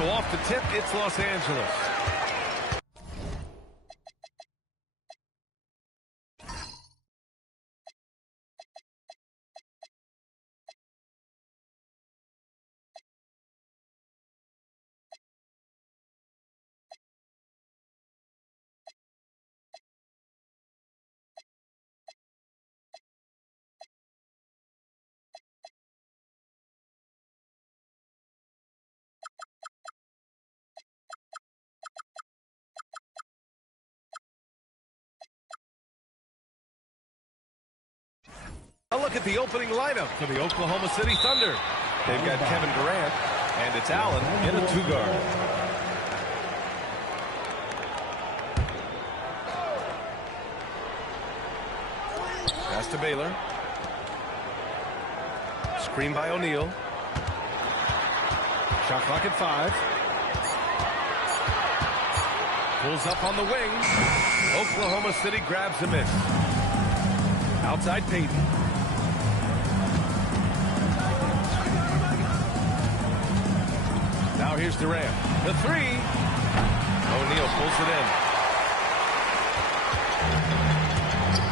So off the tip, it's Los Angeles. A look at the opening lineup for the Oklahoma City Thunder. They've got Kevin Durant, and it's Allen in a two-guard. Pass to Baylor. Screen by O'Neal. Shot clock at 5. Pulls up on the wing. Oklahoma City grabs a miss. Outside Payton. Now here's Durant. The three. O'Neal pulls it in.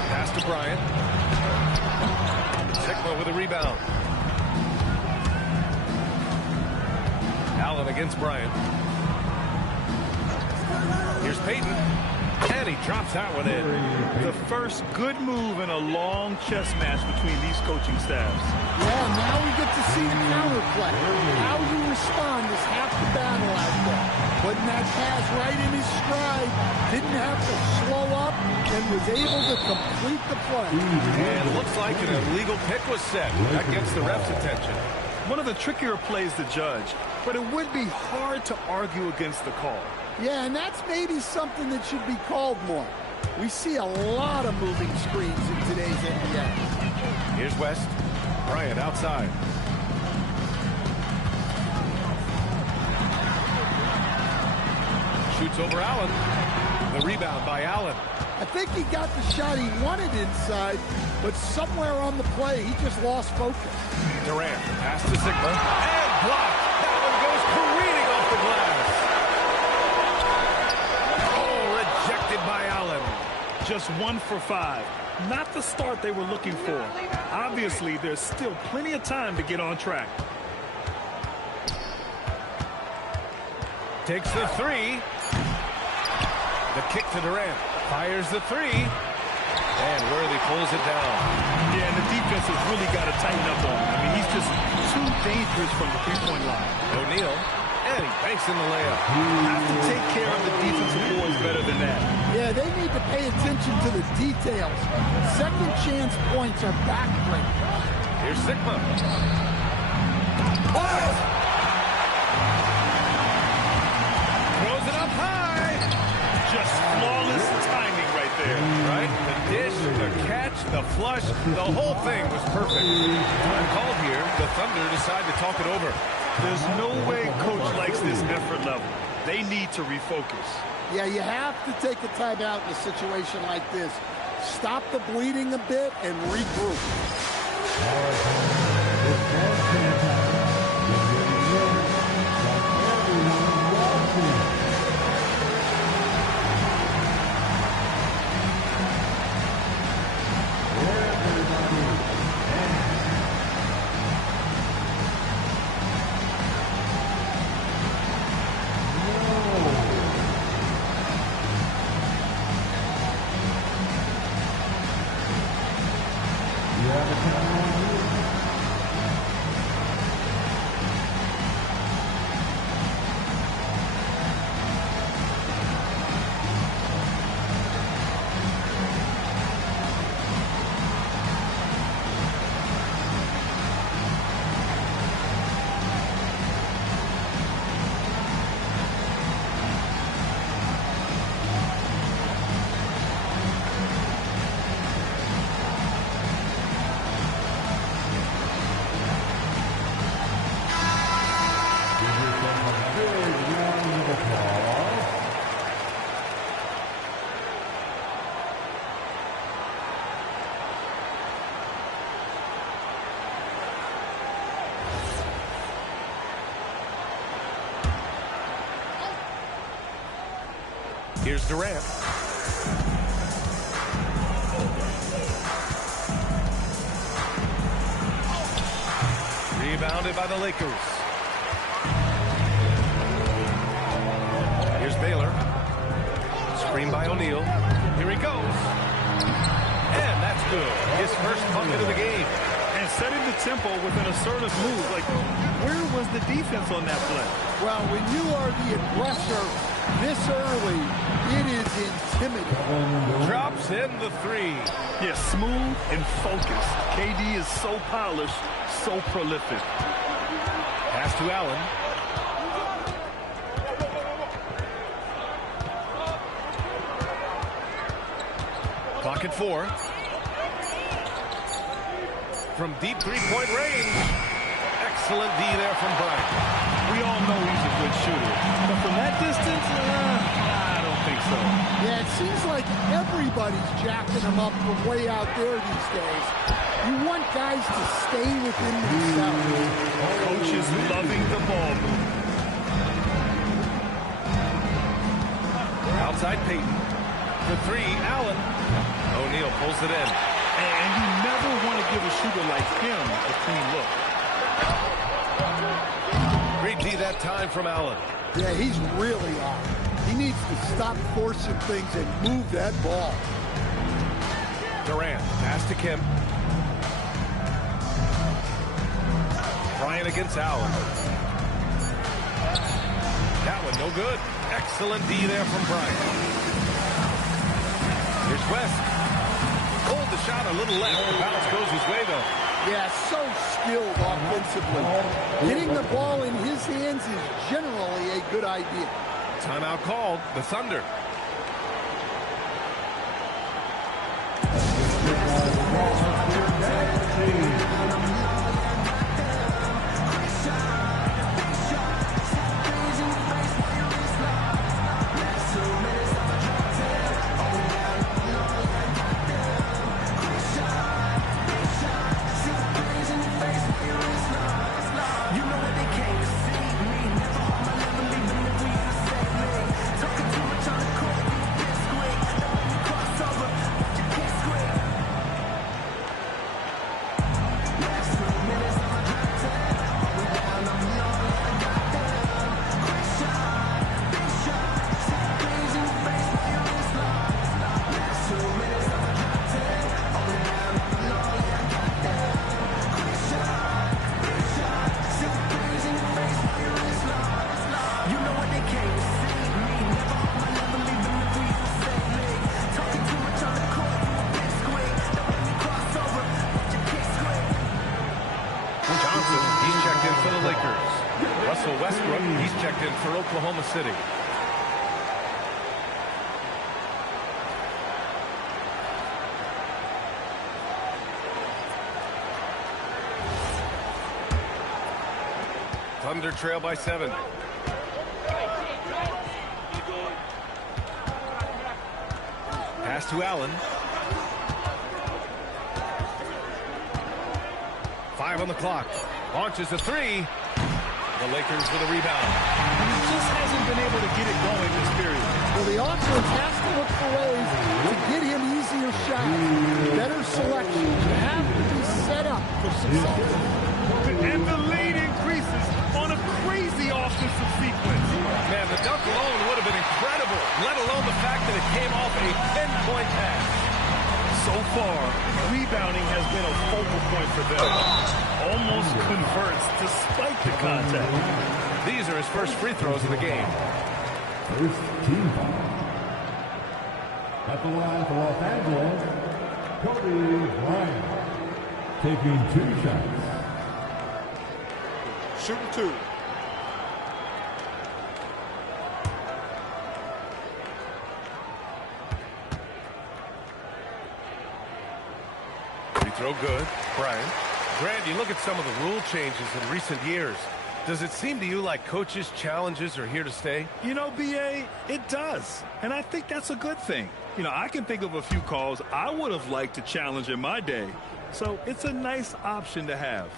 Pass to Bryant. Sigma with a rebound. Allen against Bryant. Here's Payton. And he drops that one in. The first good move in a long chess match between these coaching staffs. Yeah, now we get to see the counter play. How you respond is half the battle out there. Putting that pass right in his stride, didn't have to slow up, and was able to complete the play. And it looks like an illegal pick was set. That gets the ref's attention. One of the trickier plays to judge, but it would be hard to argue against the call. Yeah, and that's maybe something that should be called more. We see a lot of moving screens in today's NBA. Here's West. Bryant outside. Shoots over Allen. The rebound by Allen. I think he got the shot he wanted inside, but somewhere on the play, he just lost focus. Durant, pass to Sigma, and blocked. That one goes careening off the glass. Oh, rejected by Allen. Just 1 for 5. Not the start they were looking for. Obviously, there's still plenty of time to get on track. Takes the three. The kick to Durant. Fires the three. And Worthy pulls it down. Yeah, and the defense has really got to tighten up on him. I mean, he's just too dangerous from the three-point line. O'Neal. And he banks in the layup. Have to take care of the defensive boards better than that. Yeah, they need to pay attention to the details. Second chance points are backbreakers. Here's Sigma. Oh! Throws it up high. Just flawless timing right there. Right? The dish, the catch, the flush, the whole thing was perfect. Time called here. The Thunder decide to talk it over. There's no way coach likes this effort level. They need to refocus. Yeah, you have to take a timeout in a situation like this. Stop the bleeding a bit and regroup. Here's Durant. Rebounded by the Lakers. Here's Baylor. Screen by O'Neal. Here he goes. And that's good. His first bucket of the game. And setting the tempo with an assertive move. Like, where was the defense on that play? Well, when you are the aggressor this early, it is intimidating. Drops in the three. Yeah, smooth and focused. KD is so polished, so prolific. Pass to Allen. Clock at 4. From deep three-point range. Excellent D there from Bryant. We all know he's a good shooter. But from that distance, I don't think so. Yeah, it seems like everybody's jacking him up from way out there these days. You want guys to stay within themselves. Coach is loving the ball move. Outside Payton. For 3, Allen. O'Neal pulls it in. And you never want to give a shooter like him a clean look. Great D that time from Allen. Yeah, he's really on. He needs to stop forcing things and move that ball. Durant, pass to Kim. Bryant against Allen. That one no good. Excellent D there from Bryant. Here's West. Hold the shot a little left. The bounce goes his way, though. Yeah, so skilled offensively. Getting the ball in his hands is generally a good idea. Timeout called. The Thunder. He's checked in for Oklahoma City. Thunder trail by 7. Pass to Allen. 5 on the clock. Launches a 3. The Lakers with a rebound. He just hasn't been able to get it going this period. Well, the offense has to look for ways to get him easier shots, better selection. You have to be set up for success. And the lead increases on a crazy offensive sequence. Man, the dunk alone would have been incredible, let alone the fact that it came off a 10-point pass. So far, rebounding has been a focal point for them. Almost converts despite the contact. These are his first free throws of the game. First team foul. At the line for Los Angeles, Kobe Bryant. Taking 2 shots. Shooting 2. Free throw good. Bryant. Grant, you look at some of the rule changes in recent years. Does it seem to you like coaches' challenges are here to stay? You know, B.A., it does. And I think that's a good thing. You know, I can think of a few calls I would have liked to challenge in my day. So it's a nice option to have.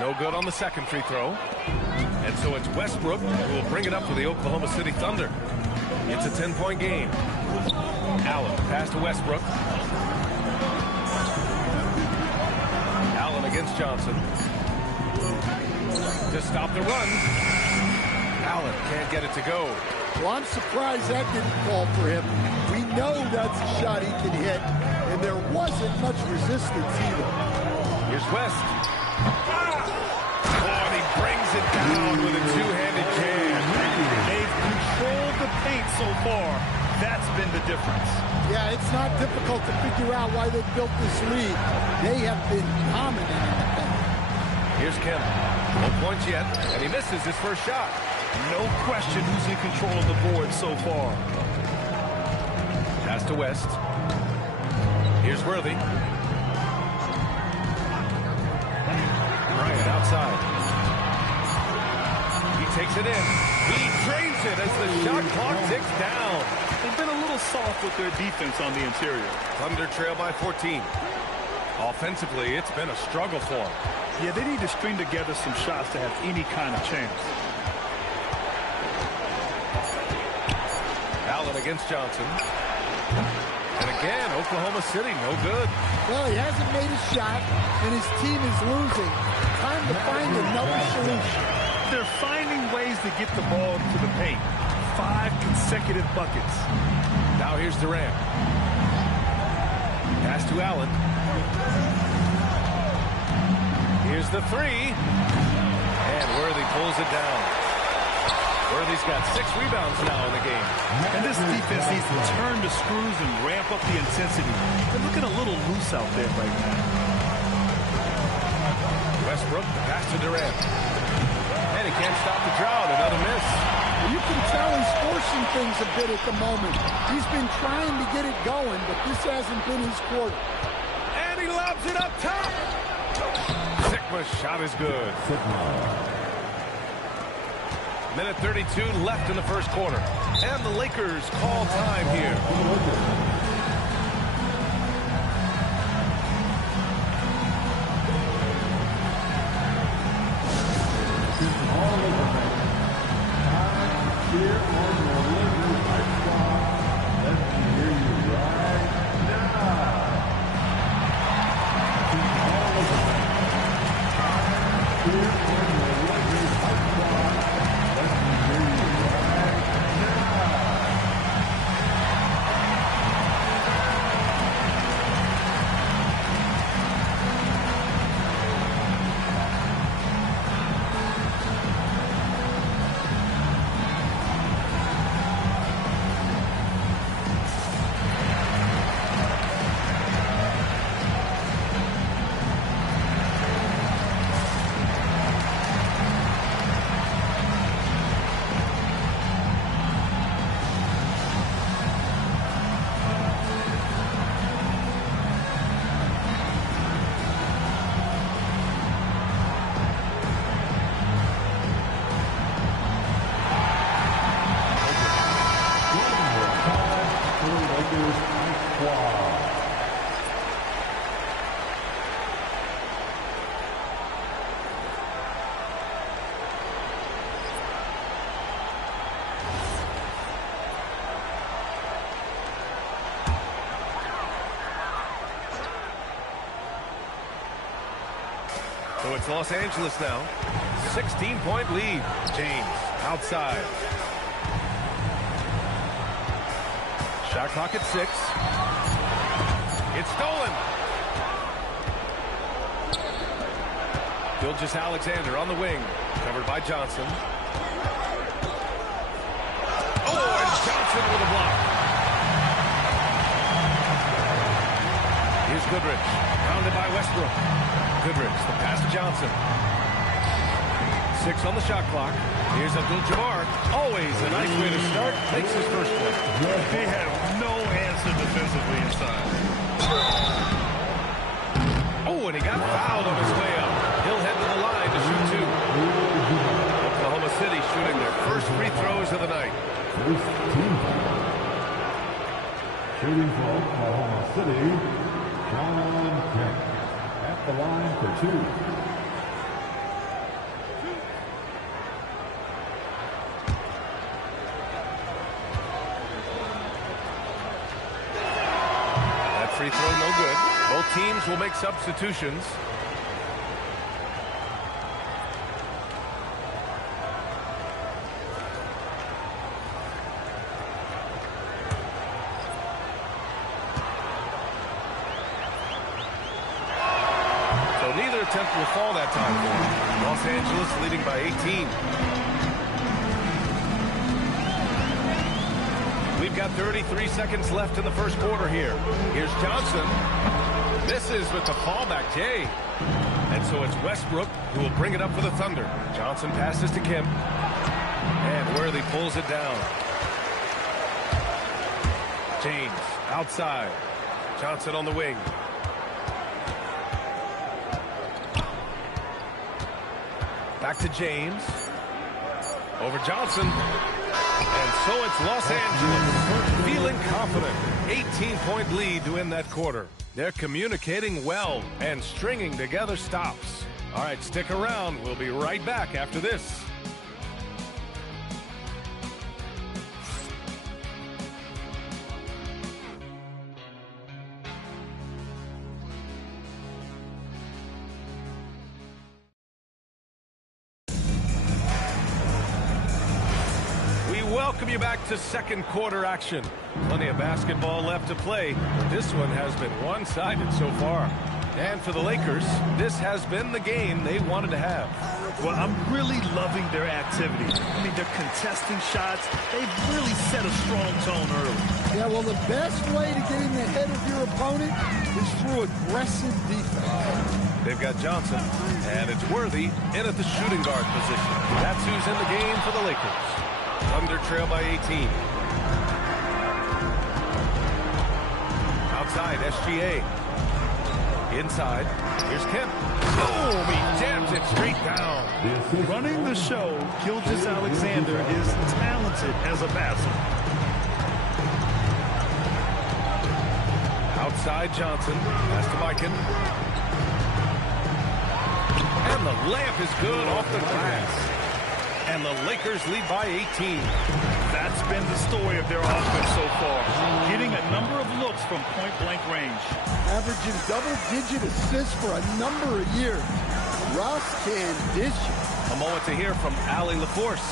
No good on the second free throw. And so it's Westbrook who will bring it up for the Oklahoma City Thunder. It's a 10-point game. Allen pass to Westbrook. Allen against Johnson. To stop the run. Allen can't get it to go. Well, I'm surprised that didn't fall for him. We know that's a shot he can hit, and there wasn't much resistance either. Here's West. Oh, and he brings it down with a two-handed jam. They've controlled the paint so far. That's been the difference. Yeah, it's not difficult to figure out why they built this lead. They have been dominant in the paint. Here's Kemp. No points yet, and he misses his first shot. No question who's in control of the board so far. Pass to West. Here's Worthy. Bryant outside. He takes it in. He drains it as the shot clock ticks down. They've been a little soft with their defense on the interior. Thunder trail by 14. Offensively, it's been a struggle for them. Yeah, they need to string together some shots to have any kind of chance. Allen against Johnson. And again, Oklahoma City, no good. Well, he hasn't made a shot, and his team is losing. Time to find another solution. They're finding ways to get the ball to the paint. 5 consecutive buckets. Now here's Durant. Pass to Allen. Here's the three. And Worthy pulls it down. Worthy's got 6 rebounds now in the game. And this defense needs to turn the screws and ramp up the intensity. They're looking a little loose out there right now. Westbrook, the pass to Durant. And he can't stop the drought. Another miss. You can tell he's forcing things a bit at the moment. He's been trying to get it going, but this hasn't been his quarter. And he lobs it up top. Sigma's shot is good. Minute 32 left in the first quarter. And the Lakers call time here. Here on the Lakers High Squad. Let me hear you right now. Here on the Lakers High Squad. Let me hear you right now. So it's Los Angeles now. 16-point lead. James outside. Shot clock at 6. It's stolen. Gilgeous-Alexander on the wing. Covered by Johnson. Oh, and Johnson with a block. Here's Goodrich. Rounded by Westbrook. Goodrich, the pass to Johnson. 6 on the shot clock. Here's Abdul-Jabbar. Always a nice way to start. Makes his first one. They have no answer defensively inside. Oh, and he got fouled on his way up. He'll head to the line to shoot 2. Oklahoma City shooting their first free throws of the night. First team foul. Shooting for Oklahoma City, John Kemp. At the line for 2. Free throw no good. Both teams will make substitutions. So neither attempt will fall that time for them. Los Angeles leading by 18. We've got 33 seconds left in the first quarter here. Here's Johnson. Misses with the fallback, Jay. And so it's Westbrook who will bring it up for the Thunder. Johnson passes to Kim. And Worthy pulls it down. James outside. Johnson on the wing. Back to James. Over Johnson. And so it's Los Angeles feeling confident. 18-point lead to win that quarter. They're communicating well and stringing together stops. All right, stick around. We'll be right back after this. Welcome you back to second quarter action. Plenty of basketball left to play, but this one has been one-sided so far. And for the Lakers, this has been the game they wanted to have. Well, I'm really loving their activity. I mean, they're contesting shots. They've really set a strong tone early. Yeah, well, the best way to get in the head of your opponent is through aggressive defense. They've got Johnson, and it's Worthy in at the shooting guard position. That's who's in the game for the Lakers. Thunder trail by 18. Outside, SGA. Inside, here's Kemp. Boom, he jams it straight down. Running the show, Gilgeous-Alexander is talented as a passer. Outside, Johnson. Pass to Mikan. And the layup is good off the glass. And the Lakers lead by 18. That's been the story of their offense so far. Getting a number of looks from point-blank range. Averaging double-digit assists for a number of years. Russ can dish it. A moment to hear from Allie LaForce.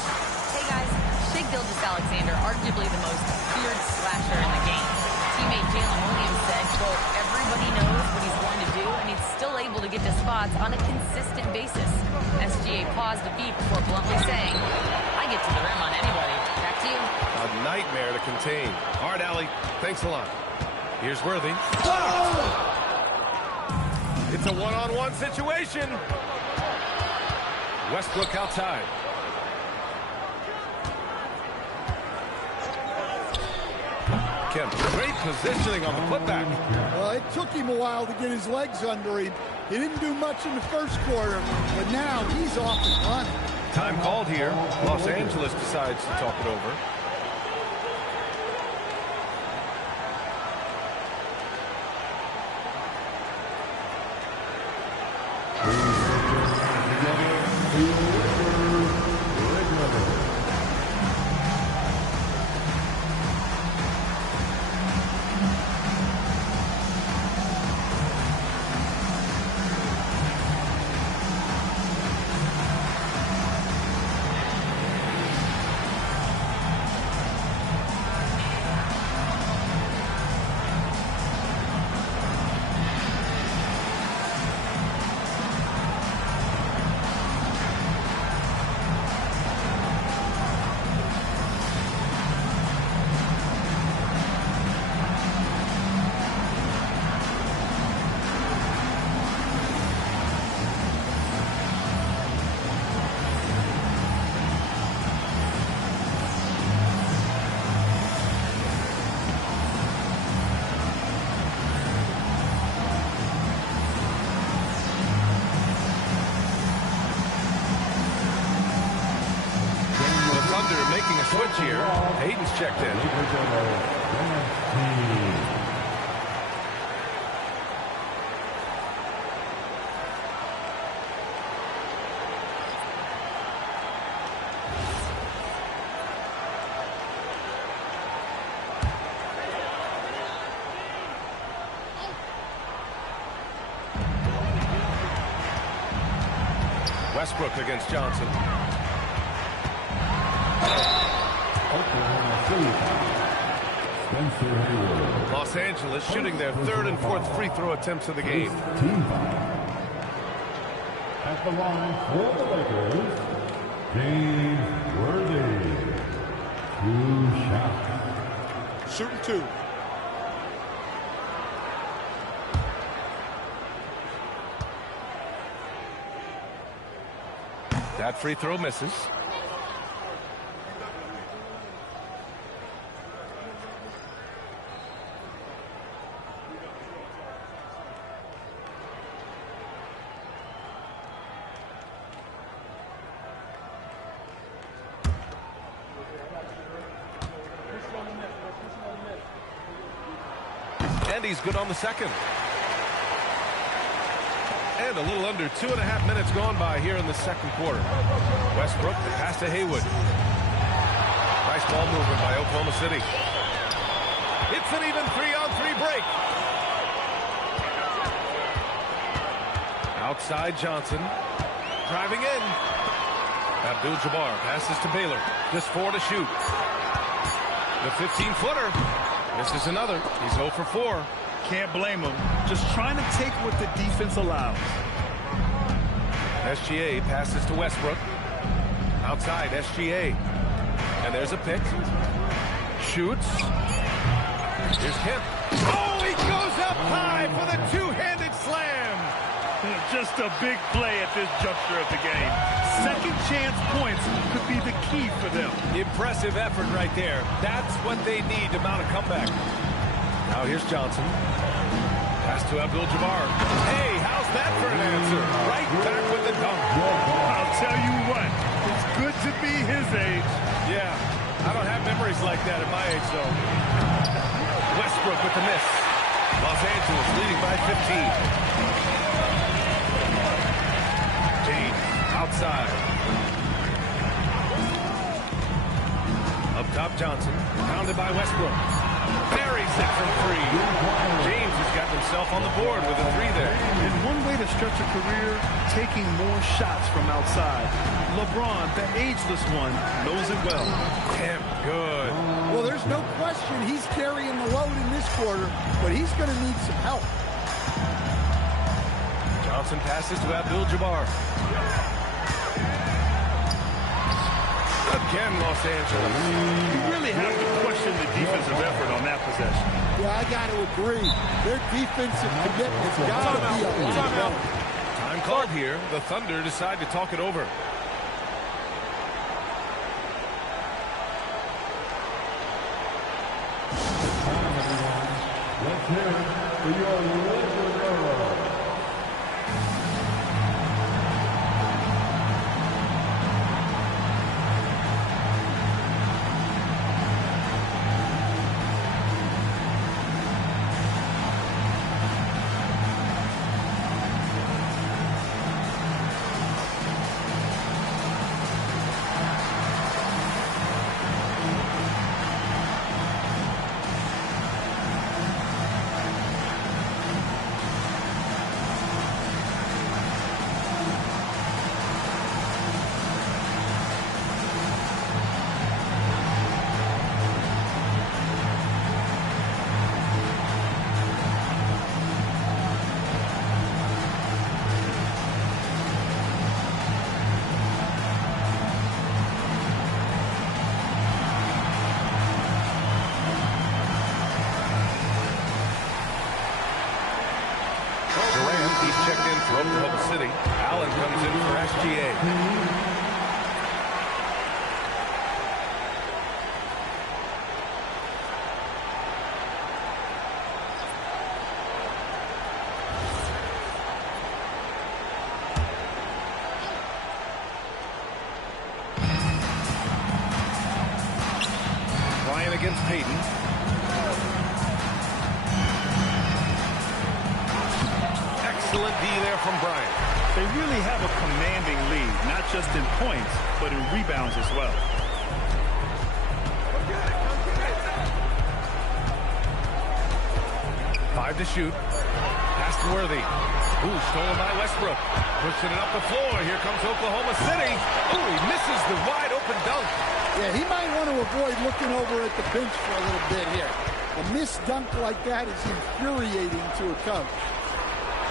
Hey, guys. Shai Gilgeous-Alexander, arguably the most feared slasher in the game. Teammate Jalen Williams said, quote, everybody knows what he's going to do, and he's still able to get to spots on a consistent basis. SGA paused a beat before bluntly saying, I get to the rim on anybody. Back to you. A nightmare to contain. All right, Allie. Thanks a lot. Here's Worthy. It's a one-on-one situation. Westbrook outside. Kemp, great positioning on the putback. Well, it took him a while to get his legs under him. He didn't do much in the first quarter, but now he's off and running. Time called here. Los Angeles decides to talk it over. Making a switch here. Hayden's checked in. Westbrook against Johnson. Oklahoma City foul. Spencer Haywood. Los Angeles shooting their third and fourth free throw attempts of the game. Team foul. At the line for the Lakers, James Worthy. 2 shots. Shooting 2. That free throw misses. And he's good on the second. And a little under 2.5 minutes gone by here in the second quarter. Westbrook, the pass to Haywood. Nice ball movement by Oklahoma City. It's an even 3-on-3 break. Outside Johnson. Driving in. Abdul-Jabbar passes to Baylor. Just 4 to shoot. The 15-footer. This is another. He's 0 for 4. Can't blame him. Just trying to take what the defense allows. SGA passes to Westbrook. Outside SGA. And there's a pick. Shoots. Here's Kemp. Oh, he goes up high for the two-handed slam. Just a big play at this juncture of the game. Second chance points could be the key for them. Impressive effort right there. That's what they need to mount a comeback. Now here's Johnson. Pass to Abdul-Jabbar. Hey, how's that for an answer? Right back with the dunk. I'll tell you what, it's good to be his age. Yeah, I don't have memories like that at my age, though. Westbrook with the miss. Los Angeles leading by 15. James outside. Up top, Johnson. Pounded by Westbrook. Buries it from 3. James has got himself on the board with a 3 there. And one way to stretch a career, taking more shots from outside. LeBron, the ageless one, knows it well. Damn good. Well, there's no question he's carrying the load in this quarter, but he's going to need some help. Johnson passes to Abdul-Jabbar. Again, Los Angeles. You really have to question the defensive effort on that possession. Yeah, I got to agree. Their defensive commitment's got to be a lot better. Time called here. The Thunder decide to talk it over. Let's hear it for your Lakers girl. for Oklahoma City. Allen comes in for SGA. Against Payton. Excellent D there from Bryant. They really have a commanding lead, not just in points, but in rebounds as well. Five to shoot. Pass trustworthy. Ooh, stolen by Westbrook. Pushing it up the floor. Here comes Oklahoma City. Ooh, he misses the wide open dunk. Yeah, he might want to avoid looking over at the bench for a little bit here. A missed dunk like that is infuriating to a coach.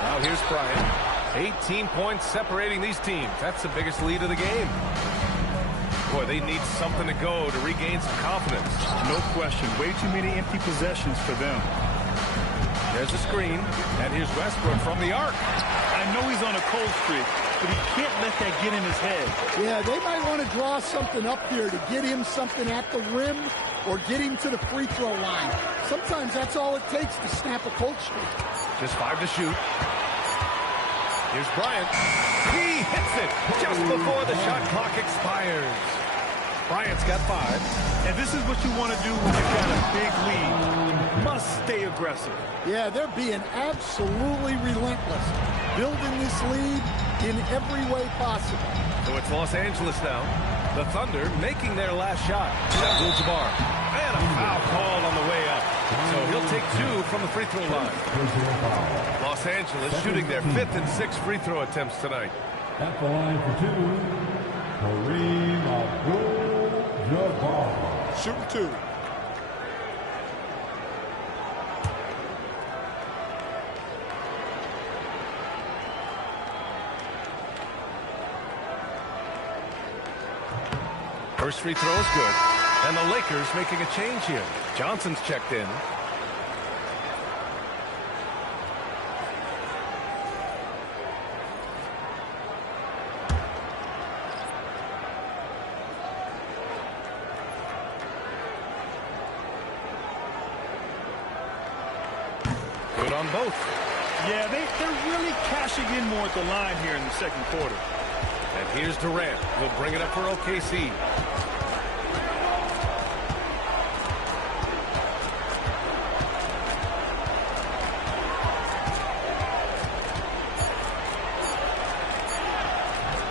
Now here's Bryant. 18 points separating these teams. That's the biggest lead of the game. Boy, they need something to go to regain some confidence. No question. Way too many empty possessions for them. There's a screen, and here's Westbrook from the arc. I know he's on a cold streak, but he can't let that get in his head. Yeah, they might want to draw something up here to get him something at the rim or get him to the free throw line. Sometimes that's all it takes to snap a cold streak. Just 5 to shoot. Here's Bryant. He hits it just before the shot clock expires. Bryant's got 5. And this is what you want to do when you've got a big lead. You must stay aggressive. Yeah, they're being absolutely relentless, building this lead in every way possible. So it's Los Angeles now. The Thunder making their last shot. Abdul-Jabbar. And a foul called on the way up. So he'll take 2 from the free throw line. Los Angeles shooting their 5th and 6th free throw attempts tonight. At the line for 2, Kareem Abdul-Jabbar. Shooting 2. First free throw is good. And the Lakers making a change here. Johnson's checked in. Good on both. Yeah, they're really cashing in more at the line here in the second quarter. And here's Durant. He'll bring it up for OKC.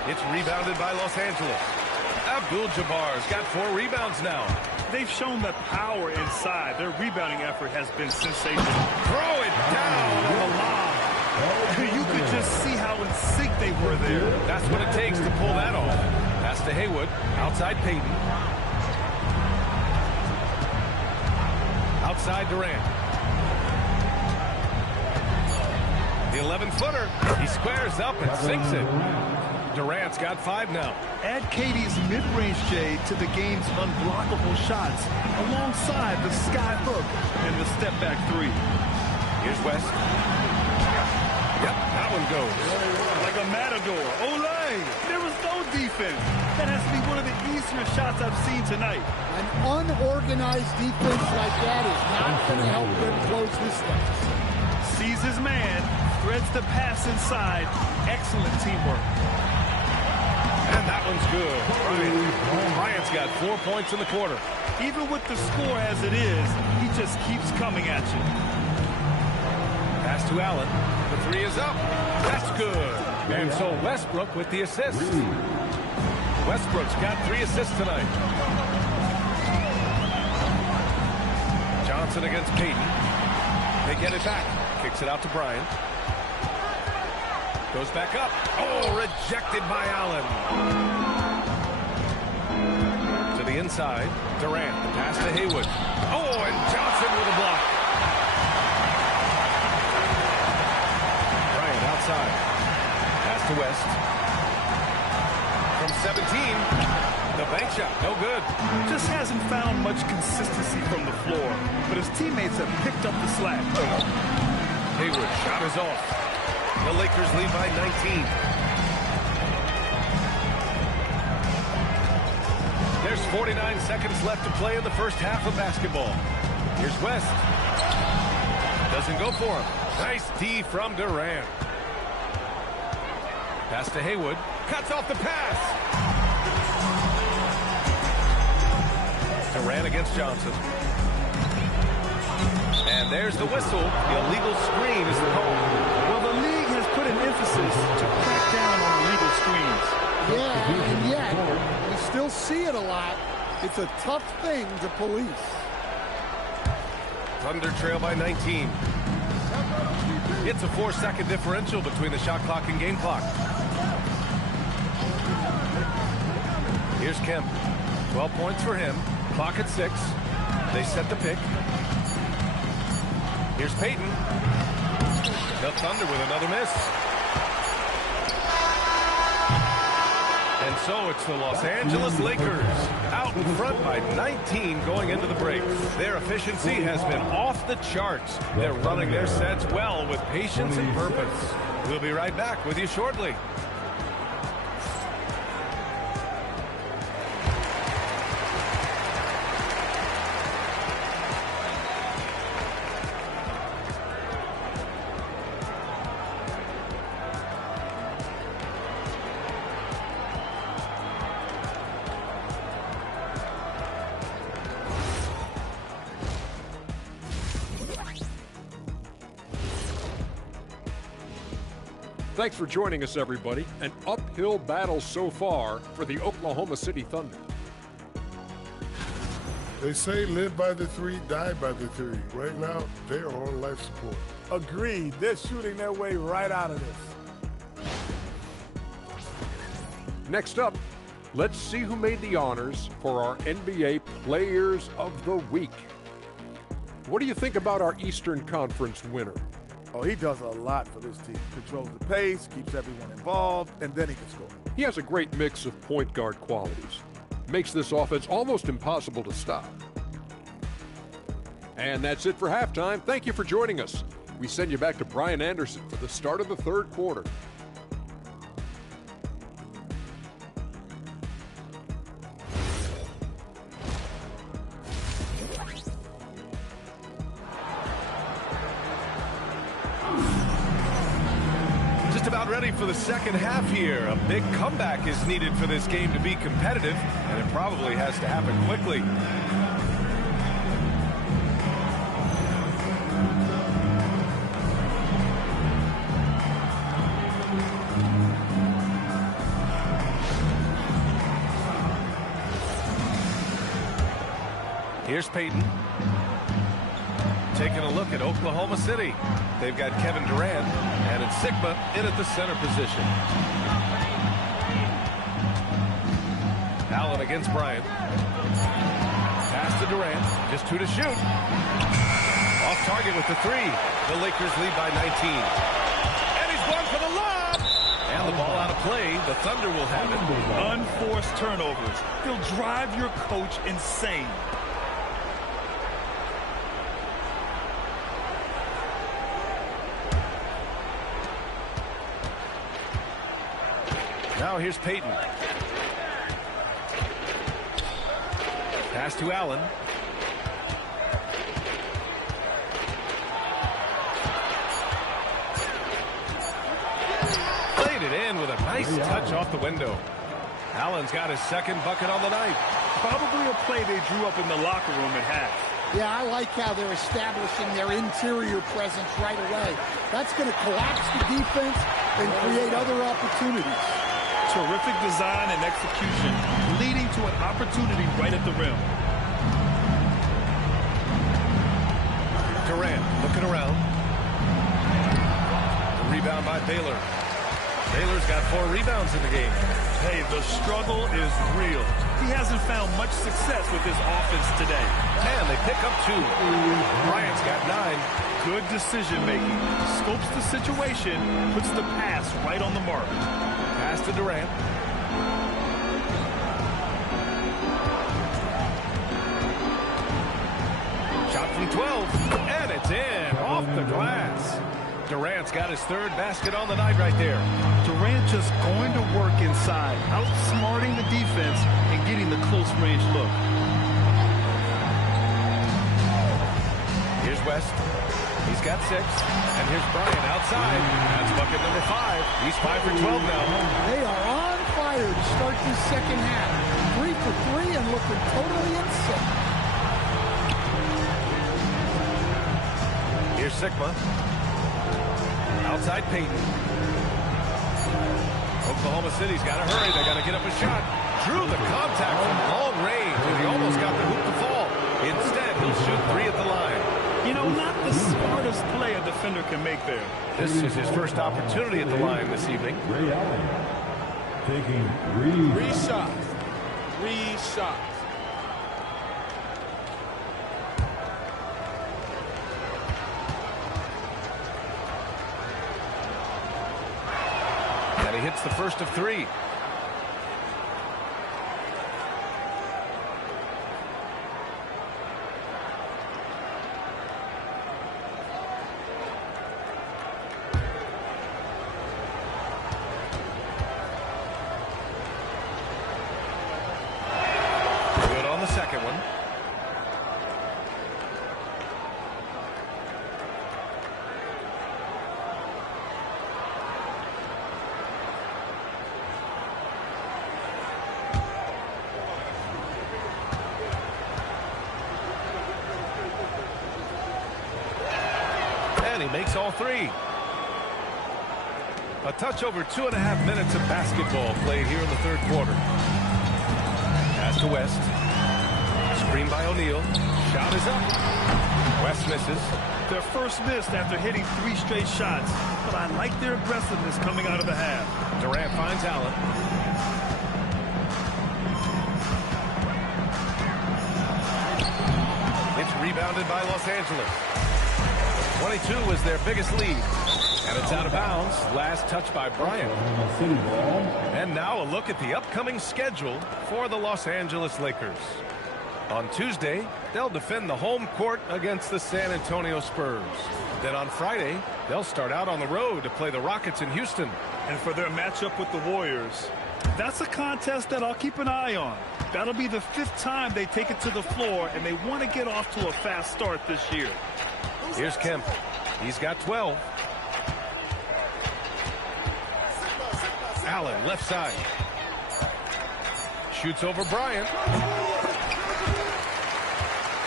It's rebounded by Los Angeles. Abdul-Jabbar's got 4 rebounds now. They've shown that power inside. Their rebounding effort has been sensational. Throw it down on the lob. You could just see how in sync they were there. That's what it takes to pull that off. Pass to Haywood. Outside Payton. Outside Durant. The 11-footer. He squares up and sinks it. Durant's got 5 now. Add KD's mid-range J to the game's unblockable shots alongside the sky hook and the step-back 3. Here's West. Yep, that one goes. Like a matador. Olay! There was no defense. That has to be one of the easier shots I've seen tonight. An unorganized defense like that is not going to help them close this thing. Sees his man, threads the pass inside. Excellent teamwork. And that one's good. Bryant's got 4 points in the quarter. Even with the score as it is, he just keeps coming at you. Pass to Allen. The 3 is up. That's good. And so Westbrook with the assist. Westbrook's got 3 assists tonight. Johnson against Payton. They get it back. Kicks it out to Bryant. Goes back up. Oh, rejected by Allen. To the inside. Durant. The pass to Haywood. Oh, and Johnson with a block. Bryant outside. Pass to West. From 17. The bank shot. No good. Just hasn't found much consistency from the floor, but his teammates have picked up the slack. Haywood shot is off. The Lakers lead by 19. There's 49 seconds left to play in the first half of basketball. Here's West. Doesn't go for him. Nice D from Durant. Pass to Haywood. Cuts off the pass. Durant against Johnson. And there's the whistle. The illegal screen is the call. Well, the league has put an emphasis to crack down on illegal screens. Yeah, and yet, we still see it a lot. It's a tough thing to police. Thunder trail by 19. It's a 4-second differential between the shot clock and game clock. Here's Kemp. 12 points for him. Clock at 6. They set the pick. Here's Payton. The Thunder with another miss. And so it's the Los Angeles Lakers out in front by 19 going into the break. Their efficiency has been off the charts. They're running their sets well with patience and purpose. We'll be right back with you shortly. Thanks for joining us, everybody. An uphill battle so far for the Oklahoma City Thunder. They say live by the 3, die by the 3. Right now, they are on life support. Agreed. They're shooting their way right out of this. Next up, let's see who made the honors for our NBA Players of the Week. What do you think about our Eastern Conference winner? Oh, he does a lot for this team. Controls the pace, keeps everyone involved, and then he can score. He has a great mix of point guard qualities. Makes this offense almost impossible to stop. And that's it for halftime. Thank you for joining us. We send you back to Brian Anderson for the start of the third quarter. Ready for the second half here. A big comeback is needed for this game to be competitive, and it probably has to happen quickly. Here's Payton. Taking a look at Oklahoma City. They've got Kevin Durant, and it's Sigma in at the center position. Allen against Bryant. Pass to Durant. Just 2 to shoot. Off target with the 3. The Lakers lead by 19. And he's going for the lob. And the ball out of play. The Thunder will have it. Unforced turnovers. They'll drive your coach insane. Now here's Payton. Pass to Allen. Played it in with a nice touch off the window. Allen's got his second bucket on the night. Probably a play they drew up in the locker room at half. Yeah, I like how they're establishing their interior presence right away. That's going to collapse the defense and create other opportunities. Terrific design and execution, leading to an opportunity right at the rim. Durant looking around. The rebound by Baylor. Baylor's got 4 rebounds in the game. Hey, the struggle is real. He hasn't found much success with his offense today. And they pick up 2. Bryant's got 9. Good decision making. Scopes the situation, puts the pass right on the mark. Pass to Durant. Shot from 12. And it's in. Off the glass. Durant's got his 3rd basket on the night right there. Durant just going to work inside, outsmarting the defense and getting the close range look. Here's West. He's got 6. And here's Bryant outside. That's bucket number 5. He's 5 for 12 now. They are on fire to start this second half. 3 for 3 and looking totally in sync. Here's Sigma. Outside Payton. Oklahoma City's got to hurry. They got to get up a shot. Drew the contact from long range, and he almost got the hoop to fall. Instead, he'll shoot 3 at the line. You know, not the smartest play a defender can make there. This is his first opportunity at the line this evening. Ray Allen taking three shots. 3 shots. And he hits the first of 3. Good on the second one. And he makes all 3. A touch over 2.5 minutes of basketball played here in the third quarter. Pass to West. Screen by O'Neal. Shot is up. West misses. Their first miss after hitting 3 straight shots, but I like their aggressiveness coming out of the half. Durant finds Allen. It's rebounded by Los Angeles. 22 was their biggest lead. And it's out of bounds. Last touch by Bryant. And now a look at the upcoming schedule for the Los Angeles Lakers. On Tuesday, they'll defend the home court against the San Antonio Spurs. Then on Friday, they'll start out on the road to play the Rockets in Houston. And for their matchup with the Warriors, that's a contest that I'll keep an eye on. That'll be the 5th time they take it to the floor, and they want to get off to a fast start this year. Here's Kemp. He's got 12. Allen, left side. Shoots over Bryant.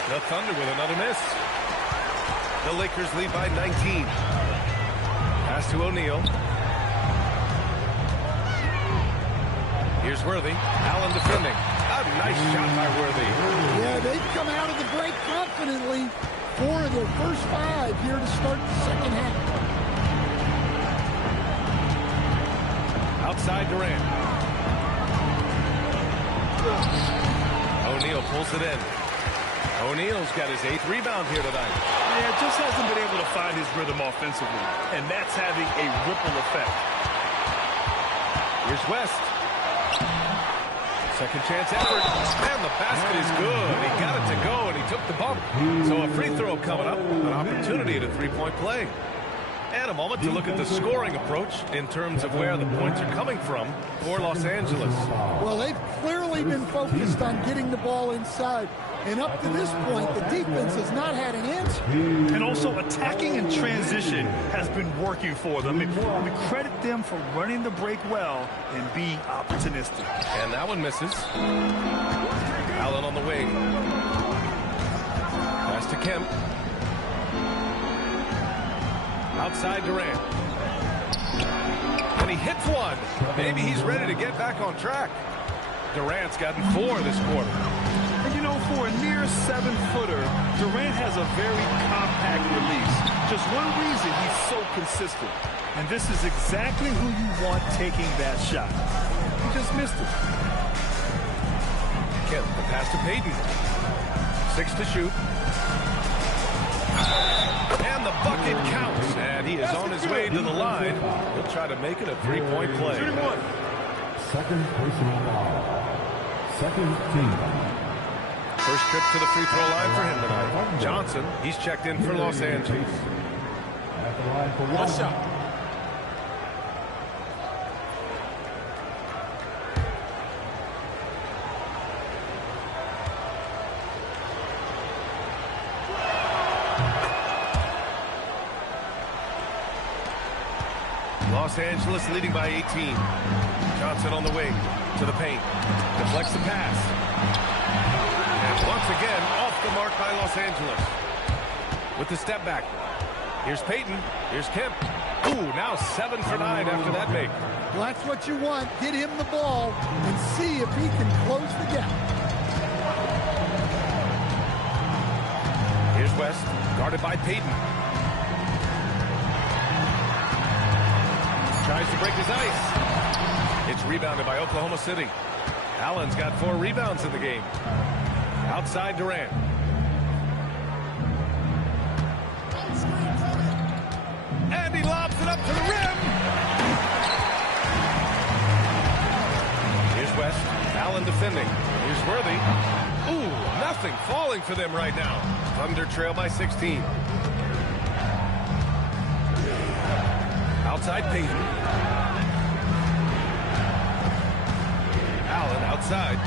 The Thunder with another miss. The Lakers lead by 19. Pass to O'Neal. Here's Worthy. Allen defending. A nice shot by Worthy. Yeah, they've come out of the break confidently. 4 of their first 5 here to start the second half. Outside Durant. O'Neal pulls it in. O'Neal's got his 8th rebound here tonight. Yeah, just hasn't been able to find his rhythm offensively, and that's having a ripple effect. Here's West. Second chance effort. And the basket is good. He got it to go, and he took the bump. So a free throw coming up. An opportunity at a 3-point play. And a moment to look at the scoring approach in terms of where the points are coming from for Los Angeles. Well, they've clearly been focused on getting the ball inside. And up to this point, the defense has not had an answer. And also attacking in transition has been working for them. We credit them for running the break well and being opportunistic. And that one misses. Allen on the wing. Pass to Kemp. Outside Durant. And he hits one. Maybe he's ready to get back on track. Durant's gotten 4 this quarter. And you know, for a near 7-footer, Durant has a very compact release. Just one reason he's so consistent. And this is exactly who you want taking that shot. He just missed it. Kemp, the pass to Payton. 6 to shoot. And the bucket counts. And he is on his way to the line. He'll try to make it a 3-point play. Second personal foul. Second team. First trip to the free throw line for him tonight. Johnson, he's checked in for Los Angeles. At the line for 1 shot. Los Angeles leading by 18. Johnson on the wing to the paint. Deflects the pass. And once again, off the mark by Los Angeles. With the step back. Here's Payton. Here's Kemp. Ooh, now 7 for 9 after that make. Well, that's what you want. Get him the ball and see if he can close the gap. Here's West. West, guarded by Payton. Tries to break his ice. It's rebounded by Oklahoma City. Allen's got 4 rebounds in the game. Outside Durant. And he lobs it up to the rim. Here's West. Allen defending. Here's Worthy. Ooh, nothing falling for them right now. Thunder trail by 16. Outside Payton. Allen outside.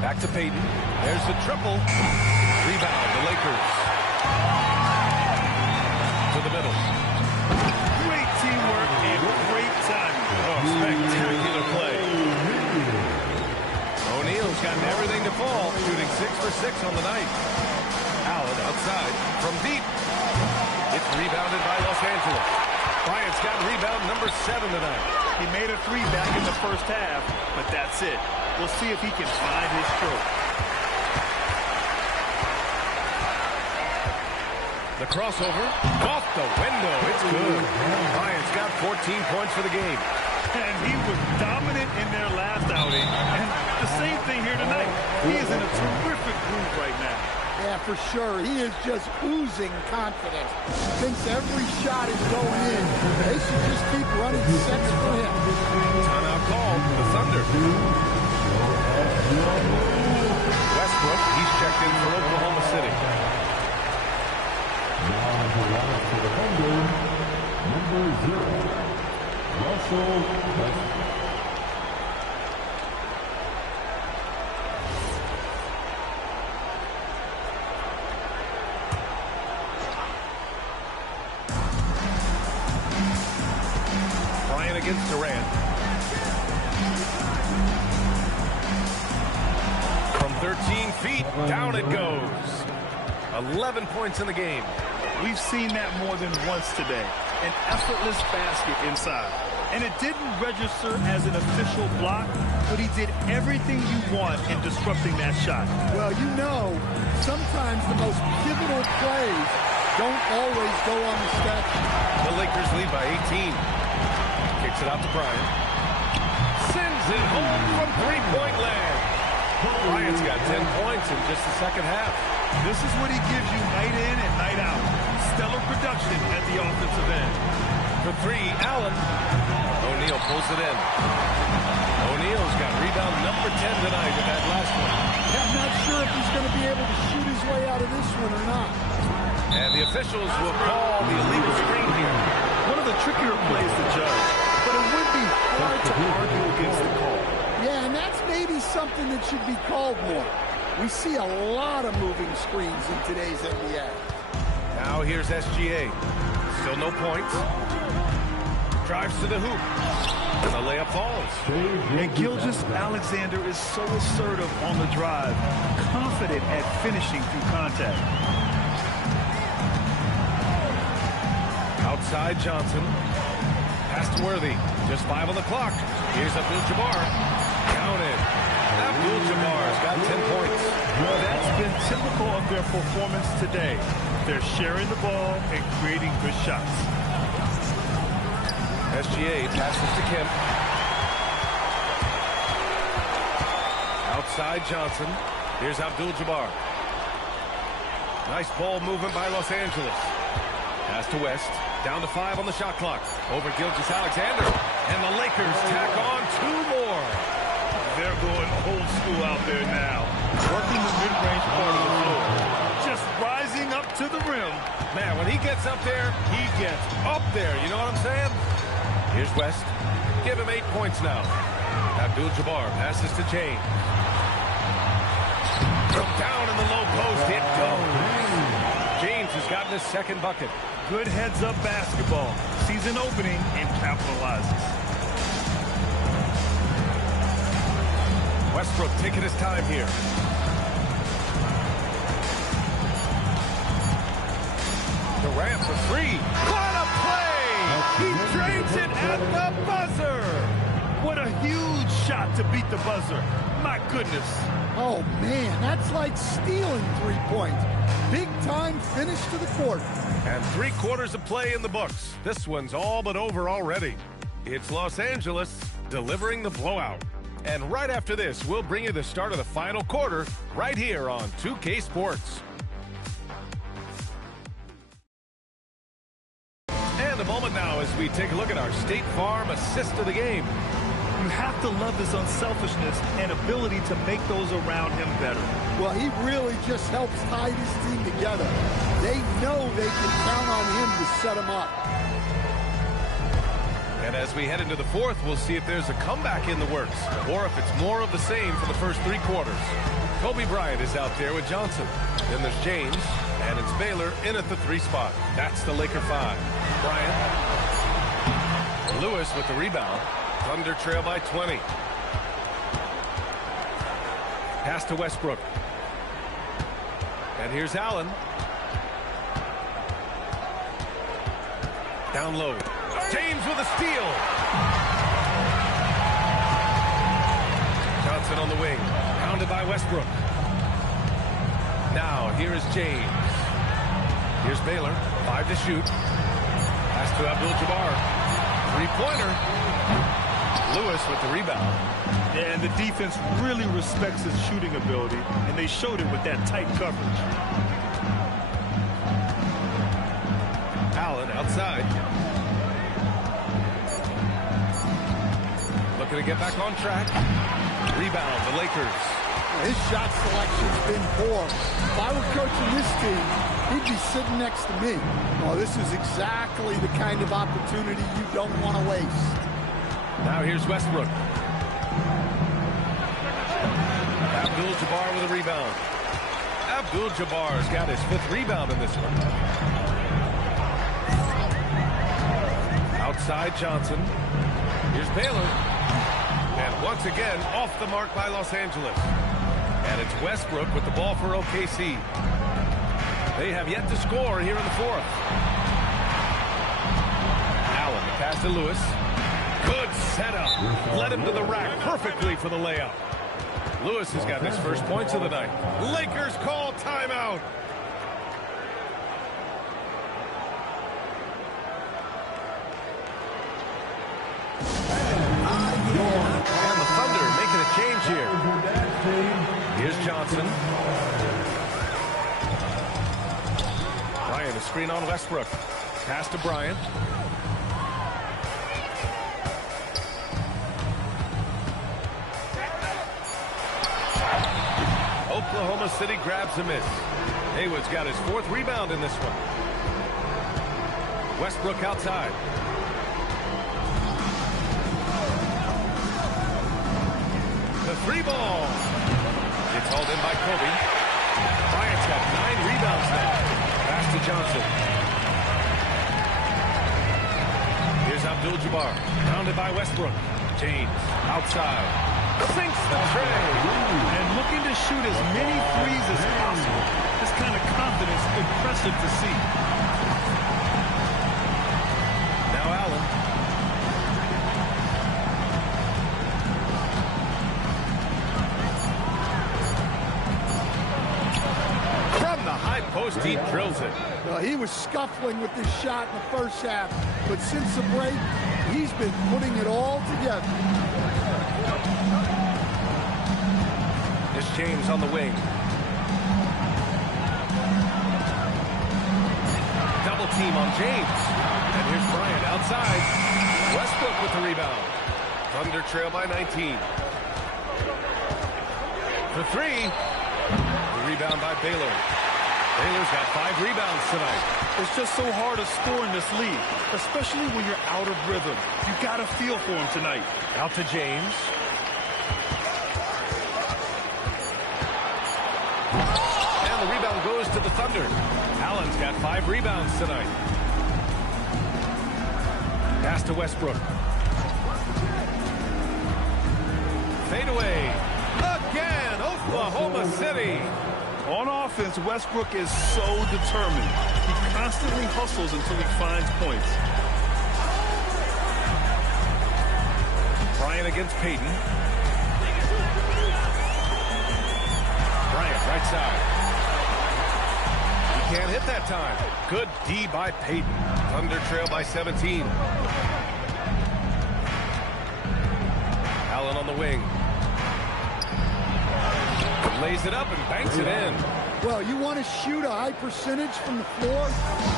Back to Payton. There's the triple. Rebound, the Lakers. To the middle. Great teamwork and great timing. Oh, spectacular play. O'Neal's gotten everything to fall, shooting 6 for 6 on the night. Allen outside from deep. It's rebounded by Los Angeles. Bryant's got rebound number 7 tonight. He made a 3 back in the first half, but that's it. We'll see if he can find his stroke. The crossover off the window. It's good. Bryant's got 14 points for the game. And he was dominant in their last outing. And the same thing here tonight. He is in a terrific groove right now. Yeah, for sure. He is just oozing confidence. Thinks every shot is going in. They should just keep running sets for him. Timeout call. The Thunder. Westbrook, he's checked in for Oklahoma City. Now the line for the Thunder, number 0, Russell Westbrook. Bryant against Durant. From 13 feet, down it goes. 11 points in the game. We've seen that more than once today. An effortless basket inside. And it didn't register as an official block, but he did everything you want in disrupting that shot. Well, you know, sometimes the most pivotal plays don't always go on the stat sheet. The Lakers lead by 18. Kicks it out to Bryant. Sends it home from three-point land. Bryant's got 10 points in just the second half. This is what he gives you night in and night out. Stellar production at the offensive end. For 3, Allen. O'Neal pulls it in. O'Neal's got rebound number 10 tonight with that last one. I'm not sure if he's going to be able to shoot his way out of this one or not. And the officials will call the illegal screen here. One of the trickier plays to judge, but it would be hard to argue against the call. Yeah, and that's maybe something that should be called more. We see a lot of moving screens in today's NBA. Now here's SGA. Still no points. Drives to the hoop. And the layup falls. And Gilgeous-Alexander is so assertive on the drive, confident at finishing through contact. Outside Johnson. Pass to Worthy. Just 5 on the clock. Here's Abdul-Jabbar. Counted. Abdul-Jabbar's got 10 points. That's been typical of their performance today. They're sharing the ball and creating good shots. SGA passes to Kemp. Outside Johnson. Here's Abdul-Jabbar. Nice ball movement by Los Angeles. Pass to West. Down to 5 on the shot clock. Over Gilgeous-Alexander. And the Lakers tack on 2 more. They're going old school out there now. Working the mid-range part of the floor. Just rising up to the rim. Man, when he gets up there, he gets up there. You know what I'm saying? Here's West. Give him 8 points now. Abdul-Jabbar passes to James. From down in the low post, it goes. James has gotten his second bucket. Good heads-up basketball. Sees an opening and capitalizes. Westbrook taking his time here. Durant for 3. What a play! He drains it at the buzzer! What a huge shot to beat the buzzer. My goodness. Oh, man, that's like stealing 3 points. Big time finish to the quarter. And 3 quarters of play in the books. This one's all but over already. It's Los Angeles delivering the blowout. And right after this, we'll bring you the start of the final quarter right here on 2K Sports. And a moment now as we take a look at our State Farm assist of the game. You have to love his unselfishness and ability to make those around him better. Well, he really just helps tie this team together. They know they can count on him to set them up. And as we head into the fourth, we'll see if there's a comeback in the works or if it's more of the same for the first 3 quarters. Kobe Bryant is out there with Johnson. Then there's James, and it's Baylor in at the 3 spot. That's the Laker 5. Bryant. Lewis with the rebound. Thunder trail by 20. Pass to Westbrook. And here's Allen. Down low. James with a steal. Johnson on the wing. Pounded by Westbrook. Now, here is James. Here's Baylor. 5 to shoot. Pass to Abdul-Jabbar. 3-pointer. Lewis with the rebound. And the defense really respects his shooting ability, and they showed it with that tight coverage. Allen outside. Looking to get back on track. Rebound, the Lakers. His shot selection's been poor. If I were coaching this team, he'd be sitting next to me. Oh, this is exactly the kind of opportunity you don't want to waste. Now here's Westbrook. Abdul-Jabbar with a rebound. Abdul-Jabbar's got his 5th rebound in this one. Outside Johnson. Here's Baylor. And once again, off the mark by Los Angeles. And it's Westbrook with the ball for OKC. They have yet to score here in the fourth. Allen, the pass to Lewis. Good setup. Led him to the rack perfectly for the layup. Lewis has got his first points of the night. Lakers call timeout. And the Thunder making a change here. Here's Johnson. Bryant, a screen on Westbrook. Pass to Bryant. Oklahoma City grabs a miss. Haywood's got his 4th rebound in this one. Westbrook outside. The 3 ball. It's hauled in by Kobe. Bryant's got 9 rebounds now. Pass to Johnson. Here's Abdul-Jabbar. Pounded by Westbrook. James outside. Sinks the tray. And looking to shoot as many threes as possible. This kind of confidence, impressive to see. Now Allen. From the high post, he drills it. He was scuffling with this shot in the first half, but since the break, he's been putting it all together. Here's James on the wing. Double team on James. And here's Bryant outside. Westbrook with the rebound. Thunder trail by 19. For 3. The rebound by Baylor. Baylor's got 5 rebounds tonight. It's just so hard to score in this league, especially when you're out of rhythm. You got to feel for him tonight. Out to James. And the rebound goes to the Thunder. Allen's got 5 rebounds tonight. Pass to Westbrook. Fade away. Again, Oklahoma City. On offense, Westbrook is so determined. He constantly hustles until he finds points. Bryant against Payton. Bryant, right side. Can't hit that time. Good D by Peyton. Thunder trail by 17. Allen on the wing. Lays it up and banks it in. Well, you want to shoot a high percentage from the floor?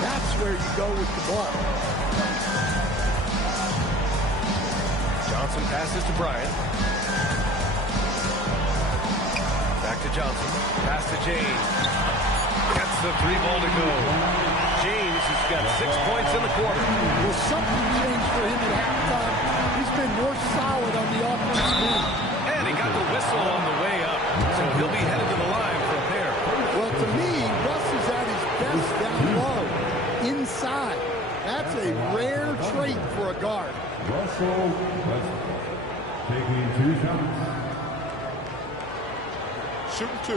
That's where you go with the ball. Johnson passes to Bryant. Back to Johnson. Pass to James. Gets the 3-ball to go. James has got 6 points in the quarter. Well, something changed for him at halftime. He's been more solid on the offensive end. And he got the whistle on the way up. So he'll be headed to the line for a pair. Well, to me, Russ is at his best down low, inside. That's a rare trait for a guard. Russell Westbrook taking 2 shots. Shooting 2.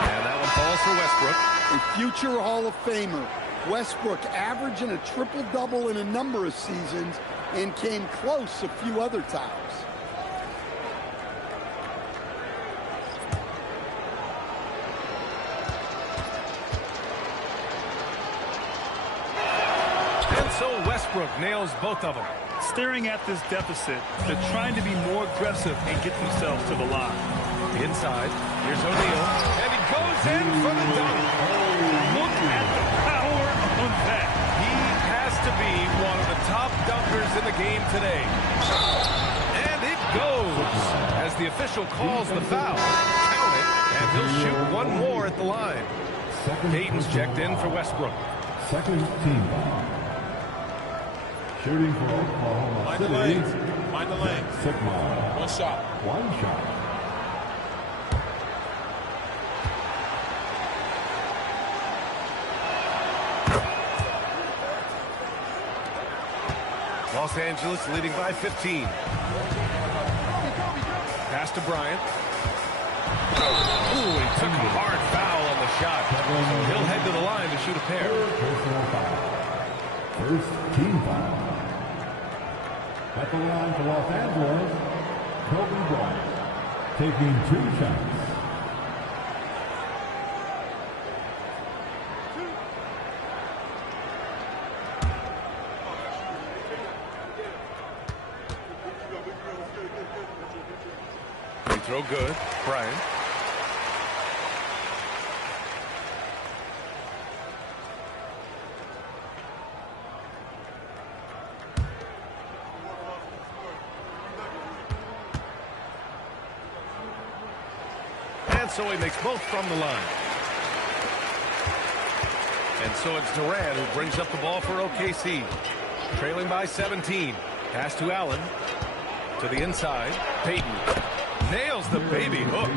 And that one falls for Westbrook. A future Hall of Famer. Westbrook averaging a triple-double in a number of seasons and came close a few other times. And so Westbrook nails both of them. Staring at this deficit, they're trying to be more aggressive and get themselves to the line. Inside, here's O'Neal, and he goes in for the dunk. Look at the power of that. He has to be one of the top dunkers in the game today. And it goes as the official calls the foul. Count it, and he'll shoot one more at the line. Peyton's checked in for Westbrook. Second team foul. Shooting for Oklahoma City. Mind the lanes. Sigma. One shot. One shot. Los Angeles leading by 15. Pass to Bryant. Ooh, he took a hard foul on the shot. So he'll head to the line to shoot a pair. Personal foul. First team foul. At the line for Los Angeles, Kobe Bryant taking 2 shots. Free throw good. Bryant. And so he makes both from the line. And so it's Durant who brings up the ball for OKC. Trailing by 17. Pass to Allen. To the inside. Peyton nails the baby hook.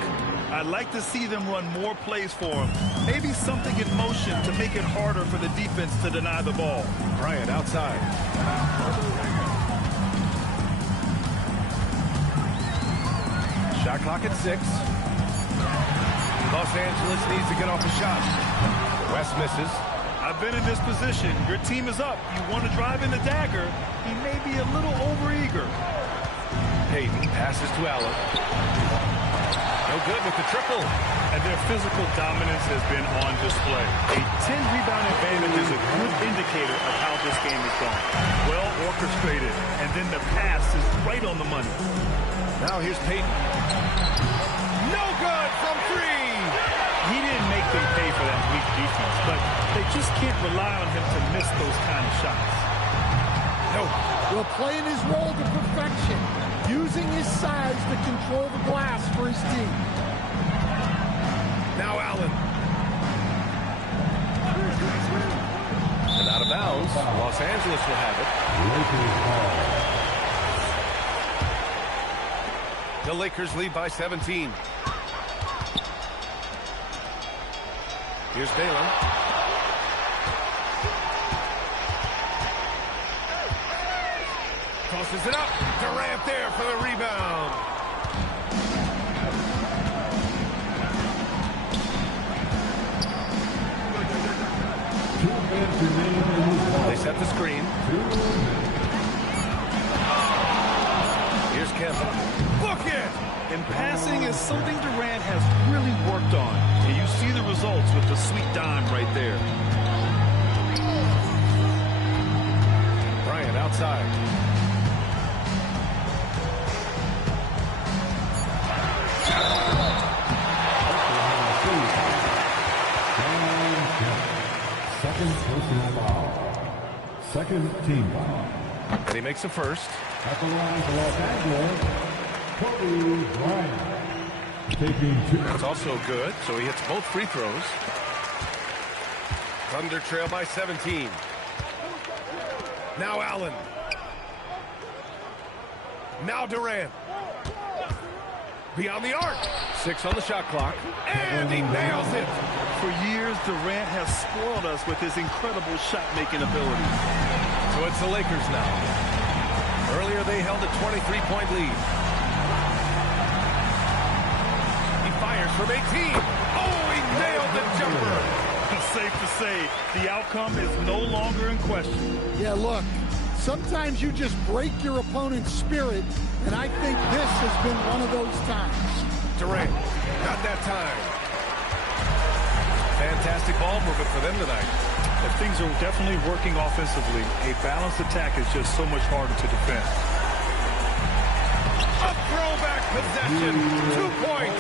I'd like to see them run more plays for him. Maybe something in motion to make it harder for the defense to deny the ball. Bryant outside. Shot clock at 6. Los Angeles needs to get off the shot. West misses. I've been in this position. Your team is up. You want to drive in the dagger. He may be a little overeager. Peyton passes to Allen. No good with the triple. And their physical dominance has been on display. A 10-rebound advantage is a good indicator of how this game is going. Well orchestrated. And then the pass is right on the money. Now here's Peyton. No good from 3. He didn't make them pay for that weak defense, but they just can't rely on him to miss those kind of shots. No. Well, playing his role to perfection, using his size to control the glass for his team. Now Allen. And out of bounds. Los Angeles will have it. The Lakers lead by 17. Here's Dalen. Tosses it up. Durant there for the rebound. They set the screen. him. Book it! And passing is something Durant has really worked on. And you see the results with the sweet dime right there. Bryant outside. Second personal foul. Second team foul. And he makes the first. At the line for Los Angeles, Kobe Bryant. Taking two. That's also good, so he hits both free throws. Thunder trail by 17. Now Allen. Now Durant. Beyond the arc. 6 on the shot clock. And he nails it. For years, Durant has spoiled us with his incredible shot-making ability. So it's the Lakers now. Earlier, they held a 23-point lead. He fires from 18. Oh, he nailed the jumper. Safe to say, the outcome is no longer in question. Yeah, look, sometimes you just break your opponent's spirit, and I think this has been one of those times. Durant, not that time. Fantastic ball movement for them tonight. If things are definitely working offensively, a balanced attack is just so much harder to defend. A throwback possession. 2 points.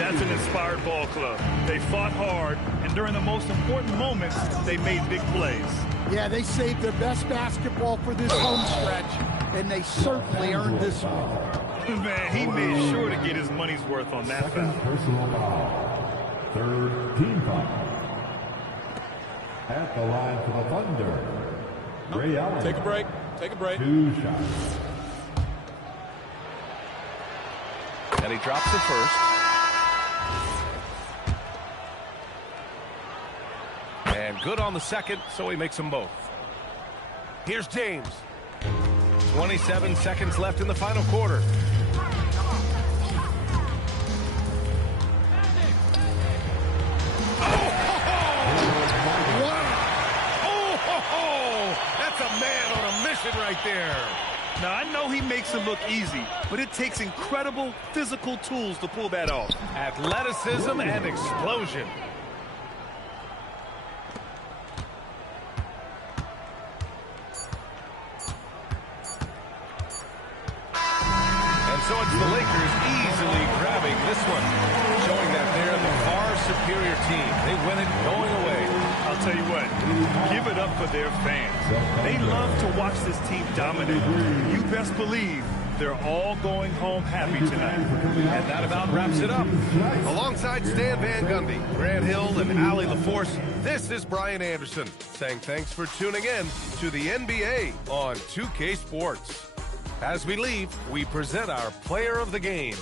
That's an inspired ball club. They fought hard, and during the most important moments, they made big plays. Yeah, they saved their best basketball for this home stretch, and they certainly earned this one. Man, he made sure to get his money's worth on that Second foul. personal foul. Third team foul. At the line for the Thunder, Ray Allen. Take a break. Take a break. 2 shots. And he drops the first. And good on the second, so he makes them both. Here's James. 27 seconds left in the final quarter. That's a man on a mission right there. Now, I know he makes it look easy, but it takes incredible physical tools to pull that off. Athleticism and explosion. And so it's the Lakers easily grabbing this one, showing that they're the far superior team. They win it going away. I'll tell you what, give it up for their fans. They love to watch this team dominate. You best believe they're all going home happy tonight. And that about wraps it up. Alongside Stan Van Gundy, Grant Hill, and Allie LaForce, this is Brian Anderson saying thanks for tuning in to the NBA on 2K Sports. As we leave, we present our player of the game.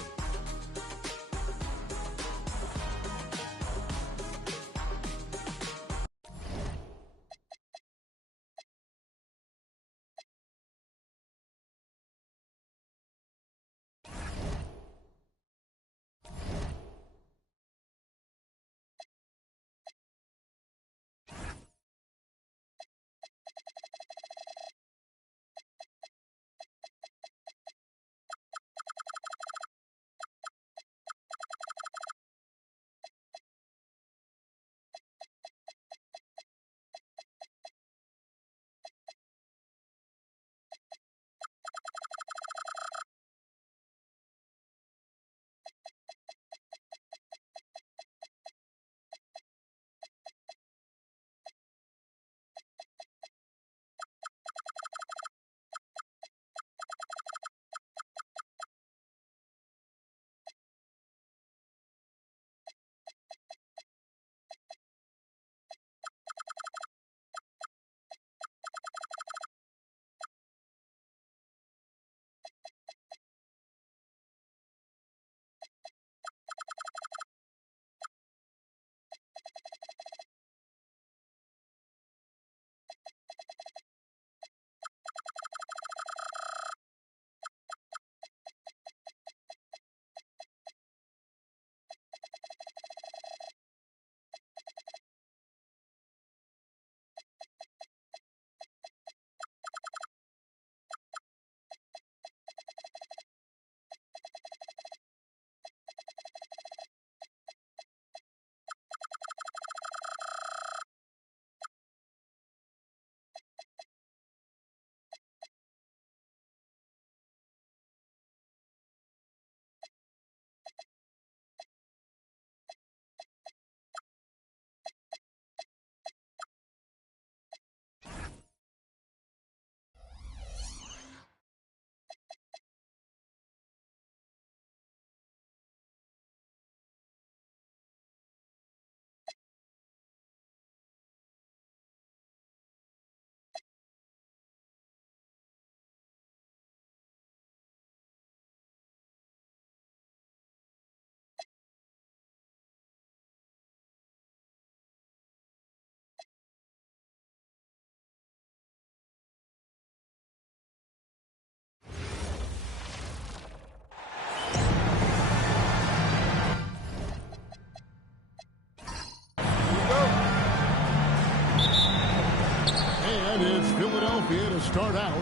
Philadelphia to start out.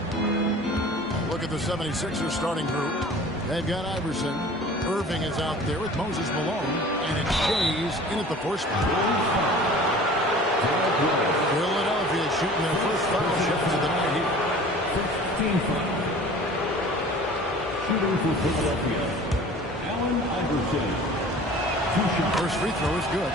Look at the 76ers starting group. They've got Iverson. Irving is out there with Moses Malone. And it's Shays in at the 4 spot. Philadelphia shooting their first foul shot of the night here. 16 foul. Shooting for Philadelphia, Allen Iverson. 2 shots. First free throw is good.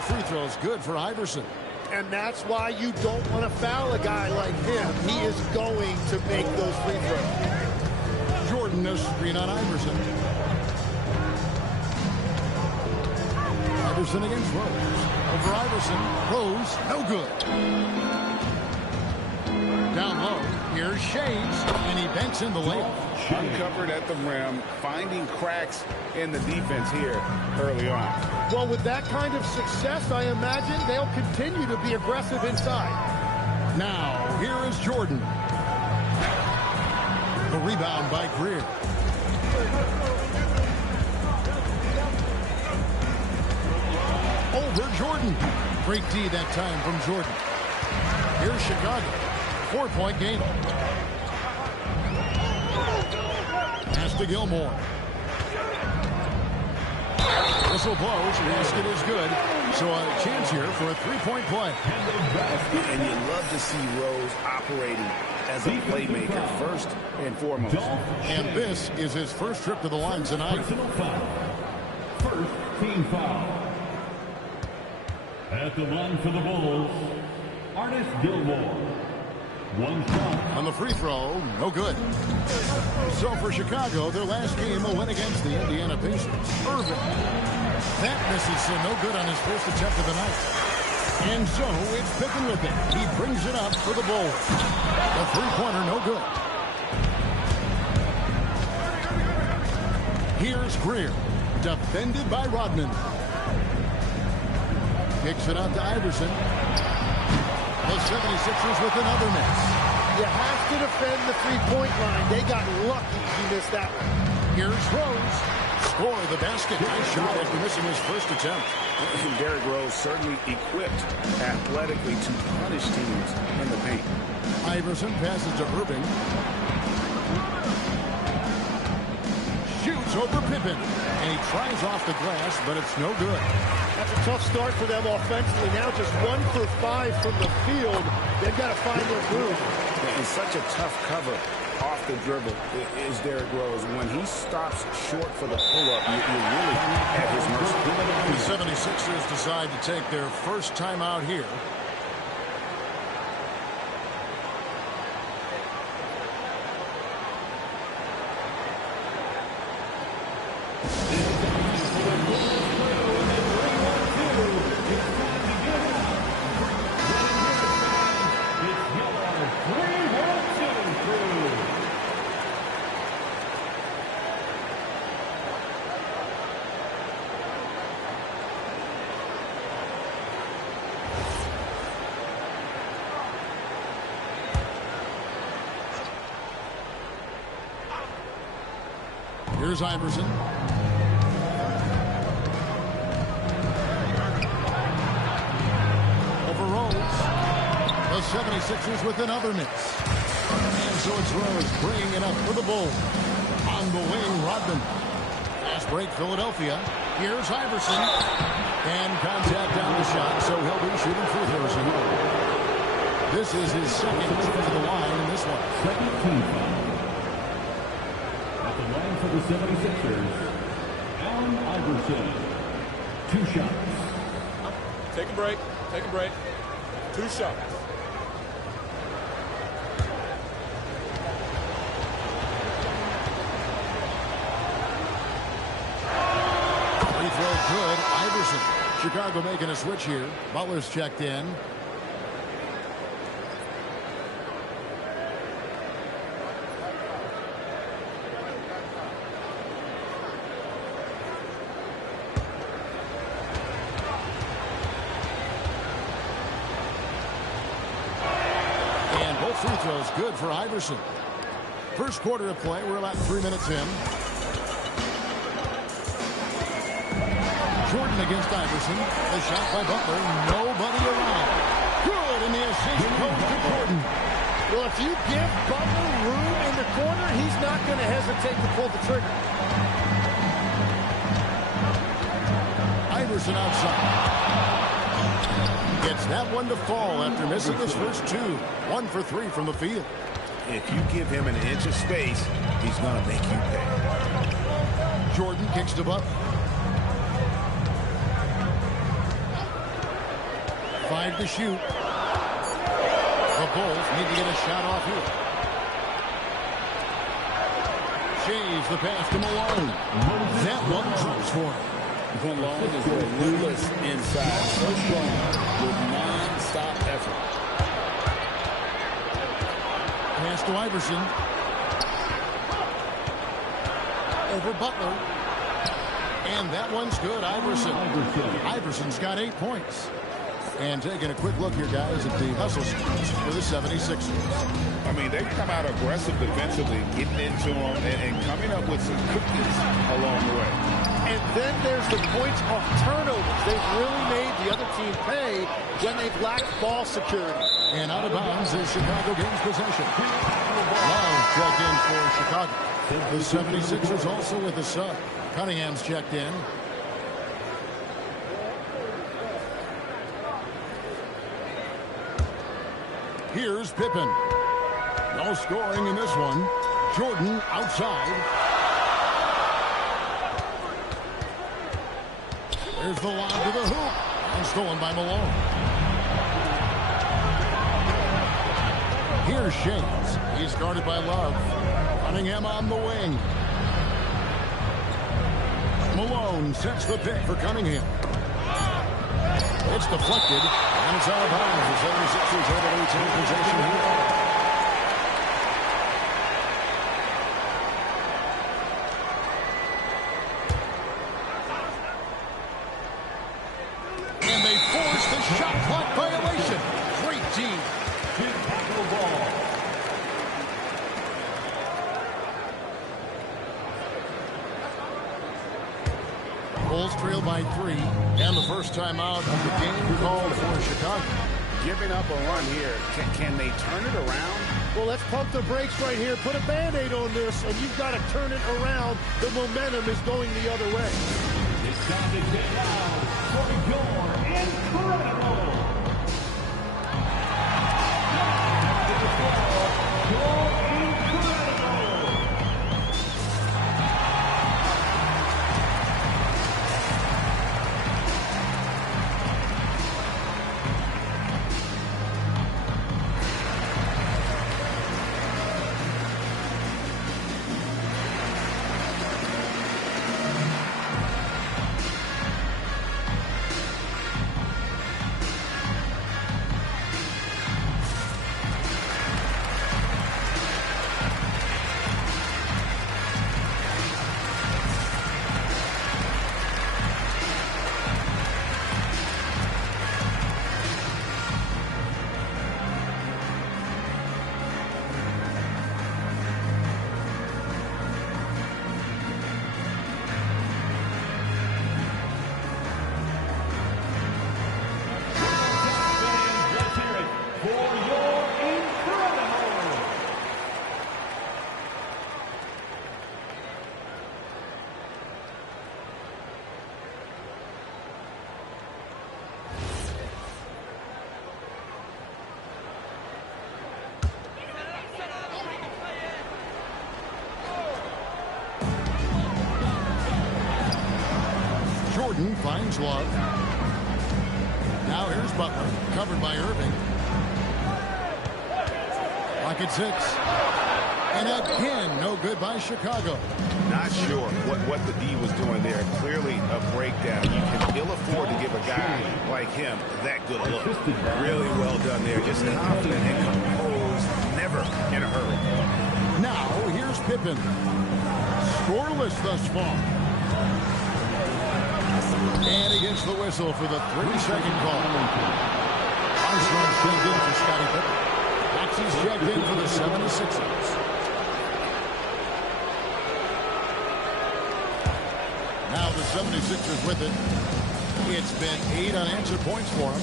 Free throws good for Iverson. And that's why you don't want to foul a guy like him. He is going to make those free throws. Jordan, no screen on Iverson. Iverson against Rose. Over Iverson. Rose, no good. Down low. Here's Shays, and he banks in the layup. Uncovered at the rim, finding cracks in the defense here early on. Well, with that kind of success, I imagine they'll continue to be aggressive inside. Now, here is Jordan. The rebound by Greer. Over Jordan. Great D that time from Jordan. Here's Chicago. 4-point game. Pass to Gilmore. Whistle blows. Basket is good. So a chance here for a 3-point play. And you love to see Rose operating as a playmaker first and foremost. And this is his first trip to the line tonight. Personal foul. First team foul. At the line for the Bulls, Artist Gilmore. 1 shot. On the free throw, no good. So for Chicago, their last game will win against the Indiana Pacers. Irving. That misses, so no good on his first attempt of the night. And so it's picking with it. He brings it up for the Bulls. The three-pointer, no good. Here's Greer. Defended by Rodman. Kicks it out to Iverson. The 76ers with another miss. You have to defend the three-point line. They got lucky he missed that one. Here's Rose. Score the basket. Nice shot after missing his first attempt. And Derrick Rose certainly equipped athletically to punish teams in the paint. Iverson passes to Irving. Shoots over Pippen. And he tries off the glass, but it's no good. That's a tough start for them offensively. Now just 1 for 5 from the field. They've got to find their groove. And such a tough cover off the dribble is Derrick Rose. When he stops short for the pull-up, you're really at his mercy. The 76ers decide to take their first time out here. Here's Iverson. Over Rose. The 76ers with another miss. And so it's Rose bringing it up for the Bulls. On the wing, Rodman. Fast break, Philadelphia. Here's Iverson. And contact on the shot, so he'll be shooting free throws here. This is his second trip to the line in this one. Second team foul. At the line for the 76ers, Allen Iverson. 2 shots. Take a break. Take a break. 2 shots. Free throw good. Iverson. Chicago making a switch here. Butler's checked in. free throws good for Iverson. First quarter of play. We're about 3 minutes in. Jordan against Iverson. The shot by Butler. Nobody around. Good, and the assist goes to Jordan. Well, if you give Butler room in the corner, he's not going to hesitate to pull the trigger. Iverson outside. Gets that one to fall after missing his first two. 1 for 3 from the field. If you give him an inch of space, he's going to make you pay. Jordan kicks to Butler. 5 to shoot. The Bulls need to get a shot off here. Shaves the pass to Malone. That one drops for him. Malone is relentless inside, so strong with non-stop effort. Pass to Iverson. Over Butler. And that one's good, Iverson. Iverson's got 8 points. And taking a quick look here, guys, at the hustle stats for the 76ers. I mean, they come out aggressive defensively, getting into them and coming up with some cookies along the way. And then there's the points off turnovers. They've really made the other team pay when they've lacked ball security. And out of bounds is Chicago gains possession. Love checked in for Chicago. The 76ers also with a sub. Cunningham's checked in. Here's Pippen. No scoring in this one. Jordan outside. There's the line to the hoop. And stolen by Malone. Here's Shades. He's guarded by Love. Cunningham on the wing. Malone sets the pick for Cunningham. It's deflected, and it's out of bounds. The 76ers have a retain possession here. And they force the shot clock violation. Great team. Bulls trail by 3, and the first time out of the game called for Chicago. Giving up a run here, can they turn it around? Well, let's pump the brakes right here. Put a Band-Aid on this, and you've got to turn it around. The momentum is going the other way. It's time to get loud for your incredible. Jordan finds Love. Now here's Butler, covered by Irving. Pocket 6. And again, no good by Chicago. Not sure what the D was doing there. Clearly a breakdown. You can ill afford to give a guy like him that good a look. Really well done there. Just confident and composed. Never in a hurry. Now here's Pippen. Scoreless thus far. And he gets the whistle for the 3-second call. Armstrong filled in for Scottie Pippen. Back Maxey's checked in for the 76ers. Now the 76ers with it. It's been 8 unanswered points for him.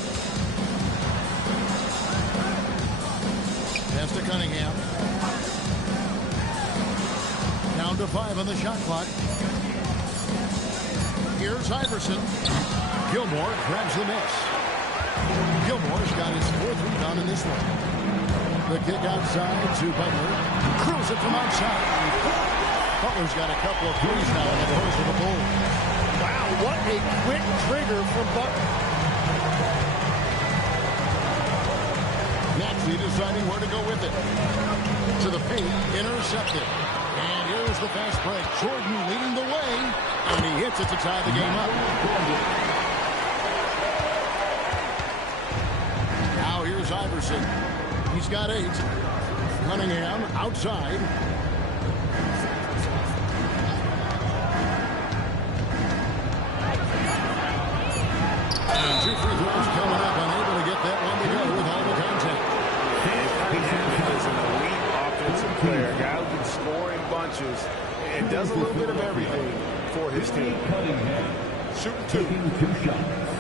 Pass to Cunningham. Down to 5 on the shot clock. Here's Iverson. Gilmore grabs the miss. Gilmore's got his 4th rebound in this one. The kick outside to Butler. Curls it from outside. Butler's got a couple of threes now in the course of the ball. Wow, what a quick trigger from Butler. Maxey deciding where to go with it. To the paint, intercepted. And here's the fast break. Jordan leading the way. And he hits it to tie the game up. Now here's Iverson. He's got 8. Cunningham outside. And 2 free throws coming up. Unable to get that one to go with all the contact. Is an elite offensive player, a guy who can score in bunches and does a little bit of everything for his team. Shooting 2 shots.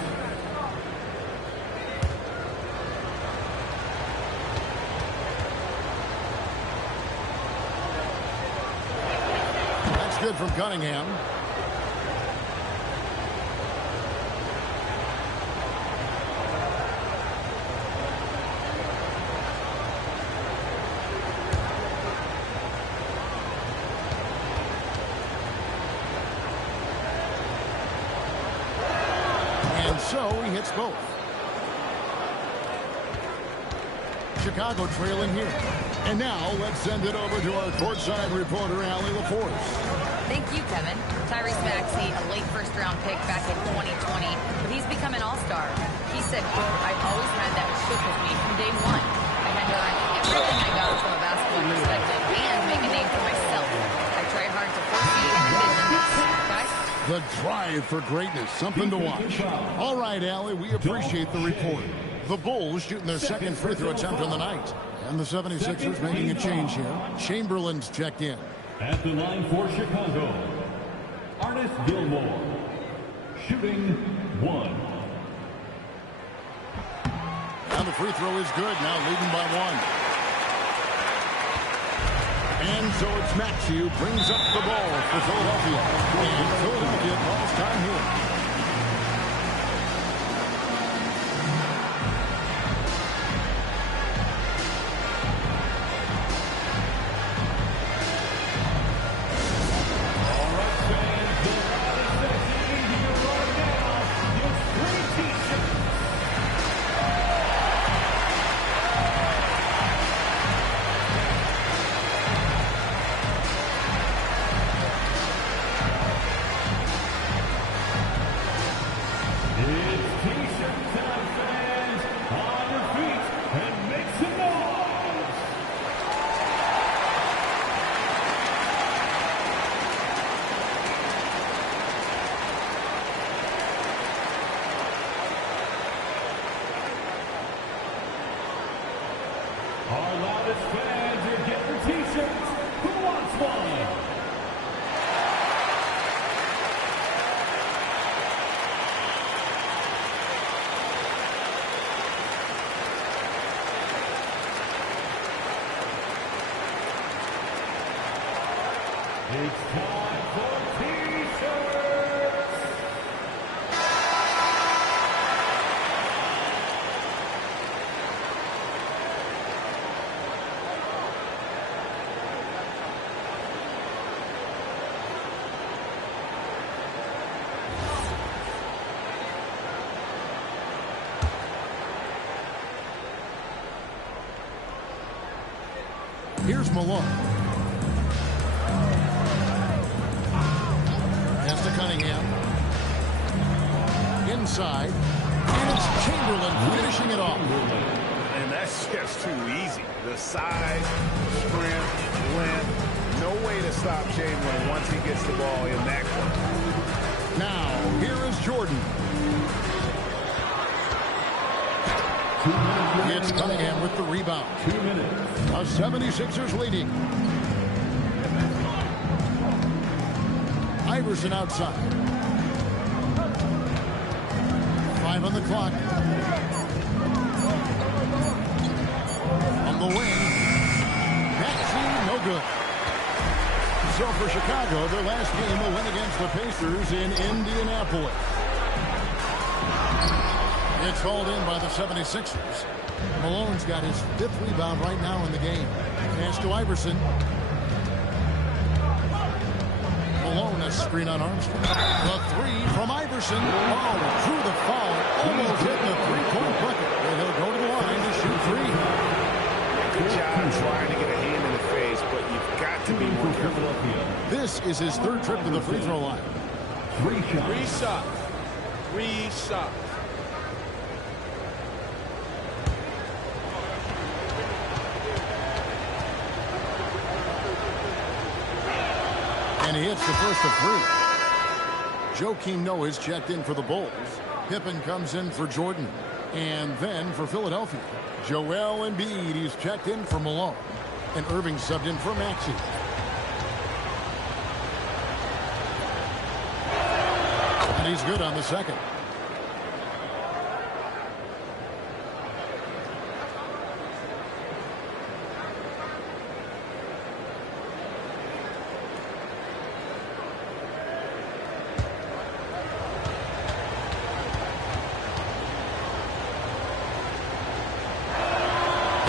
That's good from Cunningham. So he hits both. Chicago trailing here. And now let's send it over to our courtside reporter, Allie LaForce. Thank you, Kevin. Tyrese Maxey, a late first-round pick back in 2020, but he's become an all-star. He said, quote, "I've always had that chip with me from day one. I had to earn everything I got from a basketball perspective and make a name for myself. I tried hard to succeed and guys." The drive for greatness, something to watch. All right, Allie, we appreciate the report. The Bulls shooting their second free throw attempt on the night. And the 76ers making a change here. Chamberlain's checked in. At the line for Chicago, Ernest Gilmore, shooting 1. And the free throw is good, now leading by 1. And so it's Maxey who brings up the ball for Philadelphia. And Philadelphia calls time here. Our loudest fans are getting t-shirts. Who wants one? It's time for t-shirts. Here's Malone. Pass to Cunningham. Inside. And it's Chamberlain finishing it off. And that's just too easy. The size, strength, length. No way to stop Chamberlain once he gets the ball in that corner. Now, here is Jordan. It's Cunningham with the rebound. 2 minutes. The 76ers leading. Iverson outside. 5 on the clock. On the wing. Maxey, no good. So for Chicago, their last game will win against the Pacers in Indianapolis. It's hauled in by the 76ers. Malone's got his 5th rebound right now in the game. Pass to Iverson. Malone, a screen on Armstrong. The 3 from Iverson. Oh, through the foul. Almost hitting the 3-point bucket. And he'll go to the line to shoot 3. Good job trying to get a hand in the face, but you've got to be more careful. This is his 3rd trip to the free throw line. 3 shots. 3 shots. 3 shots. And he hits the first of 3. Joakim Noah is checked in for the Bulls. Pippen comes in for Jordan. And then for Philadelphia, Joel Embiid. He's checked in for Malone. And Irving subbed in for Maxey. And he's good on the second.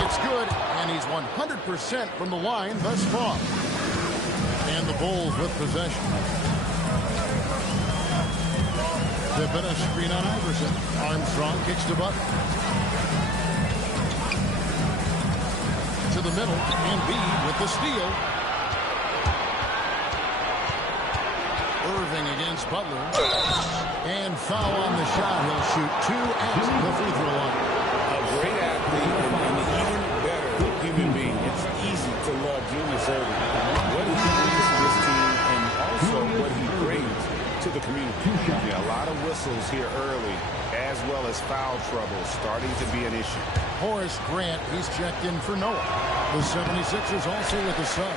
It's good, and he's 100% from the line thus far. And the Bulls with possession. Pippen, a screen on Iverson. Armstrong kicks to Butler. To the middle, Embiid with the steal. Irving against Butler. And foul on the shot. He'll shoot 2 at the free throw line. A great athlete and an even better human being. It's easy to love Julius Irving. What he brings to this team and also what he brings to the community. Yeah, a lot of whistles here early, as well as foul trouble starting to be an issue. Horace Grant, he's checked in for Noah. The 76ers also with a sub.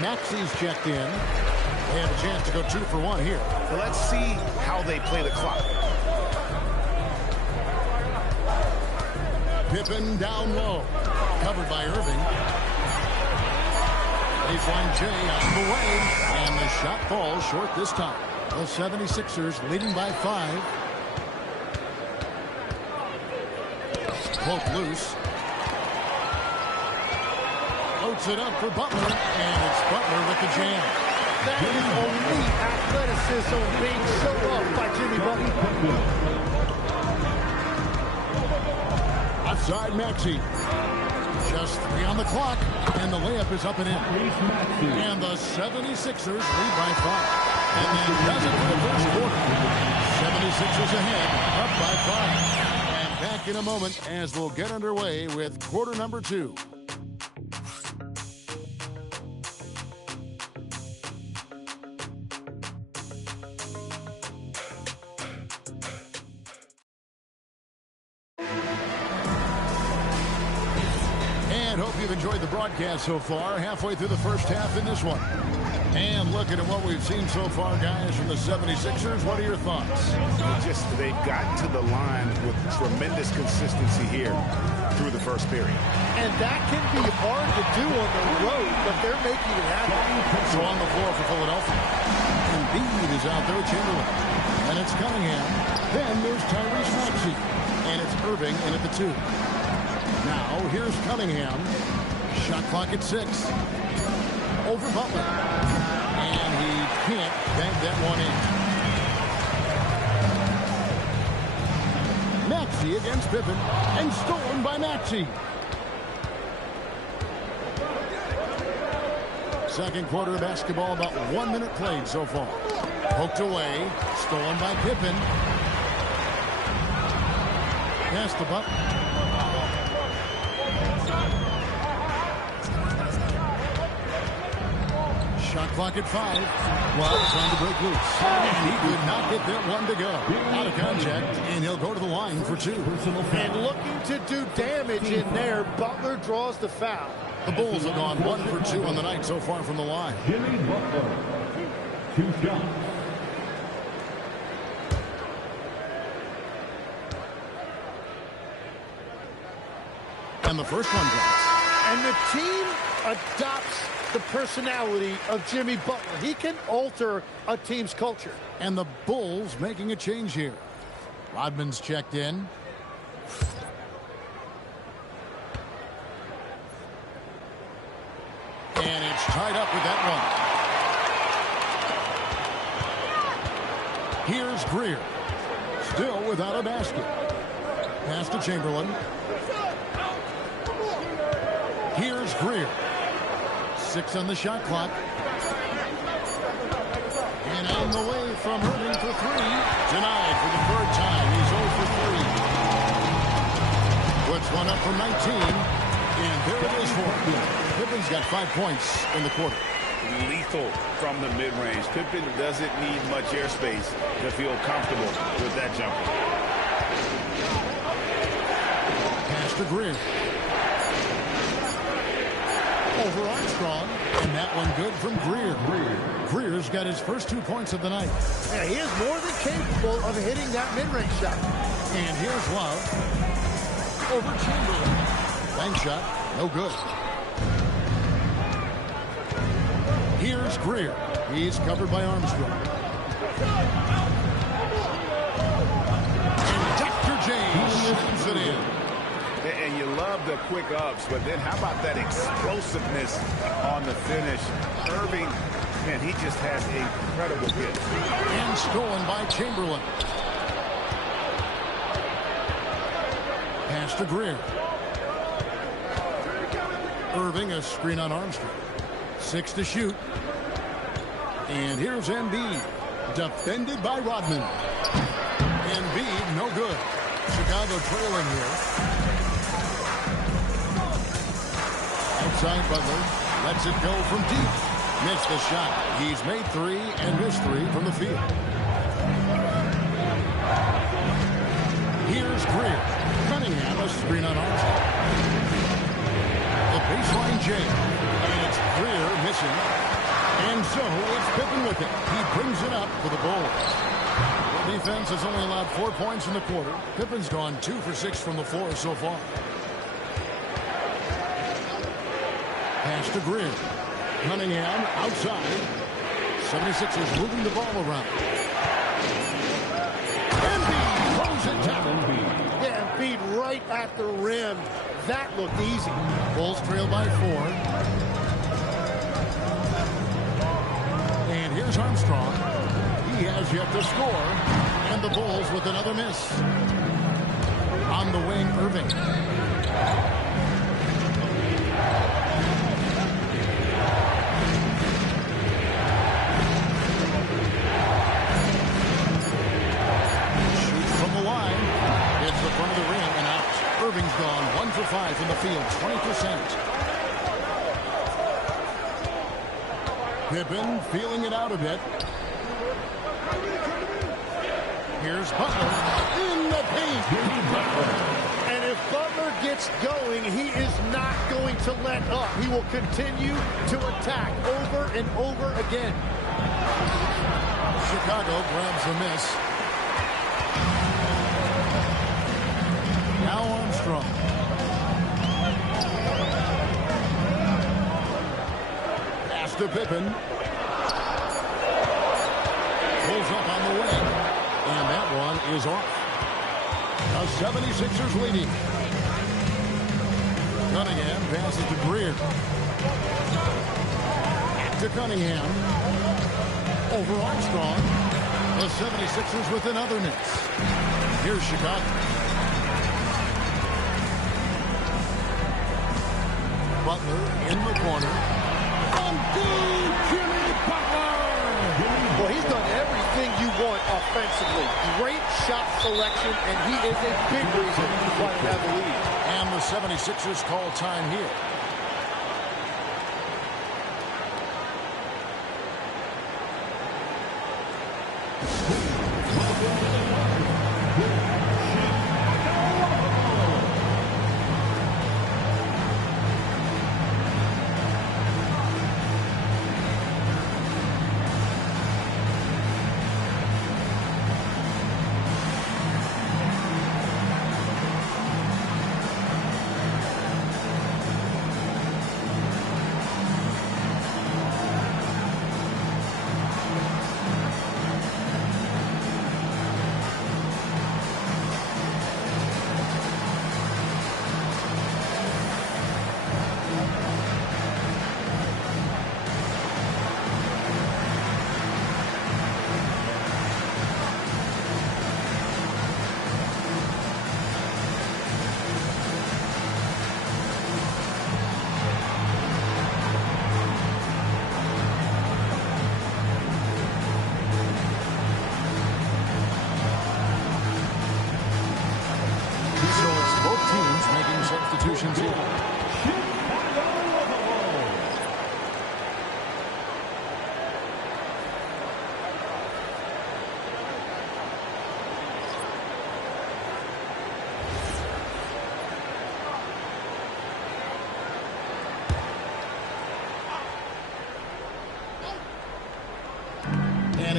Maxey's checked in. They have a chance to go 2 for 1 here. So let's see how they play the clock. Pippen down low. Covered by Irving. Baseline J out of the way. And the shot falls short this time. The 76ers leading by 5. Poke loose. Floats it up for Butler. And it's Butler with the jam. That is elite athleticism being showed off by Jimmy Butler. Outside Maxey. Just 3 on the clock. And the layup is up and in. And the 76ers lead by 5. And then does it for the first quarter. 76ers ahead, up by 5. And back in a moment as we'll get underway with quarter number 2. And hope you've enjoyed the broadcast so far. Halfway through the first half in this one. And looking at what we've seen so far, guys, from the 76ers, what are your thoughts? They've gotten to the line with tremendous consistency here through the first period. And that can be hard to do on the road, but they're making it happen. So on the floor for Philadelphia. Embiid is out there with Chamberlain. And it's Cunningham. Then there's Tyrese Maxey. And it's Irving in at the 2. Now, here's Cunningham. Shot clock at 6. Over Butler. And he can't bank that one in. Maxey against Pippen. And stolen by Maxey. Second quarter of basketball, about 1 minute played so far. Poked away. Stolen by Pippen. Pass to Butler. Shot clock at 5. Love trying to break loose. And he could not get that one to go. Out of contact, and he'll go to the line for 2. And looking to do damage in there, Butler draws the foul. The Bulls have gone 1 for 2 on the night so far from the line. Jimmy Butler, 2 shots. And the first one drops. And the team adopts the personality of Jimmy Butler. He can alter a team's culture. And the Bulls making a change here. Rodman's checked in. And it's tied up with that one. Here's Greer. Still without a basket. Pass to Chamberlain. Here's Greer. 6 on the shot clock. And on the way from Irving for 3. Denied for the 3rd time. He's 0 for 3. Puts one up from 19. And there it is for him. Pippen's got 5 points in the quarter. Lethal from the mid-range. Pippen doesn't need much airspace to feel comfortable with that jumper. Pass to Greer. Over Armstrong, and that one good from Greer. Greer's got his first 2 points of the night. Yeah, he is more than capable of hitting that mid-range shot. And here's Love. Over Chamberlain. Bank shot, no good. Here's Greer. He's covered by Armstrong. And Dr. James sends it in. And you love the quick ups, but then how about that explosiveness on the finish? Irving, man, he just has an incredible hit. And stolen by Chamberlain. Pass to Greer. Irving, a screen on Armstrong. 6 to shoot. And here's Embiid. Defended by Rodman. Embiid, no good. Chicago trailing here. Outside Butler. Lets it go from deep. Missed the shot. He's made 3 and missed 3 from the field. Here's Greer. Cunningham, a screen on Armstrong. The baseline jam. And it's Greer missing. And so it's Pippen with it. He brings it up for the Bulls. The defense has only allowed 4 points in the quarter. Pippen's gone 2 for 6 from the floor so far. Pass to Greer. Cunningham outside. 76ers moving the ball around. Embiid throws it down. Yeah, Embiid right at the rim. That looked easy. Bulls trail by 4. And here's Armstrong. He has yet to score. And the Bulls with another miss. On the wing, Irving. Shoots from the line. Hits the front of the ring and out. Irving's gone 1 for 5 from the field, 20%. Pippen feeling it out a bit. Here's Butler in the paint. And if Butler gets going, he is not going to let up. He will continue to attack over and over again. Chicago grabs the miss. Now Armstrong. Pass to Pippen. Pulls up on the wing. And that one is off. The 76ers leading. Cunningham passes to Greer. Back to Cunningham. Over Armstrong. The 76ers with another miss. Here's Chicago. Butler in the corner. And Jimmy Butler! Well, he's done everything you want offensively. Great shot selection, and he is a big reason why they have the lead. And the 76ers call time here.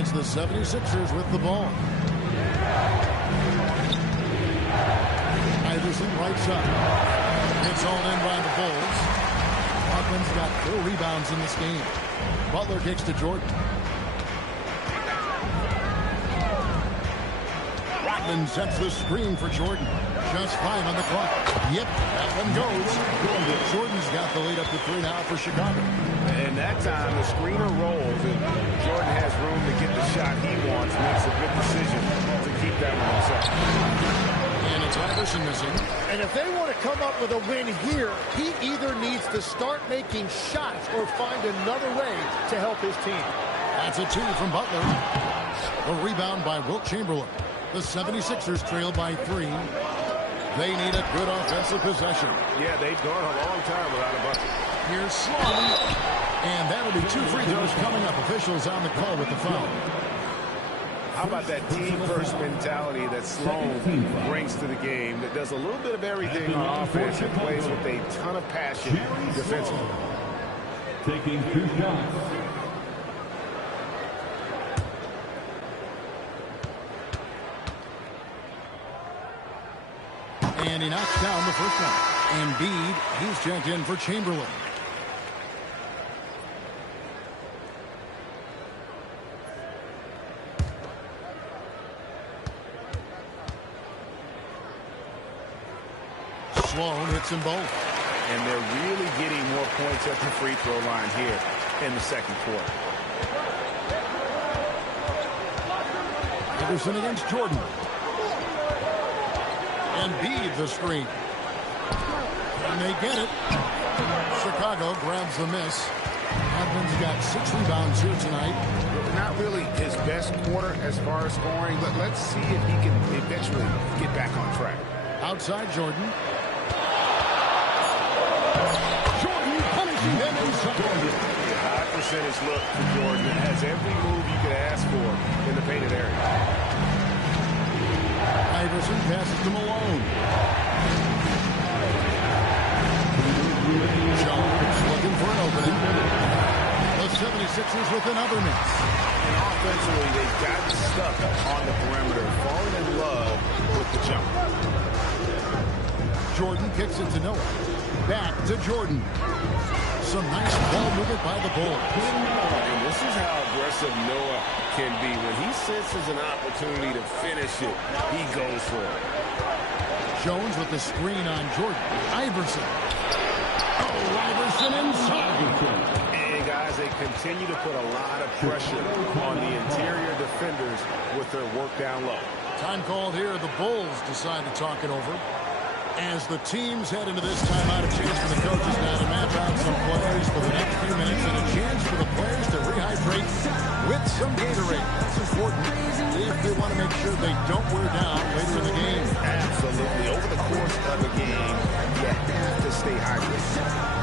it's the 76ers with the ball. Iverson right side. It's all in by the Bulls. Rodman's got 4 rebounds in this game. Butler kicks to Jordan. Rodman sets the screen for Jordan. Just 5 on the clock. Yep, that one goes. Jordan's got the lead up to 3 now for Chicago. And that time, the screener rolls, and Jordan has room to get the shot he wants. Makes a good decision to keep that one himself. And it's Iverson missing. And if they want to come up with a win here, he either needs to start making shots or find another way to help his team. That's a 2 from Butler. A rebound by Wilt Chamberlain. The 76ers trail by 3. They need a good offensive possession. Yeah, they've gone a long time without a bucket. Here's Sloan. And that'll be 2 free throws coming up. Officials on the call with the foul. How about that team-first mentality that Sloan brings to the game, that does a little bit of everything on offense and plays with a ton of passion defensively. Taking 2 shots. And he knocks down the first one. Embiid, he's checked in for Chamberlain. Sloan hits them both. And they're really getting more points at the free throw line here in the second quarter. Anderson against Jordan. Embiid the screen. And they get it. Chicago grabs the miss. Rodman's got 6 rebounds here tonight. Not really his best quarter as far as scoring, but let's see if he can eventually get back on track. Outside Jordan. Jordan punishing them inside. A high percentage look for Jordan. It has every move you could ask for in the painted area. Iverson passes to Malone. Jones looking for an opening. The 76ers with another miss. And offensively, they've gotten stuck on the perimeter, falling in love with the jump. Jordan kicks it to Noah. Back to Jordan. Some nice ball movement by the Bulls. And this is how aggressive Noah can be. When he senses an opportunity to finish it, he goes for it. Jones with the screen on Jordan. Iverson. Oh, Iverson inside. And guys, they continue to put a lot of pressure on the interior defenders with their work down low. Time called here. The Bulls decide to talk it over. As the teams head into this timeout, a chance for the coaches now to map out some plays for the next few minutes and a chance for the players to rehydrate with some Gatorade. That's important if they want to make sure they don't wear down later in the game. Absolutely. Over the course of the game, you have to stay hydrated.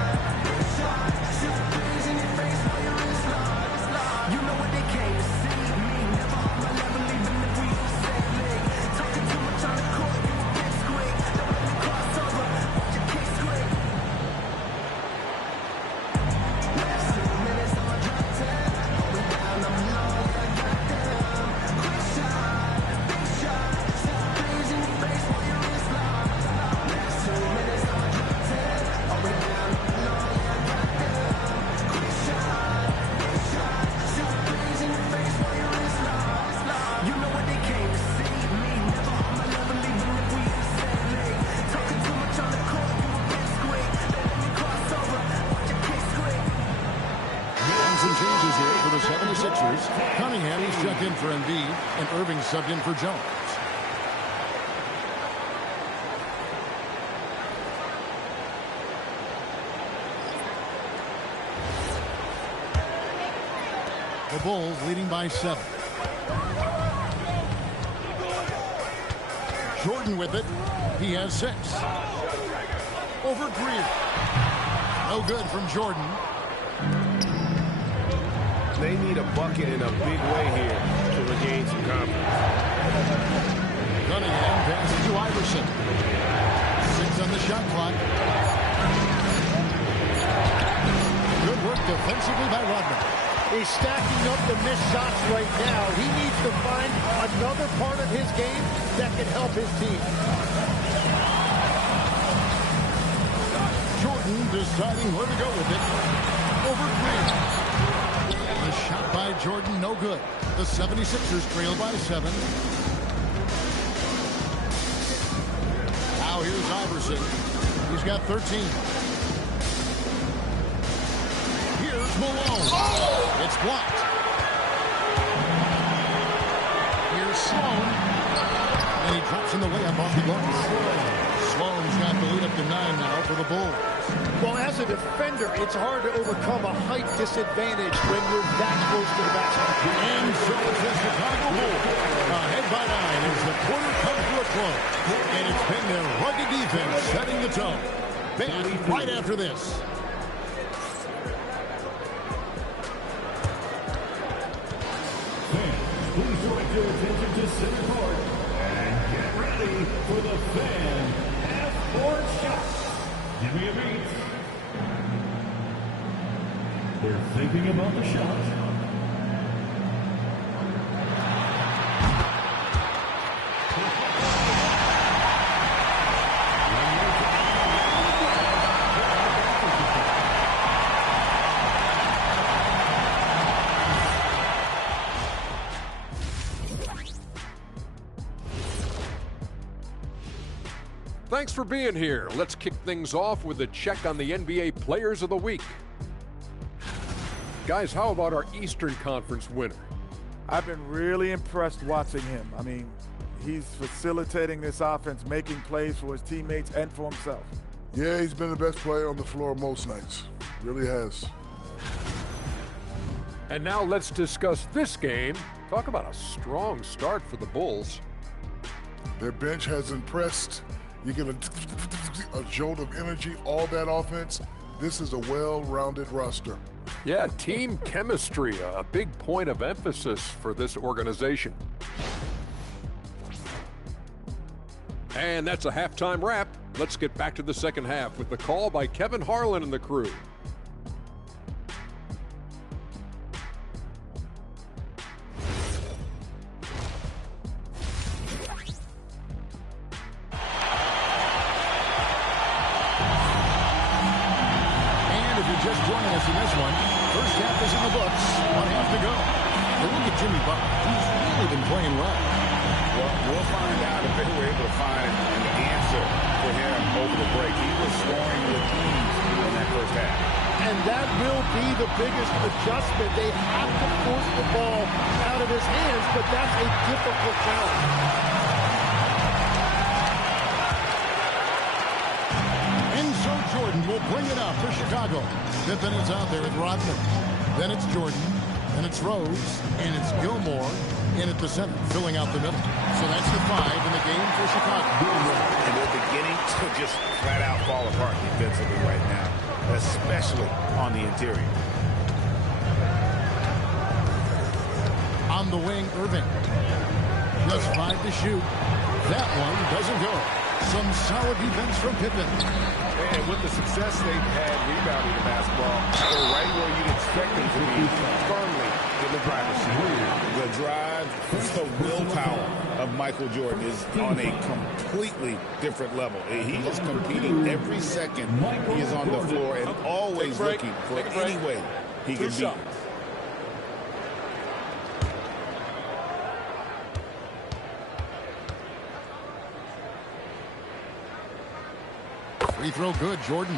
Cunningham is checked in for Embiid, and Irving subbed in for Jones. The Bulls leading by 7. Jordan with it. He has 6. Over Greer. No good from Jordan. They need a bucket in a big way here to regain some confidence. Cunningham passes to Iverson. 6 on the shot clock. Good work defensively by Rodman. is stacking up the missed shots right now. He needs to find another part of his game that can help his team. Jordan deciding where to go with it. Over three. The shot by Jordan, no good. The 76ers trail by 7. Now here's Iverson. He's got 13. Here's Malone. Oh! It's blocked. Here's Sloan. And he drops in the layup off the glass. Sloan's got the lead up to 9 now for the Bulls. Well, as a defender, it's hard to overcome a height disadvantage when you're that close to the basket. And so it's the Chicago Bulls ahead by 9 as the quarter comes to a close. And it's been their rugged defense setting the tone. Back right after this. Fans, please direct your attention to center court and get ready for the fan half-court shot. Give me a beat. They're thinking about the shot. Thanks for being here. Let's kick things off with a check on the NBA Players of the Week. Guys, how about our Eastern Conference winner? I've been really impressed watching him. I mean, he's facilitating this offense, making plays for his teammates and for himself. Yeah, he's been the best player on the floor most nights. Really has. And now let's discuss this game. Talk about a strong start for the Bulls. Their bench has impressed. You get a jolt of energy, all that offense. This is a well-rounded roster. Yeah, team chemistry, a big point of emphasis for this organization. And that's a halftime wrap. Let's get back to the second half with the call by Kevin Harlan and the crew. Just joining us in this one. First half is in the books. 1 half to go. And look at Jimmy Butler. He's really been playing well. Well, we'll find out if they were able to find an answer for him over the break. He was scoring with ease in that first half. And that will be the biggest adjustment. They have to force the ball out of his hands, but that's a difficult challenge. Jordan will bring it up for Chicago. Pippen is out there with Rodman. Then it's Jordan. Then it's Rose. And it's Gilmore in at the center, filling out the middle. So that's the 5 in the game for Chicago. And they're beginning to just flat out fall apart defensively right now, especially on the interior. On the wing, Irving. Just 5 to shoot. That one doesn't go. Some solid defense from Pippen. And with the success they've had rebounding the basketball, they're right where you'd expect them to be, firmly in the driver's seat. The drive, the willpower of Michael Jordan is on a completely different level. He is competing every second he is on the floor and always looking for any way he can beat. Free throw good, Jordan.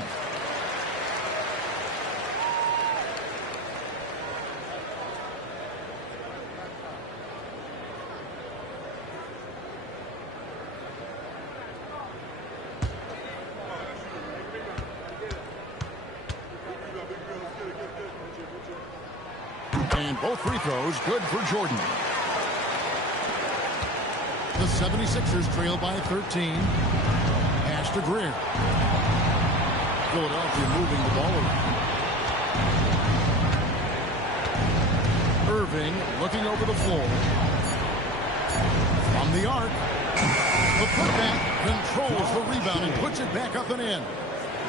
And both free throws good for Jordan. The 76ers trail by 13. Pass to Greer. Philadelphia moving the ball around. Irving looking over the floor. From the arc. The putback controls the rebound and puts it back up and in.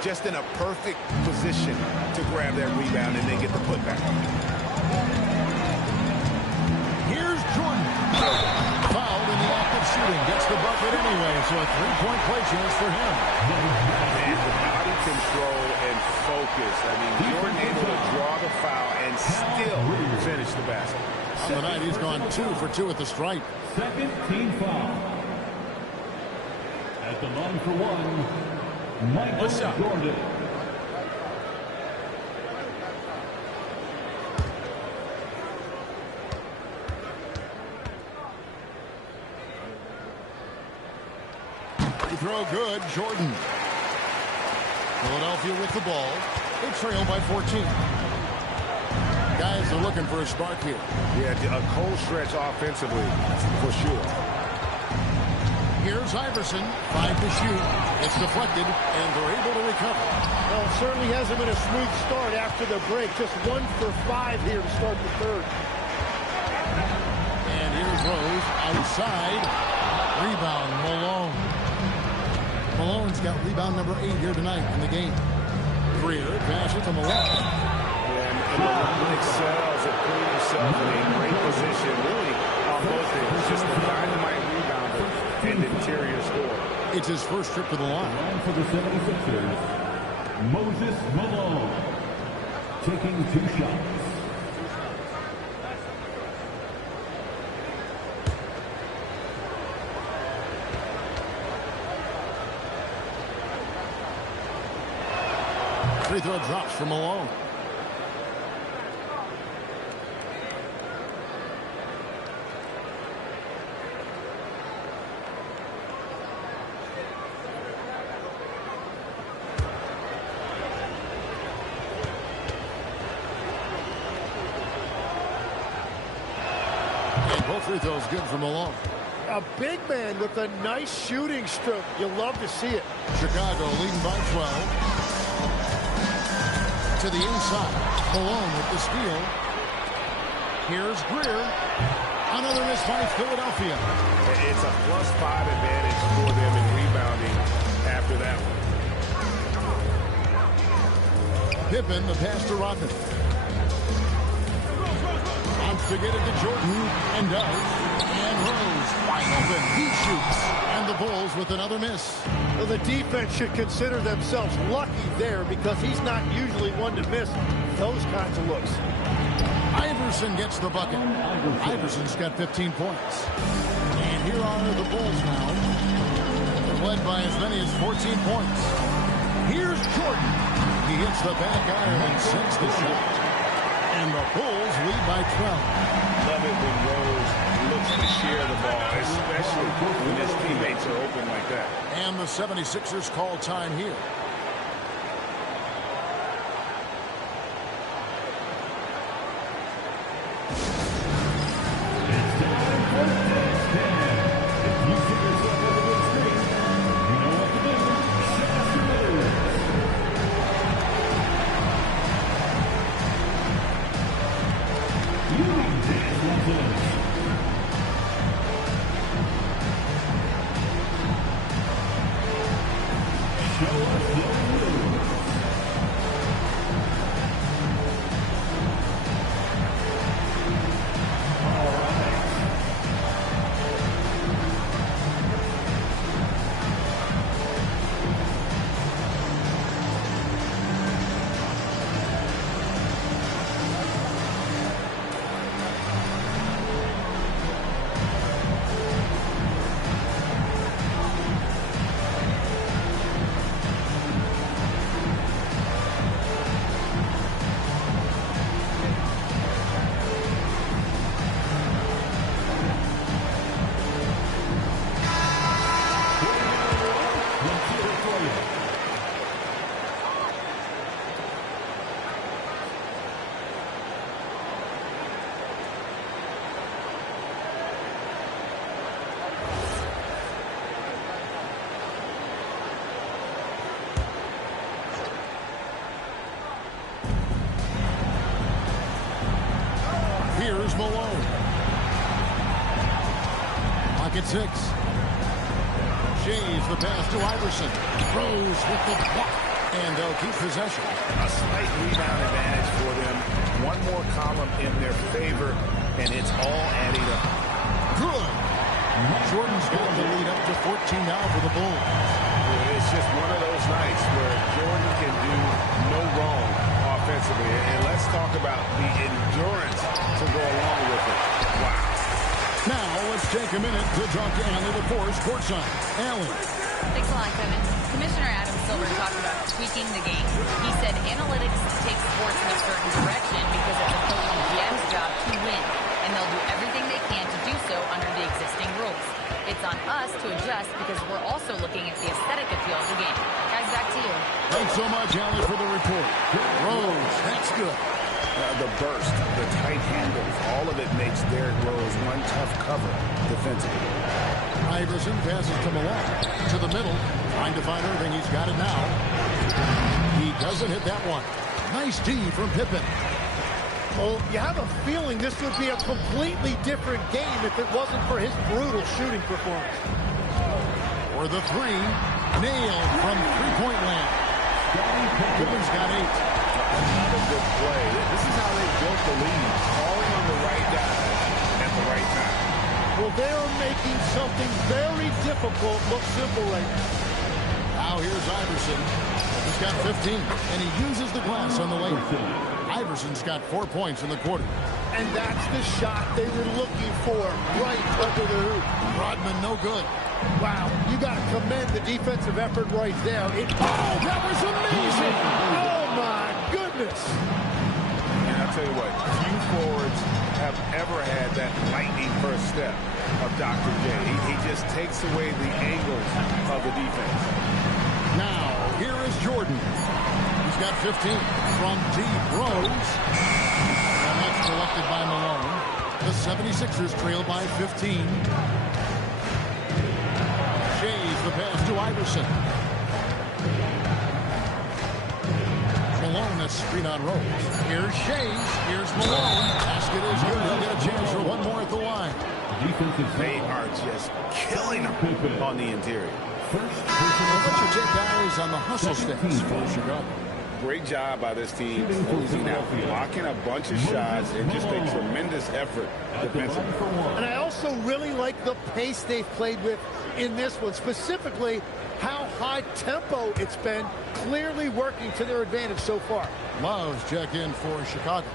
Just in a perfect position to grab that rebound and then get the putback. Here's Jordan. Fouled in the act of shooting. Gets the bucket anyway, so a three-point play chance for him. Man, the body control and focus. I mean, Jordan able to draw the foul and still finish the basket. On the night, he's gone 2 for 2 at the stripe. Second team foul. At the line for one, Michael Jordan. Free throw good, Jordan. Philadelphia with the ball. They trail by 14. Guys are looking for a spark here. Yeah, a cold stretch offensively, for sure. Here's Iverson, 5 to shoot. It's deflected, and they're able to recover. Well, it certainly hasn't been a smooth start after the break. Just 1 for 5 here to start the third. And here's Rose outside. Rebound, Malone. Malone's got rebound number 8 here tonight in the game. Greer passes to Malone. And Malone excels at putting himself in a great position, really, on both ends. Just a dynamite rebounder and interior score. It's his first trip to the line. For the 76ers, Moses Malone taking 2 shots. Free throw drops for Malone. And both free throws good for Malone. A big man with a nice shooting stroke. You'll love to see it. Chicago leading by 12. To the inside. Malone with the steal. Here's Greer. Another miss by Philadelphia. It's a +5 advantage for them in rebounding after that one. Pippen, the pass to Rodman. Wants to get it to Jordan, and does. And Rose, wide open. He shoots. And the Bulls with another miss. Well, the defense should consider themselves lucky there because he's not usually one to miss those kinds of looks. Iverson gets the bucket. Iverson's got 15 points. And here are the Bulls now. They're led by as many as 14 points. Here's Jordan. He hits the back iron and sinks the shot. And the Bulls lead by 12. Love it when Rose looks to share the ball, especially when his teammates are open like that. And the 76ers call time here. Here's Malone. Pocket 6. Shaves the pass to Iverson. Rose with the block. And they'll keep possession. A slight rebound advantage for them. One more column in their favor, and it's all adding up. Good. Jordan's got the lead up to 14 now for the Bulls. It's just one of those nights where Jordan can do no wrong offensively. And let's talk about the endurance to go along with it. Wow. Now let's take a minute to talk to Allen LaForce courtside. Allen. Thanks a lot, Kevin. Commissioner Adam Silver talked about tweaking the game. He said analytics take sports in a certain direction because it's a coach and GM's job to win, and they'll do everything they can to do so under the existing rules. It's on us to adjust because we're also looking at the aesthetic appeal of the game. Guys, back to you. Thanks so much, Allen, for the report. Rose, that's good. The burst, the tight handles, all of it makes Derrick Rose one tough cover defensively. Iverson passes to Malone. To the middle. Trying to find Irving. He's got it now. He doesn't hit that one. Nice D from Pippen. Well, you have a feeling this would be a completely different game if it wasn't for his brutal shooting performance. For the three. Nailed from three-point land. Pippen's got 8. Another good play. This is how they built the lead. Calling on the right guy at the right time. Well, they're making something very difficult look simple right now. Now here's Iverson. He's got 15, and he uses the glass on the layup. Iverson's got 4 points in the quarter. And that's the shot they were looking for right under the hoop. Rodman no good. Wow, you got to commend the defensive effort right there. Oh, that was amazing! Oh, my goodness. And I'll tell you what, few forwards have ever had that lightning first step of Dr. J. He just takes away the angles of the defense. Now, here is Jordan. He's got 15 from deep. Rose. And that's collected by Malone. The 76ers trail by 15. Shays the pass to Iverson. Malone, a screen on Rose. Here's Shays. Here's Malone. Basket is good. He'll get a chance for one more at the line. They are just killing them on the interior. Richard J. Barry's on the hustle sticks for Chicago. Great job by this team closing out, blocking a bunch of shots, and just a tremendous effort defensively. And I also really like the pace they've played with in this one, specifically how high tempo it's been, clearly working to their advantage so far. Love's check in for Chicago.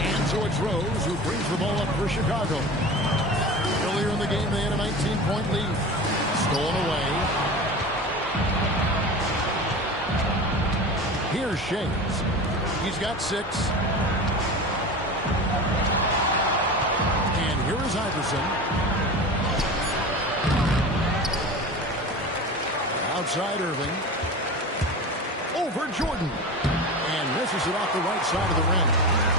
And so it's Rose who brings the ball up for Chicago. Earlier in the game, they had a 19-point lead. Stolen away. Here's Shays. He's got 6. And here is Iverson. Outside Irving. Over Jordan. And misses it off the right side of the rim.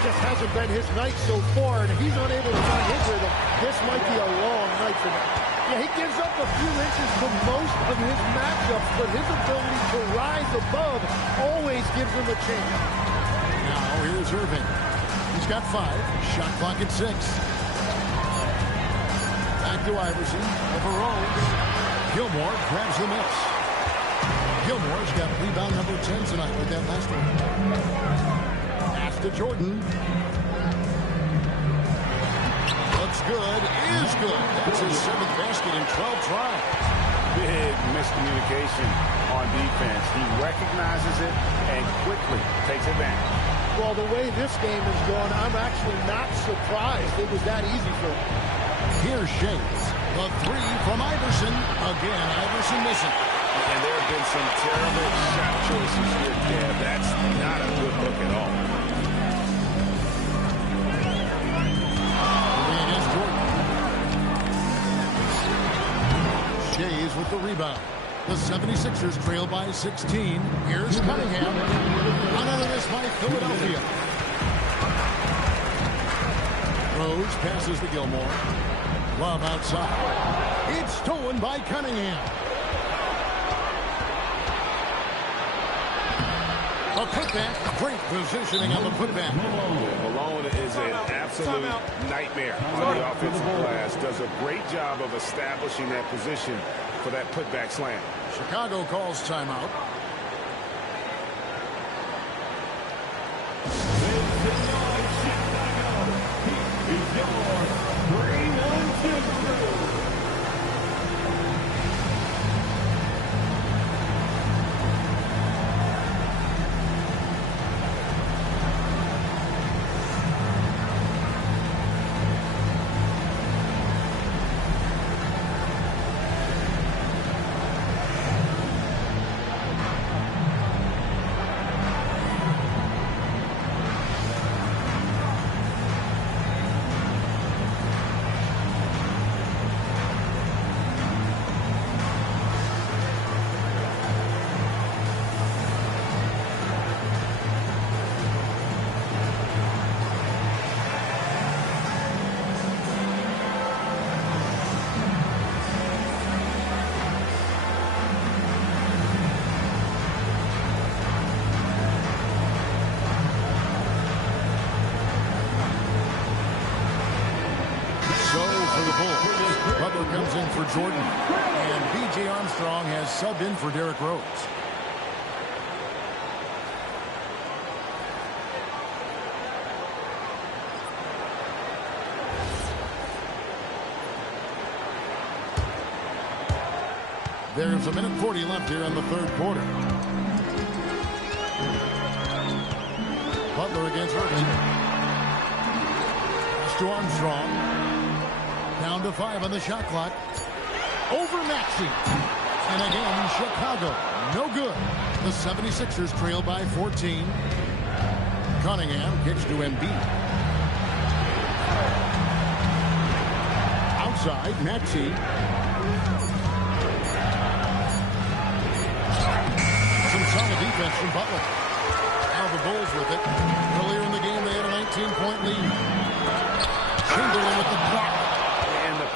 Just hasn't been his night so far, and if he's unable to find his rhythm, this might be a long night for him. Yeah, he gives up a few inches to most of his matchups, but his ability to rise above always gives him a chance. Now here's Irving. He's got 5. Shot clock at 6. Back to Iverson. Over Rose. Gilmore grabs the miss. Gilmore's got rebound number 10 tonight with that last one. Pass to Jordan. Looks good. Is good. That's his 7th basket in 12 tries. Big miscommunication on defense. He recognizes it and quickly takes advantage. Well, the way this game has gone, I'm actually not surprised it was that easy for him. Here's Shays. The 3 from Iverson. Again, Iverson missing. And there have been some terrible shot choices here, Dad. That's not a good look at all. Against Jordan. Shays with the rebound. The 76ers trail by 16. Here's Cunningham. Another miss by Philadelphia. Rose passes to Gilmore. Love outside. It's stolen by Cunningham. A putback. Great positioning on the putback. Malone is an absolute nightmare on the offensive glass. Does a great job of establishing that position for that putback slam. Chicago calls timeout. Butler comes in for Jordan. And B.J. Armstrong has subbed in for Derrick Rose. There's a minute 40 left here in the third quarter. Butler against Irving. Pass to Armstrong. Down to 5 on the shot clock. Over Maxey. And again, Chicago. No good. The 76ers trail by 14. Cunningham kicks to Embiid. Outside, Maxey. Some solid defense from Butler. Now the Bulls with it. Earlier in the game, they had a 19-point lead. Chamberlain with the block.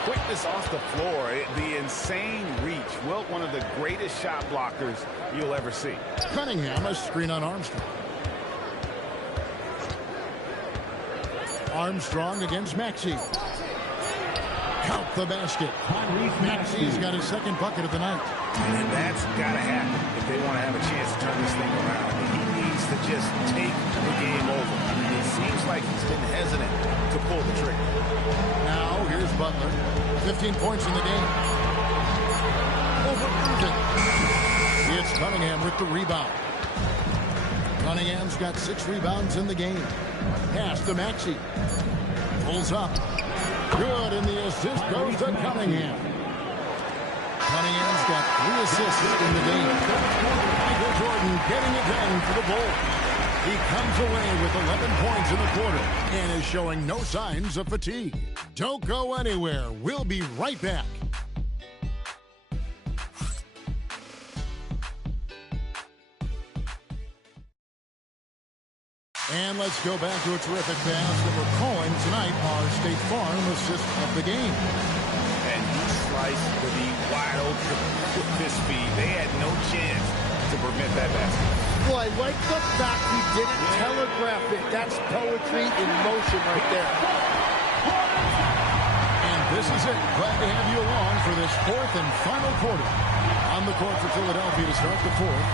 Quickness off the floor, the insane reach. Well, one of the greatest shot blockers you'll ever see. Cunningham, a screen on Armstrong. Armstrong against Maxey. Count the basket. Maxey's got his second bucket of the night. And that's got to happen if they want to have a chance to turn this thing around. He needs to just take the game over. It seems like he's been hesitant to pull the trigger. Now, here's Butler. 15 points in the game. Over Irving. It's Cunningham with the rebound. Cunningham's got 6 rebounds in the game. Pass to Maxey. Pulls up. Good, and the assist goes to Cunningham. Cunningham's got 3 assists in the game. Michael Jordan getting it done for the Bulls. He comes away with 11 points in the quarter and is showing no signs of fatigue. Don't go anywhere. We'll be right back. And let's go back to a terrific pass that we're calling tonight our State Farm assist of the game. And he sliced the D wide open with this speed. They had no chance to prevent that basket. Well, I like the fact he didn't telegraph it. That's poetry in motion right there. And this is it. Glad to have you along for this fourth and final quarter. On the court for Philadelphia to start the fourth.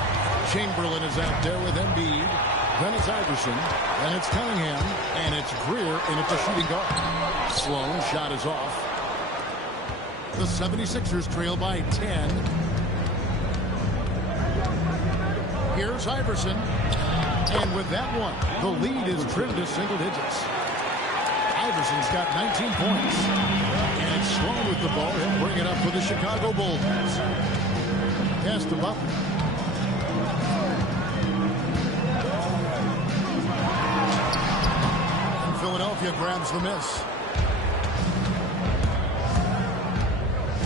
Chamberlain is out there with Embiid. Then it's Iverson. Then it's Cunningham. And it's Greer in at the shooting guard. Sloan shot is off. The 76ers trail by 10. Here's Iverson. And with that one, the lead is trimmed to single digits. Iverson's got 19 points. And it's Sloan with the ball. He'll bring it up for the Chicago Bulls. Pass to Butler. And Philadelphia grabs the miss.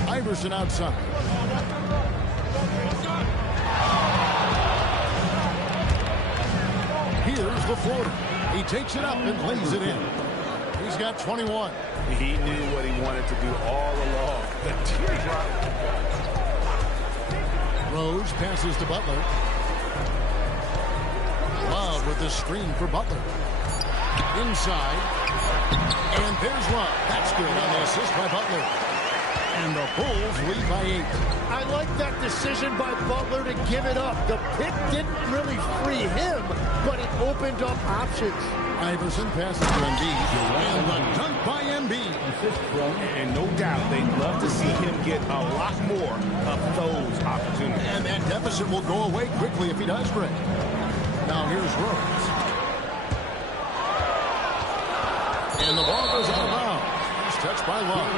Iverson outside. Here's the floater. He takes it up and lays it in. He's got 21. He knew what he wanted to do all along. The teardrop. Rose passes to Butler. Love with the screen for Butler. Inside. And there's Love. That's good on the assist by Butler. And the Bulls lead by 8. I like that decision by Butler to give it up. The pick didn't really free him, but it opened up options. Iverson passes to Embiid. And the dunk by Embiid. And no doubt they'd love to see him get a lot more of those opportunities. And that deficit will go away quickly if he does, Greg. Now here's Rose. And the ball goes out of bounds. He's touched by Love.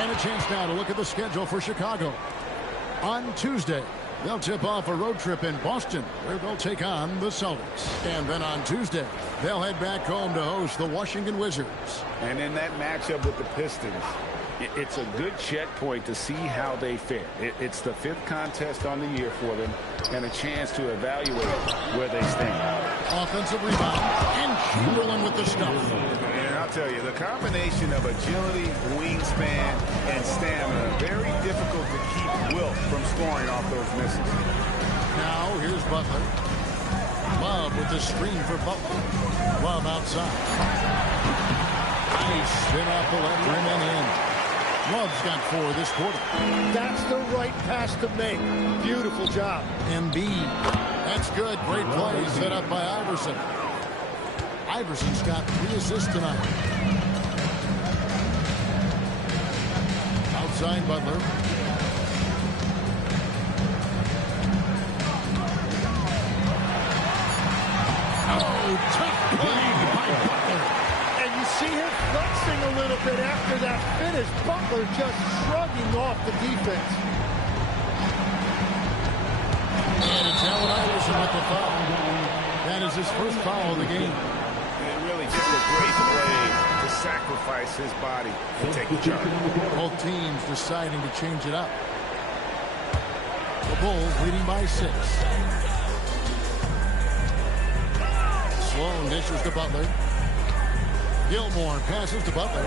And a chance now to look at the schedule for Chicago. On Tuesday, they'll tip off a road trip in Boston, where they'll take on the Celtics. And then on Tuesday, they'll head back home to host the Washington Wizards. And in that matchup with the Pistons, it's a good checkpoint to see how they fare. It's the 5th contest on the year for them, and a chance to evaluate where they stand. Offensive rebound, and Chamberlain with the stuff. And I'll tell you, the combination of agility, wingspan, and stamina, very difficult to keep Wilt from scoring off those misses. Now here's Butler. Love with the screen for Butler. Love outside. Nice spin off the left rim and in. Love's got 4 this quarter. That's the right pass to make. Beautiful job. Embiid. That's good. Great play set up by Iverson. Iverson's got 3 assists tonight. Outside Butler. Oh, tough play by Butler. And you see him flexing a little bit after that finish. Butler just shrugging off the defense. And it's Allen Iverson with the foul. That is his first foul of the game. And really just a great play to sacrifice his body and take the charge. Both teams deciding to change it up. The Bulls leading by 6. Sloan dishes to Butler. Gilmore passes to Butler.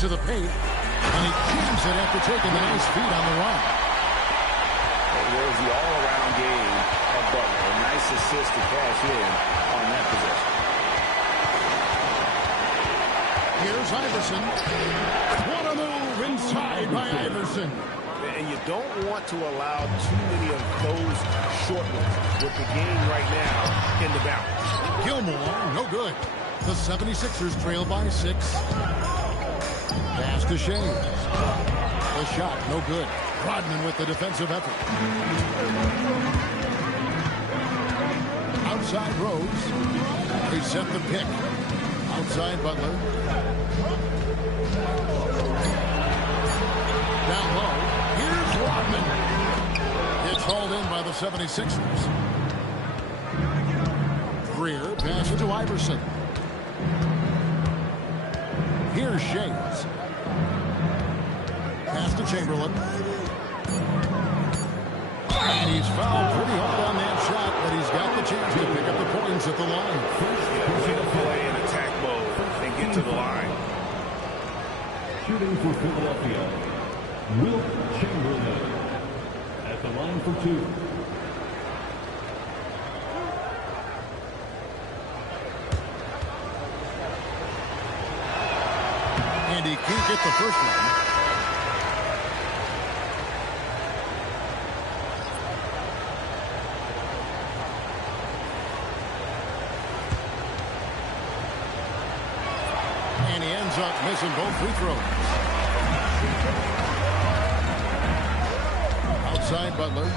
To the paint. And he jams it after taking the nice feed on the run. There's the all-around game of Butler. A nice assist to cash in on that possession. Here's Iverson. What a move inside by Iverson. And you don't want to allow too many of those short ones with the game right now in the balance. Gilmore, no good. The 76ers trail by 6. Pass to Shea. The shot, no good. Rodman with the defensive effort. Outside Rose. They set the pick. Outside Butler. Down low. Here's Rodman. It's hauled in by the 76ers. Greer passes to Iverson. Here's Shades. Pass to Chamberlain. And he's fouled pretty hard on that shot, but he's got the chance to pick up the points at the line. Get a play in attack mode and get to the line. Shooting for Philadelphia, Wilt Chamberlain at the line for 2. And he can't get the first one. And he ends up missing both free throws. Outside Butler.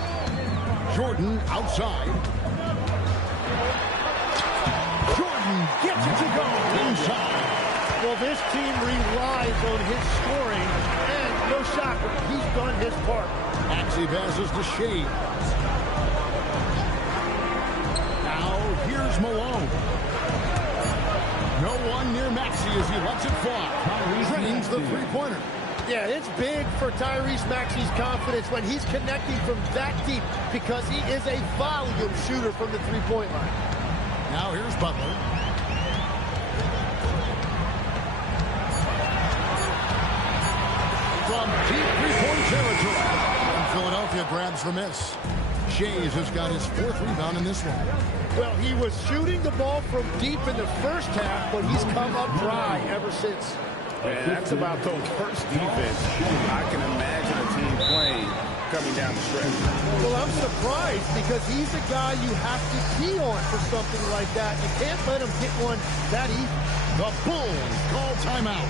Jordan outside. Jordan gets it to go inside. Well, this team relies on his scoring, and no shocker, he's done his part. Maxey passes to Shades. Now, here's Malone. No one near Maxey as he lets it fly. Drains the three-pointer. Yeah, it's big for Tyrese Maxey's confidence when he's connecting from that deep because he is a volume shooter from the three-point line. Now, here's Butler. From deep three-point territory. And Philadelphia grabs the miss. Shays has got his 4th rebound in this one. Well, he was shooting the ball from deep in the first half, but he's come up dry ever since. And that's about the worst defense I can imagine a team playing coming down the stretch. Well, I'm surprised because he's the guy you have to key on for something like that. You can't let him get one that easy. The Bulls call timeout.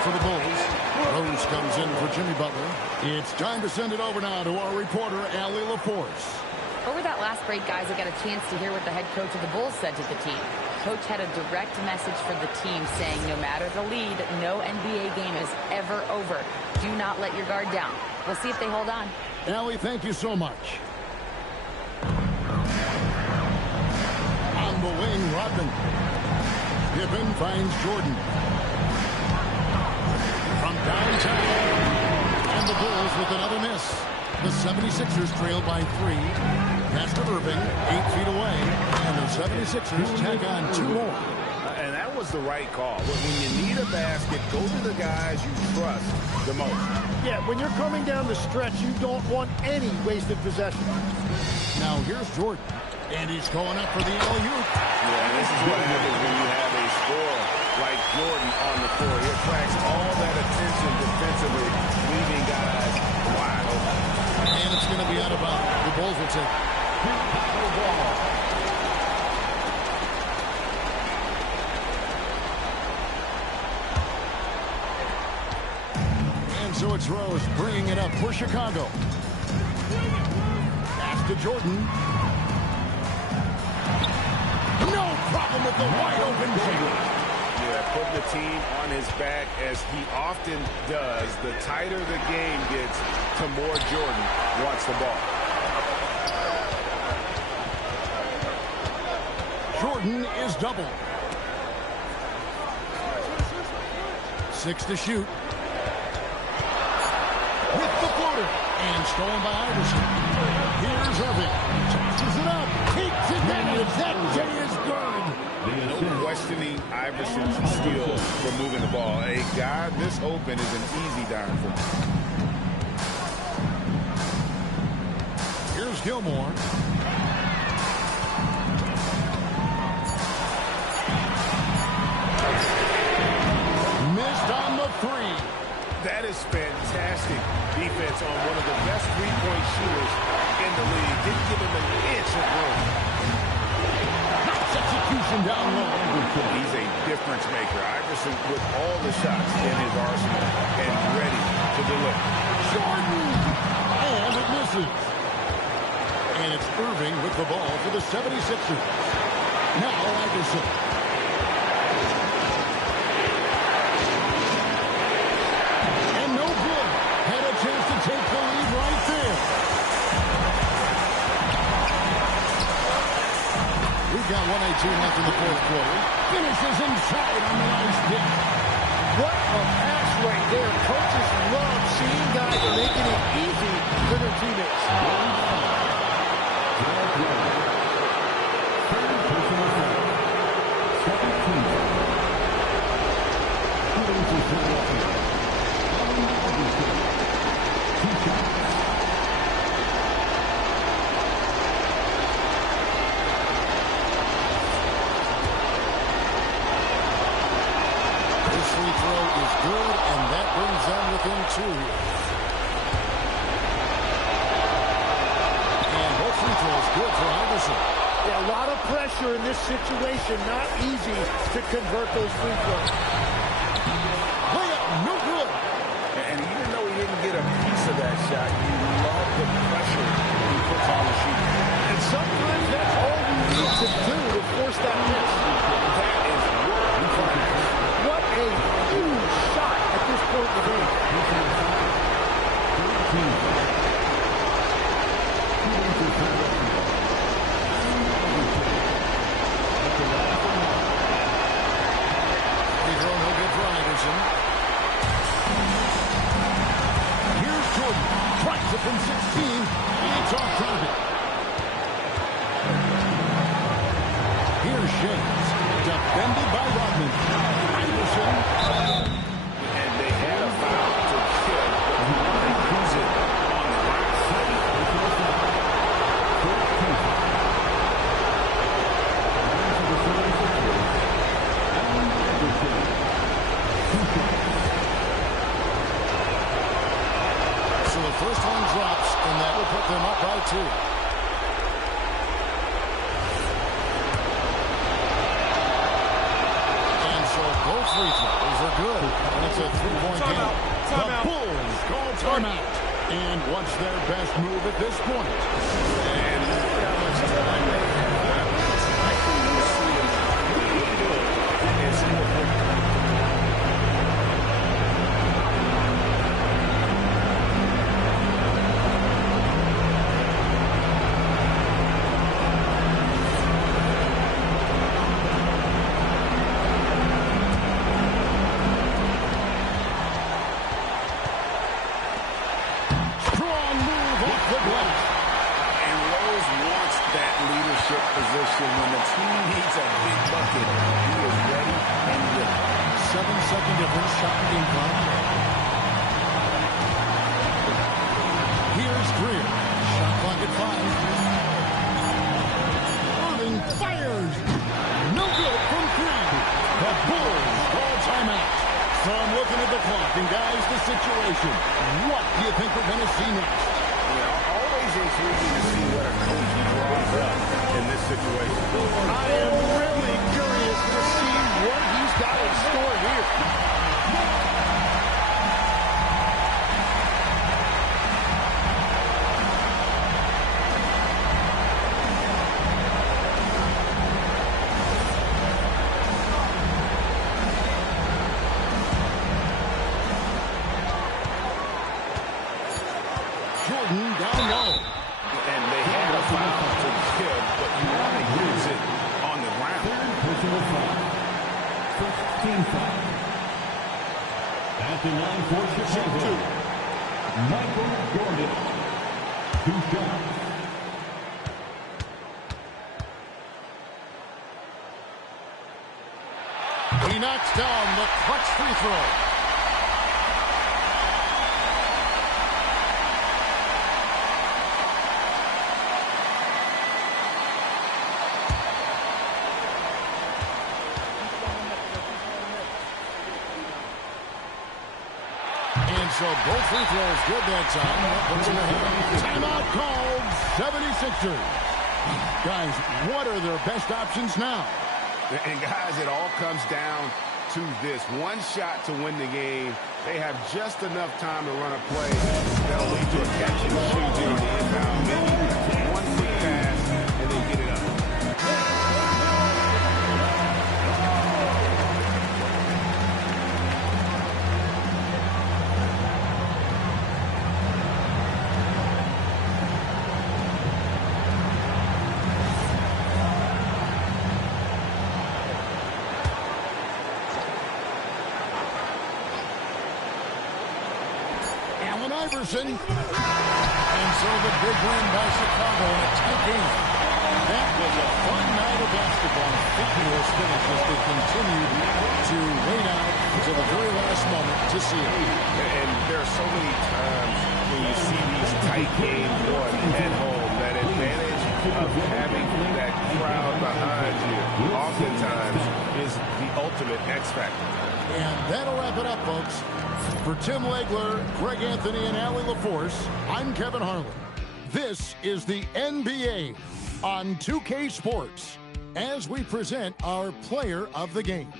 For the Bulls. Rose comes in for Jimmy Butler. It's time to send it over now to our reporter, Allie LaForce. Over that last break, guys, I got a chance to hear what the head coach of the Bulls said to the team. Coach had a direct message for the team saying no matter the lead, no NBA game is ever over. Do not let your guard down. We'll see if they hold on. Allie, thank you so much. On the wing, Rodman. Pippen finds Jordan. From downtown. And the Bulls with another miss. The 76ers trail by 3. Pass to Irving, 8 feet away. And the 76ers tack on 2 more. And that was the right call. When you need a basket, go to the guys you trust the most. Yeah, when you're coming down the stretch, you don't want any wasted possession. Now here's Jordan. And he's going up for the alley-oop. Yeah, this is what happens when you have a scorer like Jordan on the floor. He attracts all that attention defensively, leaving guys wide open. And it's going to be out of bounds. The Bulls will take it. And so it's Rose bringing it up for Chicago. Pass to Jordan. No problem with the wide open jumper. Yeah, putting the team on his back as he often does. The tighter the game gets, the more Jordan wants the ball. Jordan is doubled. 6 to shoot. With the floater. And stolen by Iverson. Here's Irving. Tosses it up. Takes it down. That J is good. No questioning Iverson's skill for moving the ball. A guy this open is an easy dime for him. Here's Gilmore. Missed on the 3. That is fantastic defense on one of the best three-point shooters in the league. Didn't give him an inch of room. Nice execution down low. He's a difference maker. Iverson with all the shots in his arsenal and ready to deliver. Jordan! And it misses. And it's Irving with the ball for the 76ers. Now Iverson. And no good. Had a chance to take the lead right there. We've got 1:18 left in the 4th quarter. Finishes inside on the nice hit. What a pass right there. Coaches love seeing guys making it easy for their teammates. 2 here. And both free throws good for Iverson. Yeah, a lot of pressure in this situation. Not easy to convert those free throws. Layup, no good. And even though he didn't get a piece of that shot, you love the pressure he puts on the shooter. And sometimes that's all you need to do to force that miss. That is What a huge shot at this point in the game. Free throw no good for Iverson. Here's Jordan. Tries it from 16. It's off target. Here's James. Defended by Rodman. Iverson. And they had a foul to kill, but he wanted to use it on the right side. So the first one drops, and that will put them up by 2. And so both free throws are good. And it's a 3-point game. The Bulls call timeout. And what's their best move at this point? And how much time they have. I think we'll see them really good and score quickly. Strong move off the glass. And Rose wants that leadership position. When the team needs a big bucket, he is ready and willing. 7-second difference, shot and game clock. Here's Greer. Shot clock at 5. Irving fires. No good from 3. The Bulls call timeout. So I'm looking at the clock, and guys, the situation. What do you think we're going to see next? Always intriguing to see what a coach draws up in this situation. I am really curious to see what he's got in store here. Jordan down low. And they had a foul to give, but you want to use it on the ground. Personal foul. First team foul. At the line for Chicago, Michael Jordan. 2 shots. He knocks down the clutch free throw. And so both free throws good that time. That puts them ahead. Timeout called. 76ers. Guys, what are their best options now? And guys, it all comes down to this. One shot to win the game. They have just enough time to run a play that'll lead to a catch and shoot during the inbound. Maybe one quick pass and then get it up. Iverson. And so the big win by Chicago in a tight game. That was a fun night of basketball. Fabulous finish as they continued to wait out until the very last moment to see it. And there are so many times when you see these tight games won at home, that advantage of having that crowd behind you oftentimes is the ultimate X factor. And that'll wrap it up, folks. For Tim Legler, Greg Anthony, and Allie LaForce, I'm Kevin Harlan. This is the NBA on 2K Sports as we present our player of the game.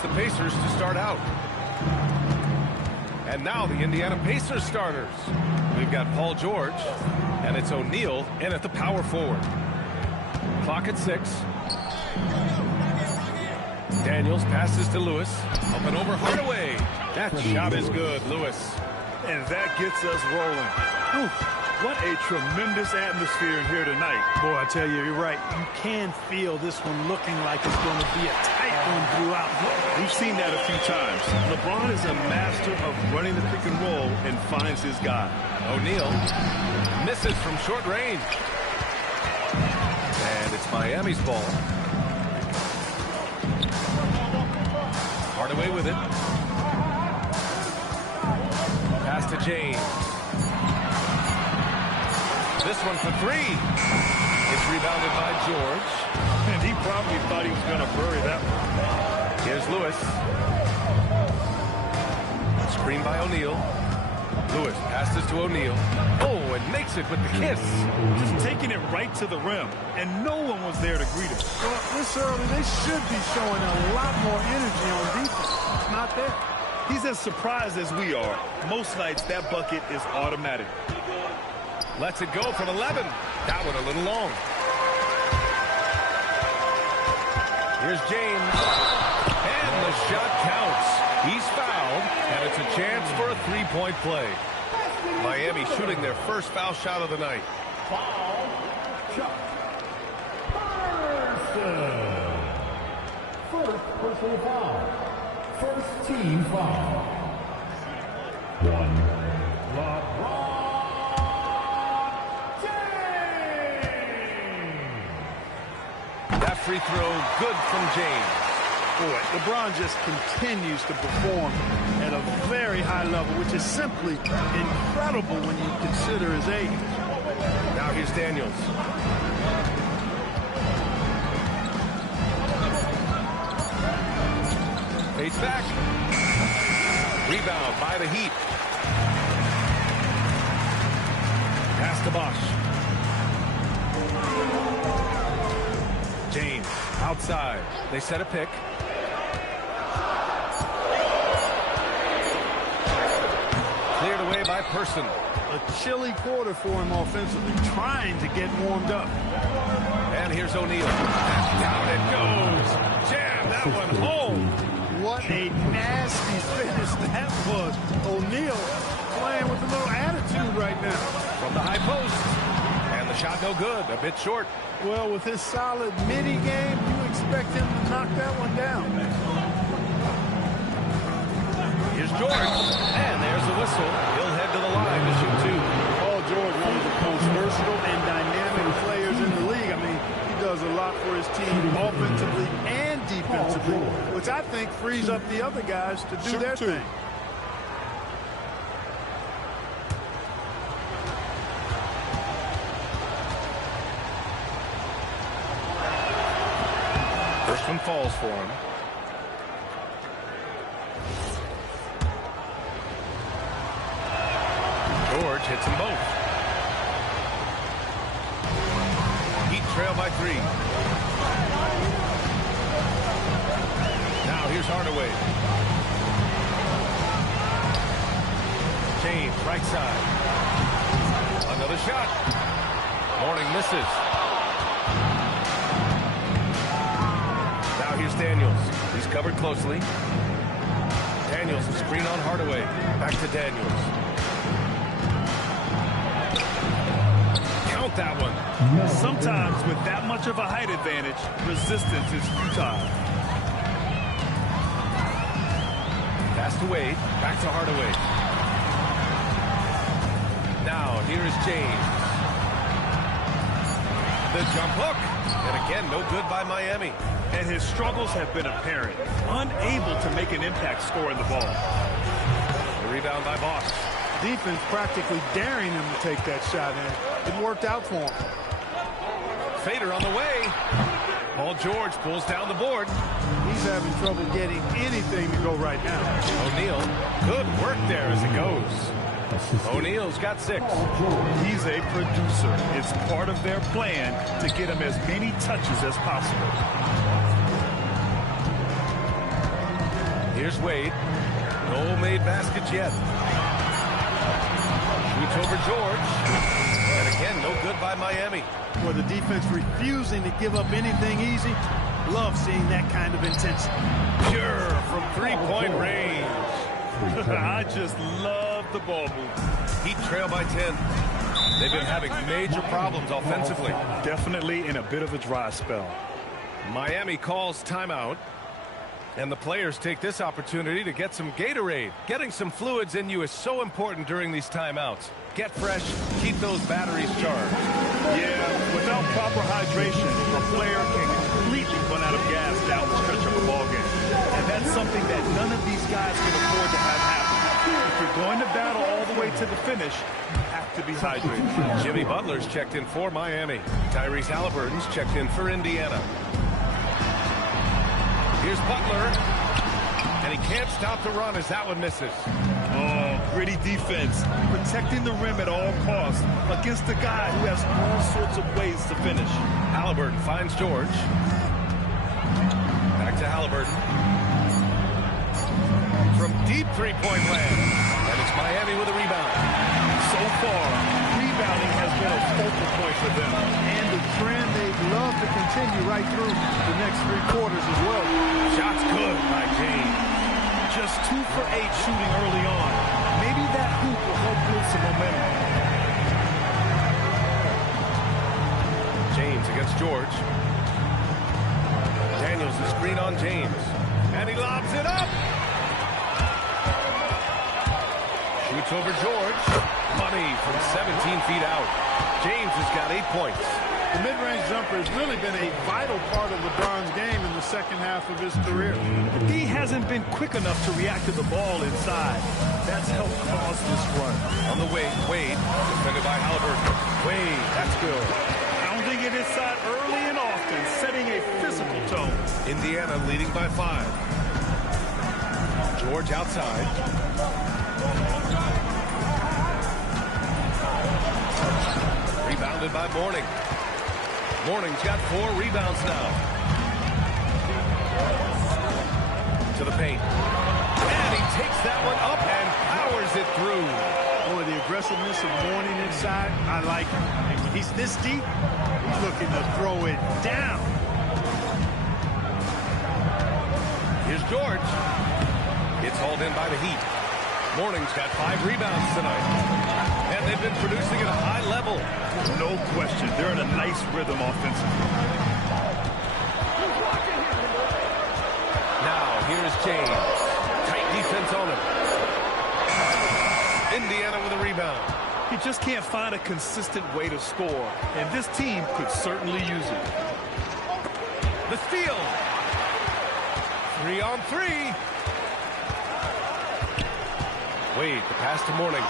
The Pacers to start out. And now the Indiana Pacers starters. We've got Paul George, and it's O'Neal in at the power forward. Clock at 6. Daniels passes to Lewis. Up and over Hardaway. That shot is good, Lewis. And that gets us rolling. Oof. What a tremendous atmosphere in here tonight. Boy, I tell you, you're right. You can feel this one looking like it's going to be a tight one throughout. We've seen that a few times. LeBron is a master of running the pick and roll and finds his guy. O'Neal misses from short range. And it's Miami's ball. Hardaway with it. Pass to James. This one for 3. It's rebounded by George. And he probably thought he was going to bury that one. Here's Lewis. Screen by O'Neal. Lewis passes to O'Neal. Oh, and makes it with the kiss. Just taking it right to the rim. And no one was there to greet him. Well, this early, they should be showing a lot more energy on defense. It's not there. He's as surprised as we are. Most nights, that bucket is automatic. Lets it go from 11. That one a little long. Here's James. And the shot counts. He's fouled, and it's a chance for a three-point play. Miami shooting their first foul shot of the night. Foul, Chuck First personal foul. First team foul. 1. LeBron. That free throw good from James. Boy, LeBron just continues to perform at a very high level, which is simply incredible when you consider his age. Now here's Daniels. Fades back. Rebound by the Heat. Pass to Bosch. James outside. They set a pick. Cleared away by Person. A chilly quarter for him offensively, trying to get warmed up. And here's O'Neal. Down it goes. Jam that one home. What a nasty finish that was. O'Neal playing with a little attitude right now. From the high post. And the shot no good. A bit short. Well, with his solid midi game, you expect him to knock that one down. Here's George. And there's the whistle. He'll head to the line to shoot 2. Paul George, one of the most versatile and dynamic players in the league. I mean, he does a lot for his team offensively and defensively, which I think frees up the other guys to do their thing. First one falls for him. George hits them both. trail by 3. Now here's Hardaway. James, right side. Another shot. Mourning misses. Now here's Daniels. He's covered closely. Daniels, a screen on Hardaway. Back to Daniels. Count that one. Sometimes with that much of a height advantage, resistance is futile. Pass to Wade. Back to Hardaway. Now here is James. The jump hook. And again, no good by Miami. And his struggles have been apparent. Unable to make an impact scoring the ball. The rebound by Boss. Defense practically daring him to take that shot, and it worked out for him. Fader on the way. Paul George pulls down the board. He's having trouble getting anything to go right now. O'Neal, good work there as it goes. O'Neal's got 6. He's a producer. It's part of their plan to get him as many touches as possible. Here's Wade. No made baskets yet. Shoots over George. And again, no good by Miami. For the defense refusing to give up anything easy. Love seeing that kind of intensity. Pure from 3-point range. I just love the ball move. Heat trail by 10. They've been having major problems offensively. Definitely in a bit of a dry spell. Miami calls timeout. And the players take this opportunity to get some Gatorade. Getting some fluids in you is so important during these timeouts. Get fresh, keep those batteries charged. Yeah, without proper hydration, a player can completely run out of gas down the stretch of a ball game. And that's something that none of these guys can afford to have happen. If you're going to battle all the way to the finish, you have to be hydrated. Jimmy Butler's checked in for Miami. Tyrese Halliburton's checked in for Indiana. Here's Butler, and he can't stop the run as that one misses. Oh, gritty defense, protecting the rim at all costs against a guy who has all sorts of ways to finish. Halliburton finds George. Back to Halliburton. From deep three-point land, and it's Miami with a rebound. So far, rebounding has been a focal point for them. And the trend they'd love to continue right through the next 3 quarters as well. Shots good by James. Just 2 for 8 shooting early on. Maybe that hoop will help build some momentum. James against George. Daniels the screen on James. And he lobs it up. Shoots over George. Money from 17 feet out. James has got 8 points. The mid-range jumper has really been a vital part of LeBron's game in the second half of his career. He hasn't been quick enough to react to the ball inside. That's helped cause this run. On the way, Wade, defended by Halliburton. Wade, that's good. Pounding it inside early and often, setting a physical tone. Indiana leading by 5. George outside. Rebounded by Mourning. Mourning's got 4 rebounds now. To the paint. And he takes that one up and powers it through. Boy, the aggressiveness of Mourning inside, I like it. And when he's this deep, he's looking to throw it down. Here's George. It's hauled in by the Heat. Mourning's got 5 rebounds tonight. And they've been producing at a high level. No question. They're in a nice rhythm offensively. Now, here's James. Tight defense on him. Indiana with a rebound. He just can't find a consistent way to score. And this team could certainly use it. The steal. 3 on 3. Wade, the pass to Mourning.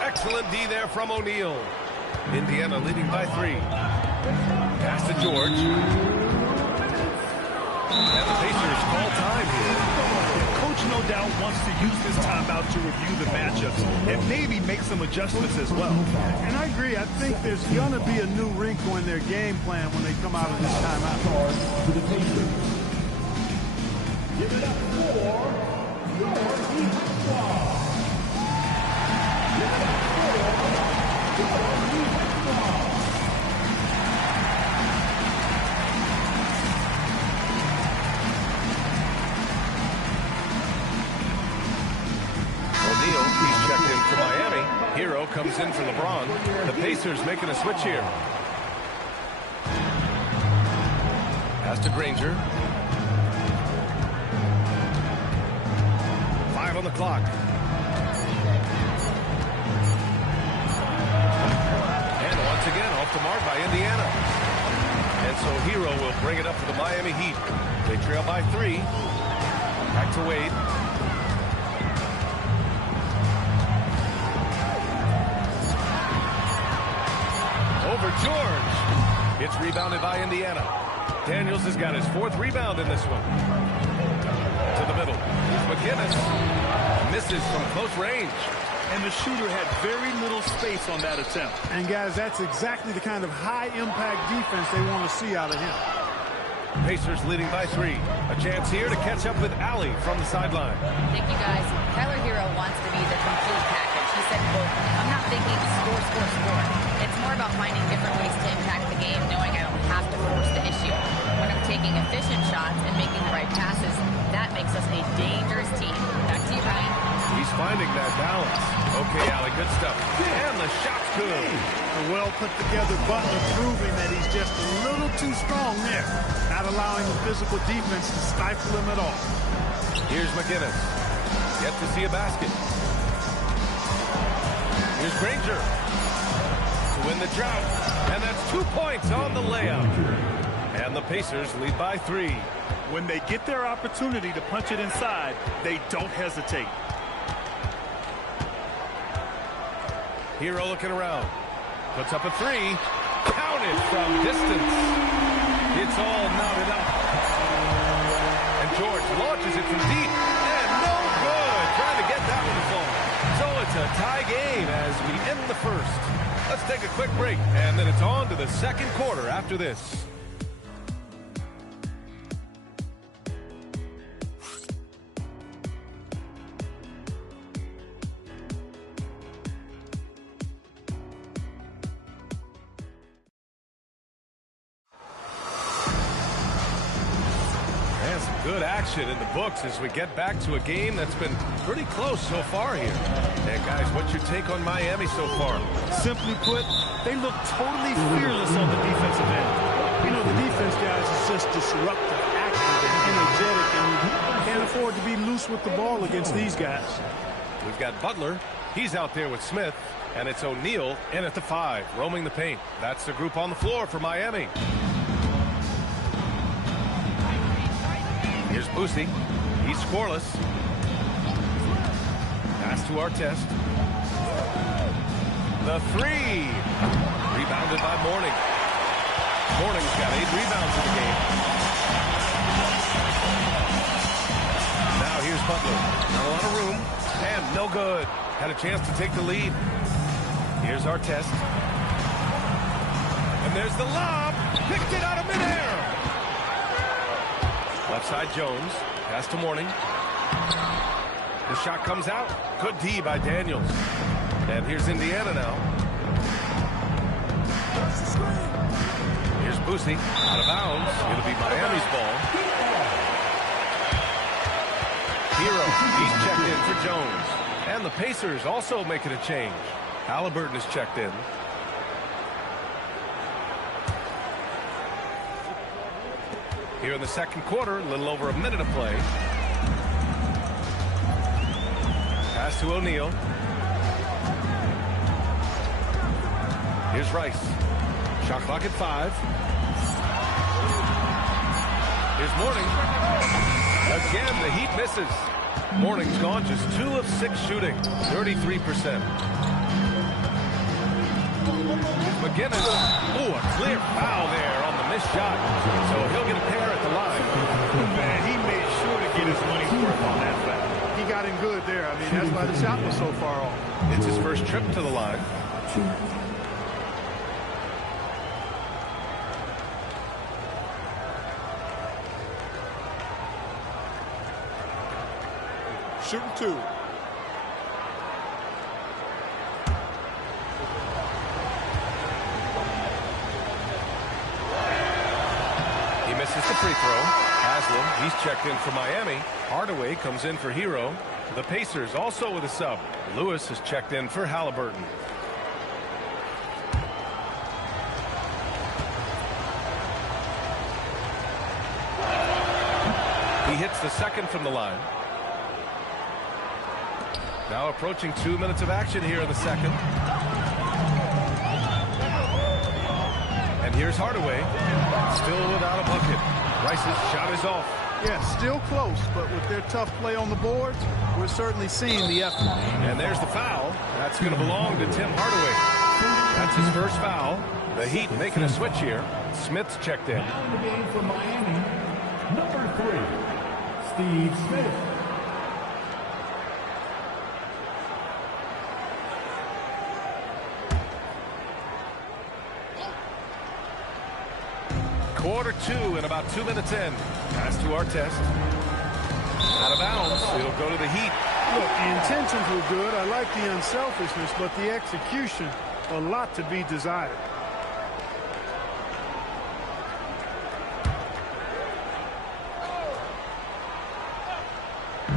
Excellent D there from O'Neal. Indiana leading by 3. Pass to George. And the Pacers call time here. Coach Coach no doubt wants to use this timeout to review the matchups and maybe make some adjustments as well. And I agree. I think there's going to be a new wrinkle in their game plan when they come out of this timeout. To the Pacers. Give it up for Jordan Squad. Give it up for Jordan Squad. O'Neal, he's checked in for Miami. Hero comes in for LeBron. The Pacers making a switch here. Pass to Granger. 5 on the clock. And once again, off the mark by Indiana. And so Hero will bring it up for the Miami Heat. They trail by 3. Back to Wade. Over George. It's rebounded by Indiana. Daniels has got his 4th rebound in this one. To the middle. Here's McGinnis. Misses from close range. And the shooter had very little space on that attempt. And, guys, that's exactly the kind of high-impact defense they want to see out of him. Pacers leading by 3. A chance here to catch up with Allie from the sideline. Thank you, guys. Tyler Hero wants to be the complete package. He said, quote, I'm not thinking score, score, score. It's more about finding different ways to impact the game, knowing I don't have to force the issue. When I'm taking efficient shots and making the right passes, that makes us a dangerous team. Back to you, Ryan. He's finding that balance. Okay, Allie, good stuff. And the shot's good. A well-put-together Butler proving that he's just a little too strong there, not allowing the physical defense to stifle him at all. Here's McGinnis. Yet to see a basket. Here's Granger to win the drought. And that's 2 points on the layup. And the Pacers lead by 3. When they get their opportunity to punch it inside, they don't hesitate. Hero looking around. Puts up a 3. Counted from distance. It's all knotted up. And George launches it from deep. And no good. Trying to get that one to fall. So it's a tie game as we end the first. Let's take a quick break. And then it's on to the second quarter after this. Good action in the books as we get back to a game that's been pretty close so far here. And guys, what's your take on Miami so far? Simply put, they look totally fearless on the defensive end. You know, the defense, guys, is just disruptive, active, and energetic, and you can't afford to be loose with the ball against these guys. We've got Butler. He's out there with Smith. And it's O'Neal in at the 5, roaming the paint. That's the group on the floor for Miami. Here's Boosie. He's scoreless. Pass to Artest. The 3. Rebounded by Mourning. Mourning's got 8 rebounds in the game. Now here's Butler. Not a lot of room. And no good. Had a chance to take the lead. Here's Artest. And there's the lob. Picked it out of midair. Left side Jones. Pass to Mourning. The shot comes out. Good D by Daniels. And here's Indiana now. Here's Boosie. Out of bounds. It'll be Miami's ball. Hero. He's checked in for Jones. And the Pacers also making a change. Halliburton is checked in. Here in the second quarter, a little over a minute of play. Pass to O'Neal. Here's Rice. Shot clock at 5. Here's Mourning. Again, the Heat misses. Mourning's gone just 2 of 6 shooting, 33%. McGinnis. Oh, a clear foul there on the missed shot. So he'll get a pair at the line. Man, he made sure to get his money's worth on that foul. got him good there. I mean, that's why the shot was so far off. It's his first trip to the line. Shooting 2. He misses the free throw. Haslam, he's checked in for Miami. Hardaway comes in for Hero. The Pacers also with a sub. Lewis has checked in for Halliburton. He hits the second from the line. Now approaching 2 minutes of action here in the second. And here's Hardaway. Still without a bucket. Rice's shot is off. Yeah, still close, but with their tough play on the boards, we're certainly seeing the effort. And there's the foul. That's going to belong to Tim Hardaway. That's his first foul. The Heat making a switch here. Smith's checked in. Now the game for Miami, number 3, Steve Smith. Quarter 2 and about 2 minutes in. Pass to Artest. Out of bounds. It'll go to the Heat. Look, the intentions were good. I like the unselfishness, but the execution, a lot to be desired.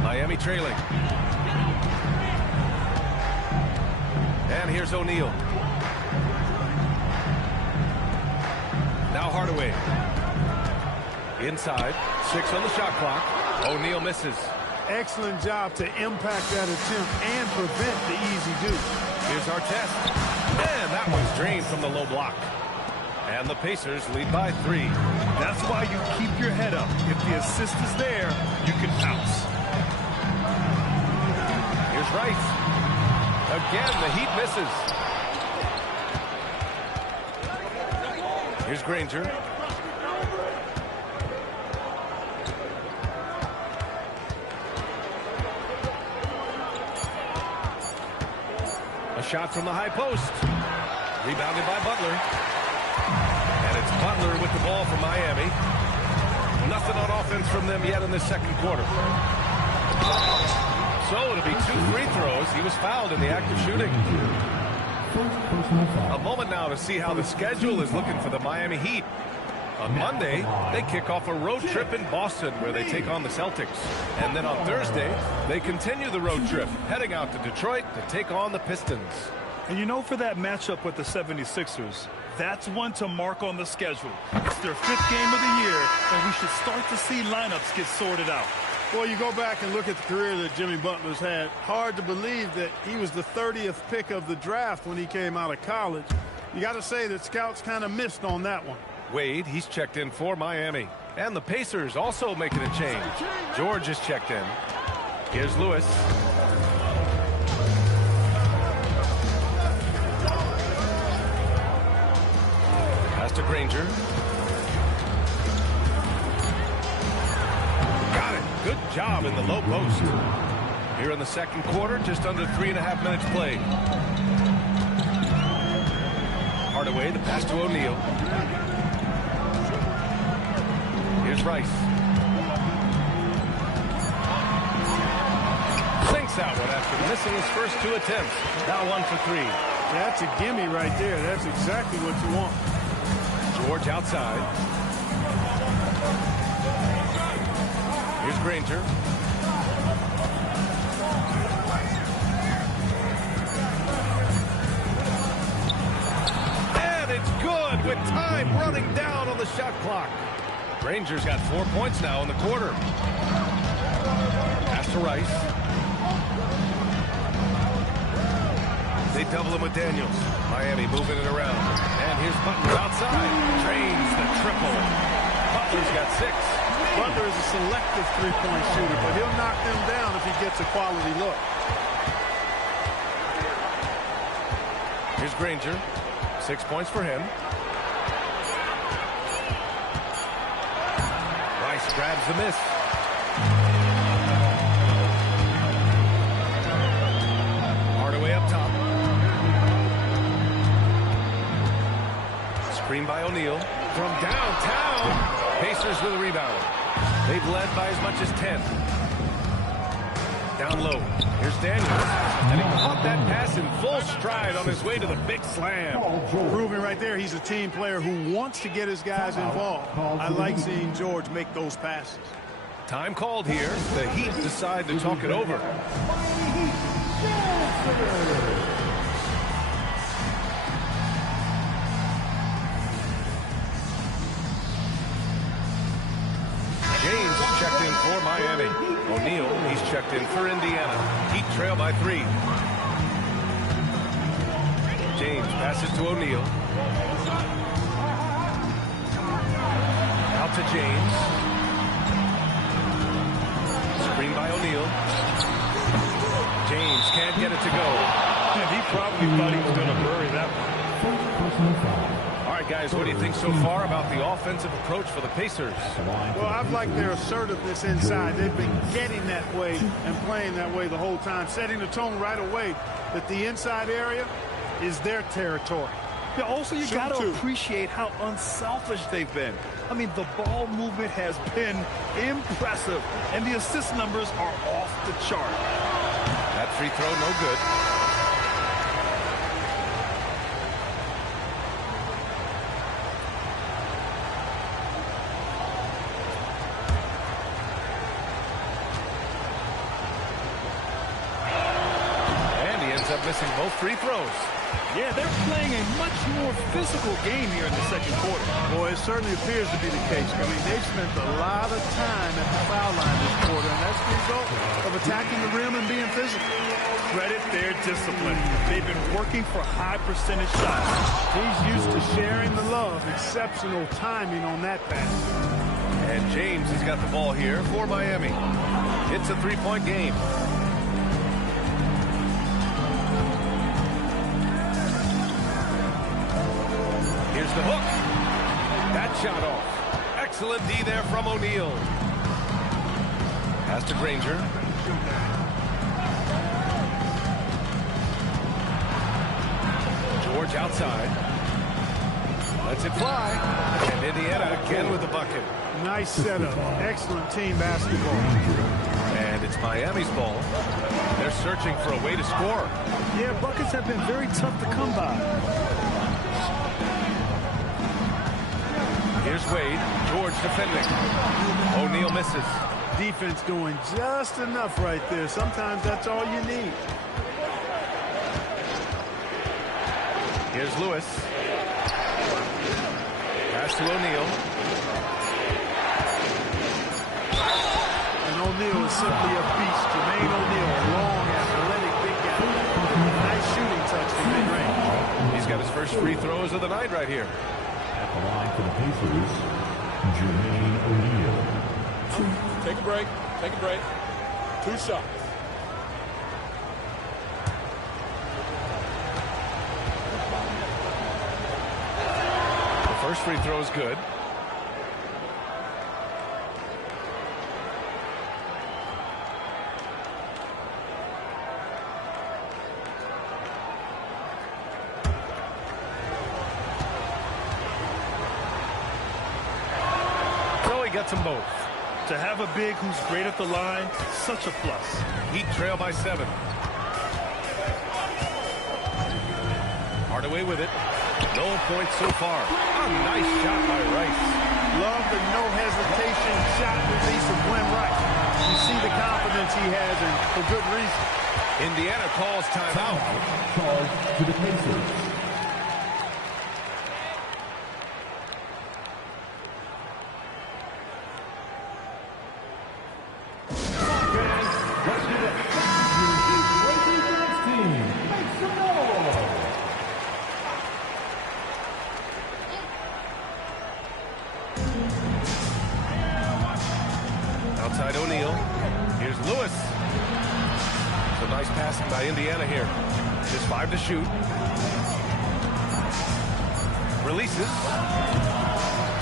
Miami trailing. And here's O'Neal. Now Hardaway. Inside. 6 on the shot clock. O'Neal misses. Excellent job to impact that attempt and prevent the easy deuce. Here's Artest. And that one's drained from the low block. And the Pacers lead by 3. That's why you keep your head up. If the assist is there, you can pounce. Here's Rice. Again, the Heat misses. Here's Granger. A shot from the high post. Rebounded by Butler. And it's Butler with the ball for Miami. Nothing on offense from them yet in the second quarter. So it'll be 2 free throws. He was fouled in the act of shooting. A moment now to see how the schedule is looking for the Miami Heat. On Monday, they kick off a road trip in Boston where they take on the Celtics. And then on Thursday, they continue the road trip, heading out to Detroit to take on the Pistons. And you know, for that matchup with the 76ers, that's one to mark on the schedule. It's their 5th game of the year, and we should start to see lineups get sorted out. Well, you go back and look at the career that Jimmy Butler's had. Hard to believe that he was the 30th pick of the draft when he came out of college. You got to say that scouts kind of missed on that one. Wade, he's checked in for Miami. And the Pacers also making a change. George is checked in. Here's Lewis. Pass to Granger. Got it. Good job in the low post. Here in the second quarter, just under 3.5 minutes played. Hardaway, the pass to O'Neal. Here's Rice. Sinks that one after missing his first 2 attempts. Now 1 for 3. That's a gimme right there. That's exactly what you want. George outside. Here's Granger. And it's good with time running down on the shot clock. Granger's got 4 points now in the quarter. Pass to Rice. They double him with Daniels. Miami moving it around. And here's Butler outside. Drains the triple. Butler's got 6. Butler is a selective three-point shooter, but he'll knock them down if he gets a quality look. Here's Granger. 6 points for him. Rice grabs the miss. Screen by O'Neal. From downtown. Pacers with a rebound. They've led by as much as 10. Down low. Here's Daniels. And he caught that pass in full stride on his way to the big slam. Proving right there he's a team player who wants to get his guys involved. I like seeing George make those passes. Time called here. The Heat decide to talk it over. James checked in for Miami. O'Neal, he's checked in for Indiana. Heat trail by 3. James passes to O'Neal. Out to James. Screen by O'Neal. James can't get it to go. And he probably thought he was going to bury that one. All right, guys, what do you think so far about the offensive approach for the Pacers? Well, I've liked their assertiveness inside. They've been getting that way and playing that way the whole time, setting the tone right away that the inside area is their territory. Yeah, also, you got to appreciate how unselfish they've been. I mean, the ball movement has been impressive, and the assist numbers are off the chart. That free throw, no good. And he ends up missing both free throws. Yeah, they're playing a much more physical game here in the second quarter. Boy, it certainly appears to be the case. I mean, they've spent a lot of time at the foul line this quarter, and that's the result of attacking the rim and being physical. Credit their discipline. They've been working for high percentage shots. He's used to sharing the love. Exceptional timing on that pass. And James has got the ball here for Miami. It's a three-point game. Here's the hook. That shot off. Excellent D there from O'Neal. Pass to Granger. George outside. Lets it fly. And Indiana again with the bucket. Nice setup. Excellent team basketball. And it's Miami's ball. They're searching for a way to score. Yeah, buckets have been very tough to come by. Here's Wade. George defending. O'Neal misses. Defense doing just enough right there. Sometimes that's all you need. Here's Lewis. Pass to O'Neal. And O'Neal is simply a beast. Jermaine O'Neal, a long, athletic, big guy. Nice shooting touch from mid-range. He's got his first free throws of the night right here. At the line for the Pacers, Jermaine O'Neal. Take a break. Take a break. 2 shots. The first free throw is good. Gets them both. To have a big who's great at the line, such a plus. Heat trail by 7. Hardaway with it. No points so far. A nice shot by Rice. Love the no hesitation shot release of Glenn Rice. You see the confidence he has, and for good reason. Indiana calls timeout. Charge to the Pacers. Outside O'Neal. Here's Lewis. So nice passing by Indiana here. Just 5 to shoot. Releases.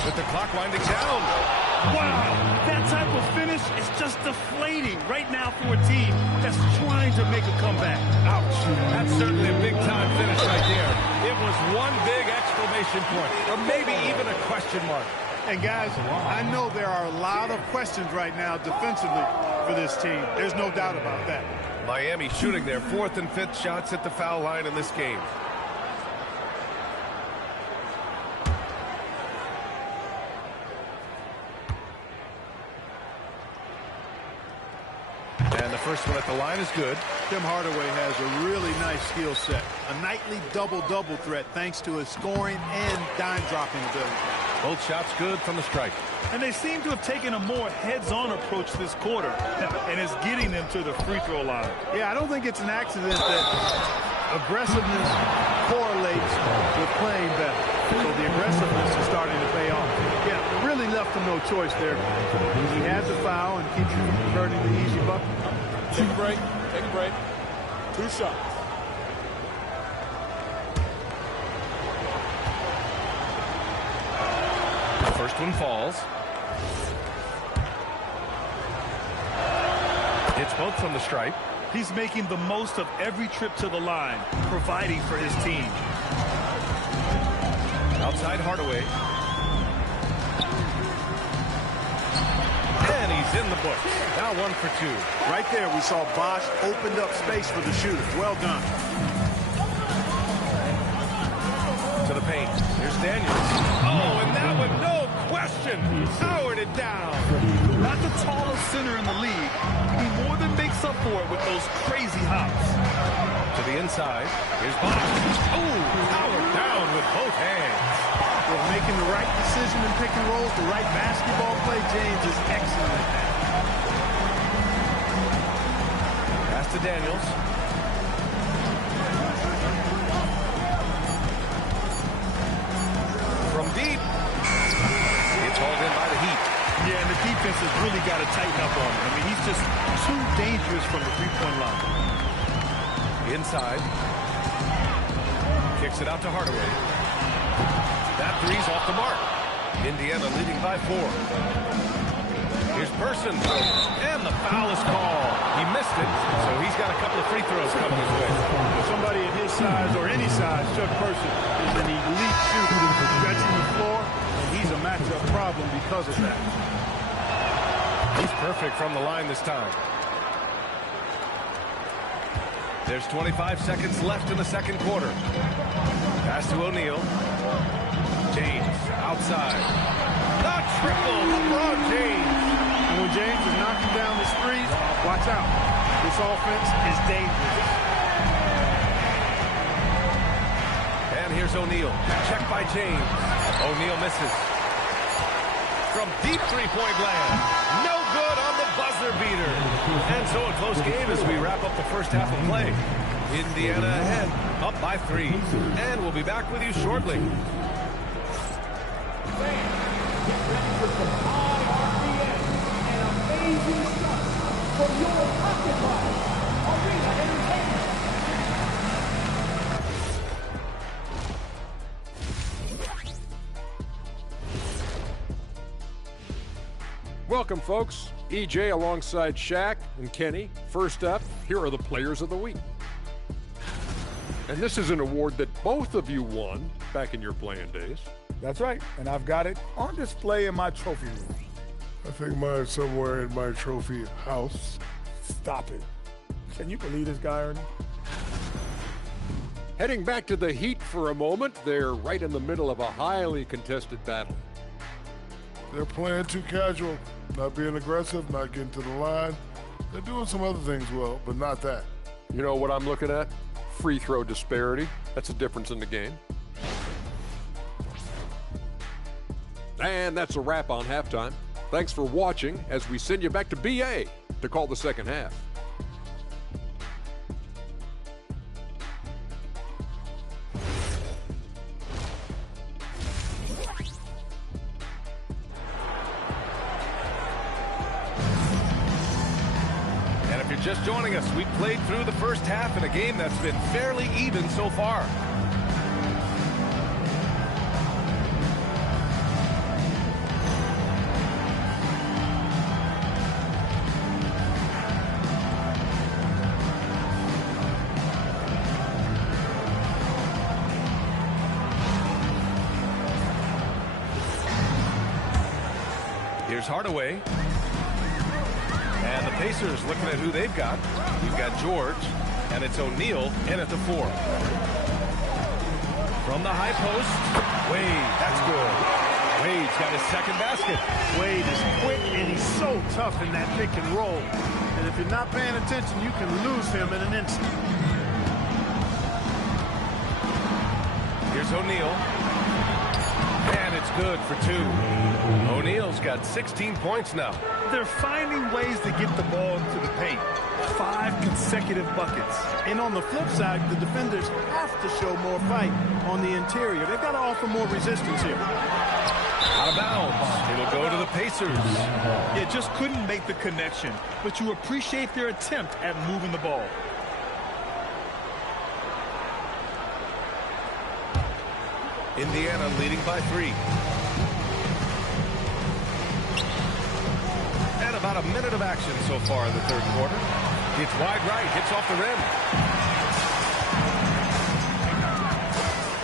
With the clock winding down. Wow, that type of finish is just deflating right now for a team that's trying to make a comeback. Ouch. That's certainly a big-time finish right there. It was one big exclamation point, or maybe even a question mark. And guys, I know there are a lot of questions right now defensively for this team. There's no doubt about that. Miami shooting their 4th and 5th shots at the foul line in this game. And the first one at the line is good. Tim Hardaway has a really nice skill set. A nightly double-double threat thanks to his scoring and dime-dropping ability. Both shots good from the stripe. And they seem to have taken a more heads-on approach this quarter, and it's getting them to the free throw line. Yeah, I don't think it's an accident that aggressiveness correlates with playing better. So the aggressiveness is starting to pay off. Yeah, really left him no choice there. He had the foul and keeps you from converting the easy bucket. Take a break. Take a break. 2 shots. First one falls. It's both from the stripe. He's making the most of every trip to the line, providing for his team. Outside Hardaway. And he's in the book. Now 1 for 2. Right there, we saw Bosch opened up space for the shooter. Well done. To the paint. Here's Daniels. Oh, and that one, no question, powered it down. Not the tallest center in the league. He more than makes up for it with those crazy hops. To the inside. Here's Bosch. Oh, powered down with both hands. Well, making the right decision in pick and rolls, the right basketball play, James is excellent at that. Pass to Daniels. From deep. It's hauled in by the Heat. Yeah, and the defense has really got to tighten up on him. I mean, he's just too dangerous from the three-point line. Inside. Kicks it out to Hardaway. That three's off the mark. Indiana leading by 4. Here's Person. And the foul is called. He missed it, so he's got a couple of free throws coming his way. Somebody at his size or any size, Chuck Person, is an elite shooter stretching the floor, and he's a matchup problem because of that. He's perfect from the line this time. There's 25 seconds left in the second quarter. Pass to O'Neal. James outside. The triple, LeBron James. And when James is knocking down his threes, watch out. This offense is dangerous. And here's O'Neal. Checked by James. O'Neal misses. From deep three-point land. No good on the buzzer beater. And so a close game as we wrap up the first half of play. Indiana ahead, up by 3. And we'll be back with you shortly. Welcome, folks. EJ alongside Shaq and Kenny. First up, here are the players of the week. And this is an award that both of you won back in your playing days. That's right, and I've got it on display in my trophy room. I think mine's somewhere in my trophy house. Stop it. Can you believe this guy, Ernie? Heading back to the Heat for a moment, they're right in the middle of a highly contested battle. They're playing too casual, not being aggressive, not getting to the line. They're doing some other things well, but not that. You know what I'm looking at? Free throw disparity. That's a difference in the game. And that's a wrap on halftime. Thanks for watching as we send you back to BA to call the second half. Just joining us, we played through the first half in a game that's been fairly even so far. Here's Hardaway. And the Pacers looking at who they've got. You've got George, and it's O'Neal in at the 4. From the high post, Wade. That's good. Wade's got his second basket. Wade is quick, and he's so tough in that pick and roll. And if you're not paying attention, you can lose him in an instant. Here's O'Neal. And it's good for 2. O'Neal's got 16 points now. They're finding ways to get the ball to the paint. 5 consecutive buckets. And on the flip side, the defenders have to show more fight on the interior. They've got to offer more resistance here. Out of bounds. It'll go to the Pacers. Yeah, just couldn't make the connection. But you appreciate their attempt at moving the ball. Indiana leading by 3. And about a minute of action so far in the third quarter. It's wide right, hits off the rim.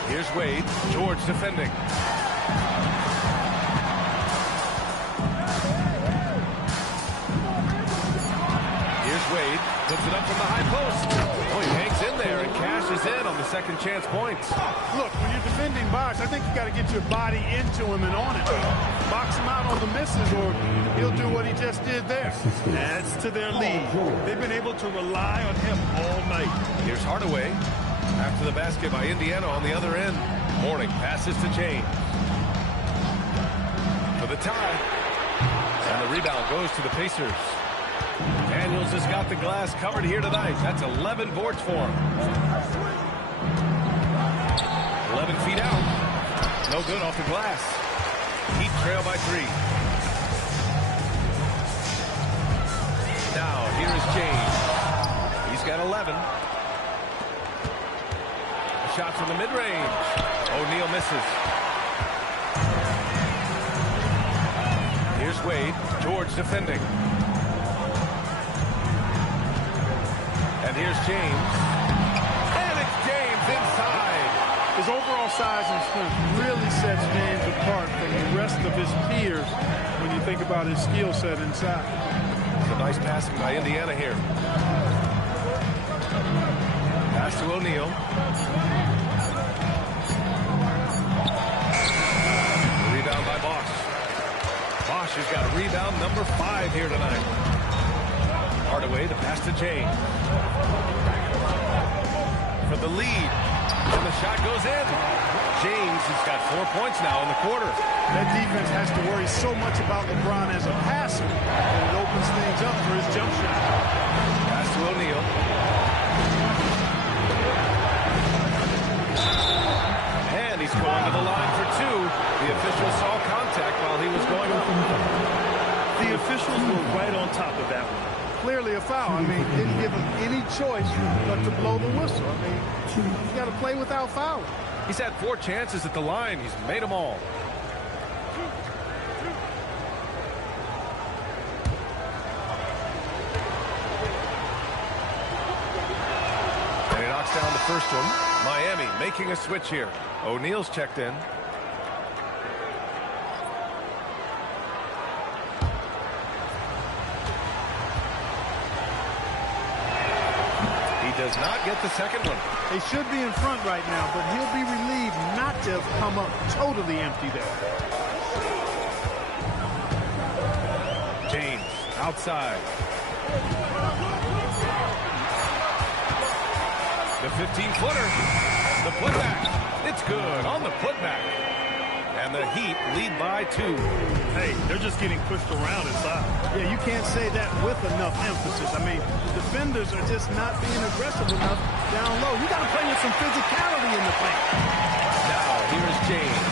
Here's Wade, George defending. Here's Wade, puts it up from the high post. Oh, he hangs in there and cashes in on the second chance points. Look, when you're defending box, I think you got to get your body into him and on it. Box him out on the misses, or he'll do what he just did there. Adds to their lead. They've been able to rely on him all night. Here's Hardaway. After the basket by Indiana on the other end. Mourning passes to James. For the tie. And the rebound goes to the Pacers. Daniels has got the glass covered here tonight. That's 11 boards for him. 11 feet out. No good off the glass. Heat trail by 3. Now, here is James. He's got 11. A shot from the mid-range. O'Neal misses. Here's Wade. George defending. And here's James. And it's James inside. His overall size and strength really sets James apart from the rest of his peers when you think about his skill set inside. Some nice passing by Indiana here. Pass to O'Neal. Rebound by Bosch. Bosch has got rebound number 5 here tonight. Hardaway, the pass to James. For the lead. And the shot goes in. James has got 4 points now in the quarter. That defense has to worry so much about LeBron as a passer that it opens things up for his jump shot. Pass to O'Neal. And he's going to the line for 2. The official saw contact while he was going up. The officials were right on top of that one. Clearly a foul. I mean, didn't give him any choice but to blow the whistle. I mean, you got to play without fouling. He's had 4 chances at the line. He's made them all. And he knocks down the first one. Miami making a switch here. O'Neal's checked in. Does not get the second one. They should be in front right now, but he'll be relieved not to have come up totally empty there. James outside. The 15-footer. The putback. It's good on the putback. And the Heat lead by 2. Hey, they're just getting pushed around inside. Yeah, you can't say that with enough emphasis. I mean, the defenders are just not being aggressive enough down low. You got to play with some physicality in the paint. Now, here's James.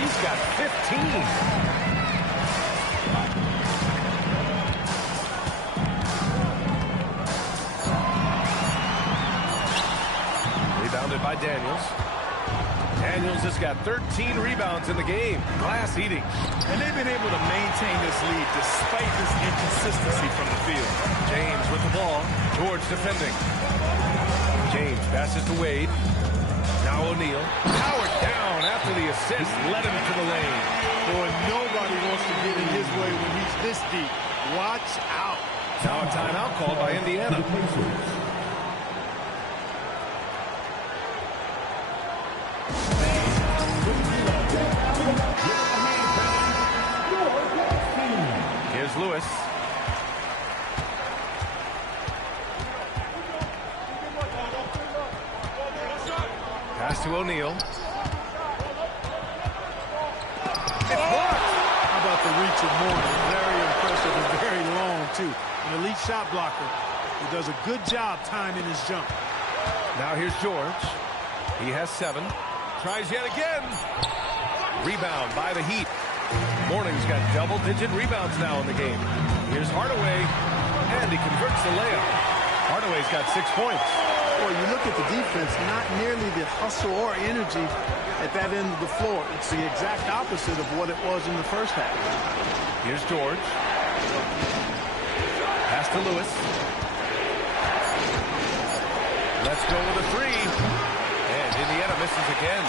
He's got 15. Rebounded by Daniels. Daniels has got 13 rebounds in the game. Glass eating. And they've been able to maintain this lead despite this inconsistency from the field. James with the ball. George defending. James passes to Wade. Now O'Neal. Howard down after the assist. Led him to the lane. Boy, nobody wants to get in his way this deep. Watch out. Now a timeout called by Indiana. Here's Lewis. Pass to O'Neal. It's blocked. How about the reach of Moore? Very impressive and very long, too. An elite shot blocker who does a good job timing his jump. Now here's George. He has 7. Tries yet again. Rebound by the Heat. Morning's got double-digit rebounds now in the game. Here's Hardaway, and he converts the layup. Hardaway's got 6 points. Boy, you look at the defense, not nearly the hustle or energy at that end of the floor. It's the exact opposite of what it was in the first half. Here's George. Pass to Lewis. Let's go with a 3. And Indiana misses again.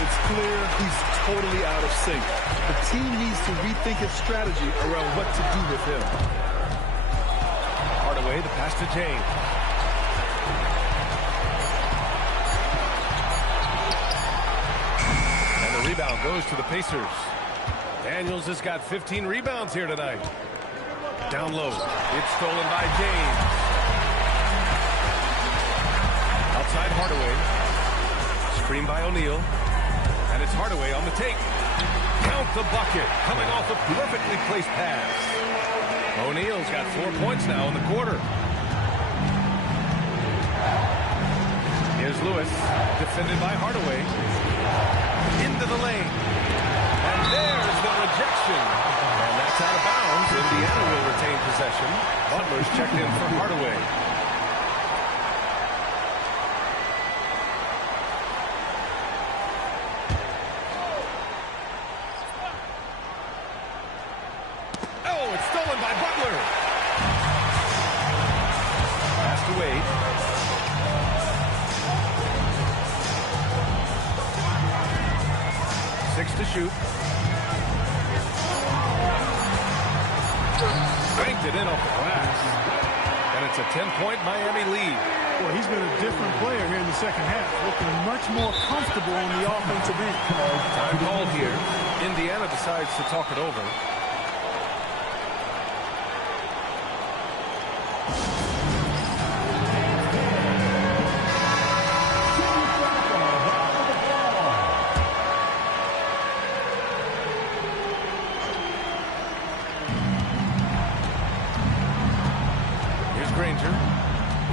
It's clear he's totally out of sync. The team needs to rethink its strategy around what to do with him. Hardaway, the pass to James. And the rebound goes to the Pacers. Daniels has got 15 rebounds here tonight. Down low. It's stolen by James. Outside Hardaway. Screen by O'Neal. And it's Hardaway on the take. Count the bucket. Coming off a perfectly placed pass. O'Neal's got 4 points now in the quarter. Here's Lewis. Defended by Hardaway. Into the lane. And there's the rejection. And that's out of bounds. Indiana will retain possession. Butler's checked in for Hardaway. Oh, it's stolen by Butler. Pass to Wade. Six to shoot. Banked it in off the glass. And it's a 10-point Miami lead. Boy, he's been a different player here in the second half, looking much more comfortable on the offensive end. Time called here. Indiana decides to talk it over.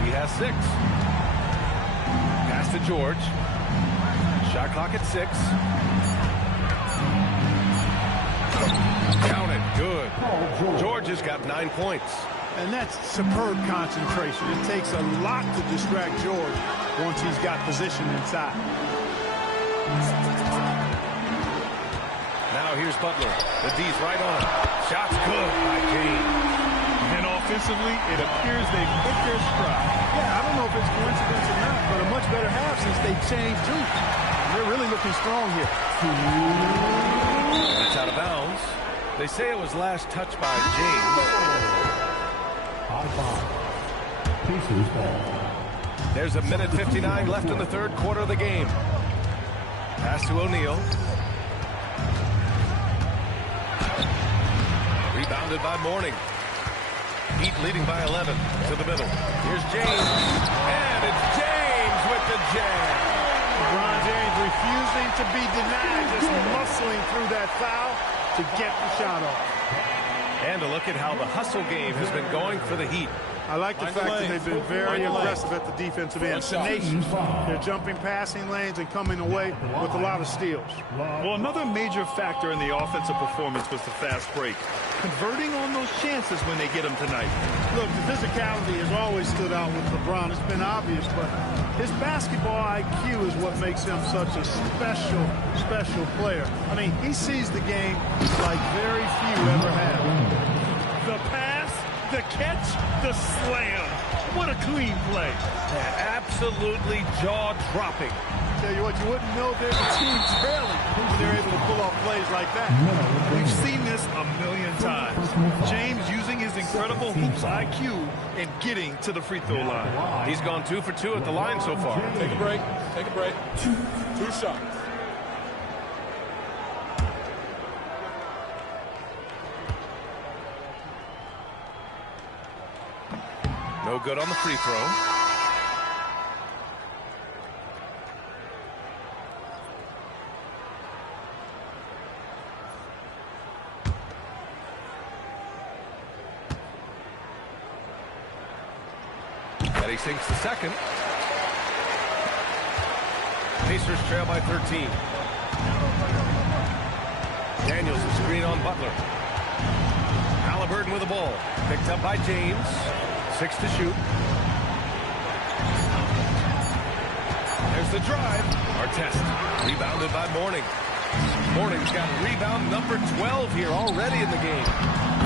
He has 6. Pass to George. Shot clock at 6. Count it. Good. George has got 9 points. And that's superb concentration. It takes a lot to distract George once he's got position inside. Now here's Butler. The D's right on. Shot's good by James. And offensively, it appears they've hit their stride. Yeah, I don't know if it's coincidence or not, but a much better half since they changed too. They're really looking strong here. It's out of bounds. They say it was last touched by James. Pacers ball. There's a minute 59 left in the third quarter of the game. Pass to O'Neal. Rebounded by Mourning. Heat leading by 11 to the middle. Here's James. And it's James with the jam. LeBron James refusing to be denied, just muscling through that foul to get the shot off. And a look at how the hustle game has been going for the Heat. I like the fact that they've been very aggressive at the defensive end. Tenacious. They're jumping passing lanes and coming away with a lot of steals. Well, another major factor in the offensive performance was the fast break. Converting on those chances when they get them tonight. Look, the physicality has always stood out with LeBron. It's been obvious, but his basketball IQ is what makes him such a special player. I mean, he sees the game like very few ever have. The pass, the catch, the slam. What a clean play. Absolutely jaw-dropping. Tell you what, you wouldn't know they're the team trailing. when they're able to pull off plays like that. We've seen this a million times. James using his incredible hoops IQ and getting to the free throw line. He's gone 2 for 2 at the line so far. Take a break. Take a break. Two shots. No good on the free throw. And he sinks the second. Pacers trail by 13. Daniels a screen on Butler. Halliburton with the ball. Picked up by James. 6 to shoot. There's the drive. Artest rebounded by Mourning. Mourning's got rebound number 12 here already in the game.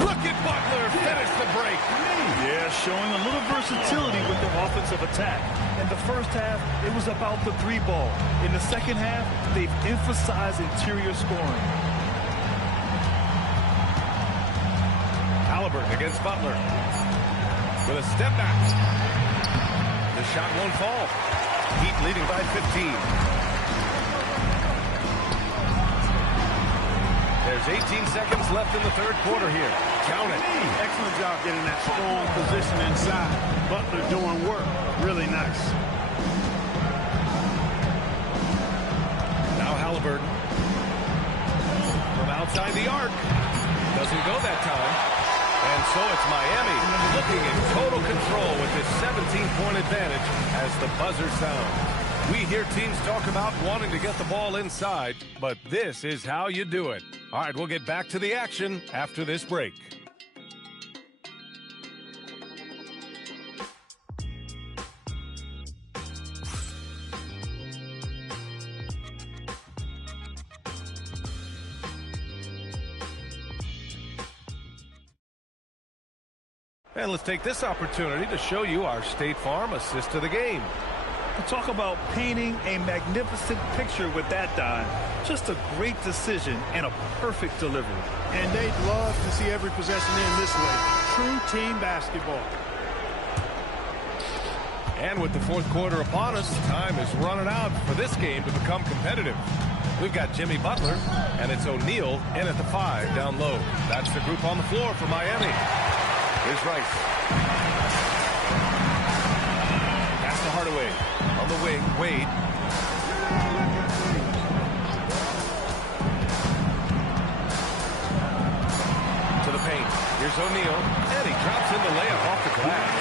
Look at Butler finish the break. Yeah, showing a little versatility with their offensive attack. In the first half, it was about the three ball. In the second half, they've emphasized interior scoring. Halliburton against Butler. With a step back. The shot won't fall. Heat leading by 15. There's 18 seconds left in the third quarter here. Count it. Excellent job getting that strong position inside. Butler doing work. Really nice. Now Halliburton. From outside the arc. Doesn't go that time. And so it's Miami looking in total control with this 17-point advantage as the buzzer sounds. We hear teams talk about wanting to get the ball inside, but this is how you do it. All right, we'll get back to the action after this break. And let's take this opportunity to show you our State Farm assist to the game. Talk about painting a magnificent picture with that dive. Just a great decision and a perfect delivery. And they'd love to see every possession in this way. True team basketball. And with the fourth quarter upon us, time is running out for this game to become competitive. We've got Jimmy Butler, and it's O'Neal in at the 5 down low. That's the group on the floor for Miami. Here's Rice. Pass to Hardaway. On the wing, Wade. To the paint. Here's O'Neal. And he drops in the layup off the glass.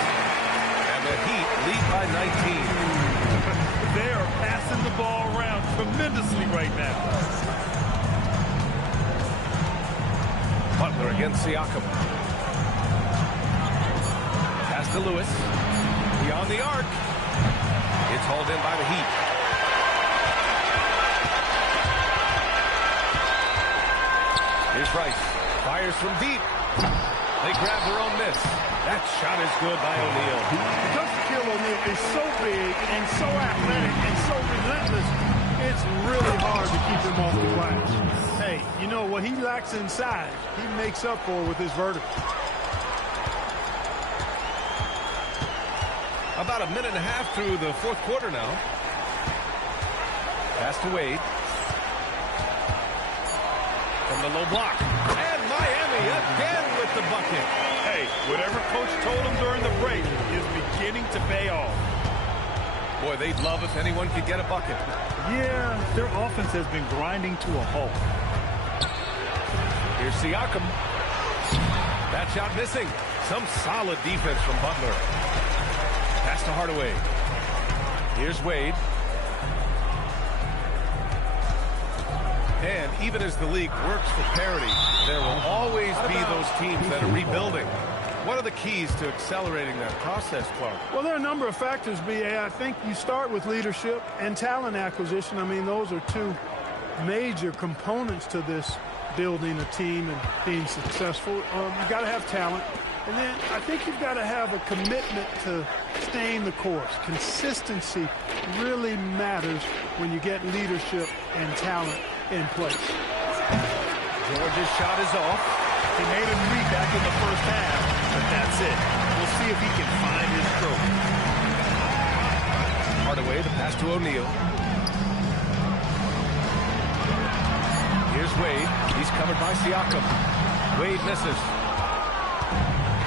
And the Heat lead by 19. They are passing the ball around tremendously right now. Butler against Siakam. Pass to Lewis. Beyond the arc. It's hauled in by the Heat. Here's Rice. Fires from deep. They grab their own miss. That shot is good by O'Neal. Because Shaquille O'Neal is so big and so athletic and so relentless, it's really hard to keep him off the glass. Hey, you know what he lacks inside, he makes up for with his vertical. About a minute and a half through the fourth quarter now. Pass to Wade. From the low block. And Miami again with the bucket. Hey, whatever coach told him during the break is beginning to pay off. Boy, they'd love if anyone could get a bucket. Yeah, their offense has been grinding to a halt. Here's Siakam. That shot missing. Some solid defense from Butler. Pass to Hardaway. Here's Wade. And even as the league works for parity, there will always be those teams that are rebuilding. What are the keys to accelerating that process, Clark? Well, there are a number of factors, B.A. I think you start with leadership and talent acquisition. I mean, those are two major components to this building a team and being successful. You've got to have talent. And then I think you've got to have a commitment to staying the course. Consistency really matters when you get leadership and talent in place. George's shot is off. He made a three back in the first half, but that's it. We'll see if he can find his stroke. Hardaway, the pass to O'Neal. Here's Wade. He's covered by Siakam. Wade misses.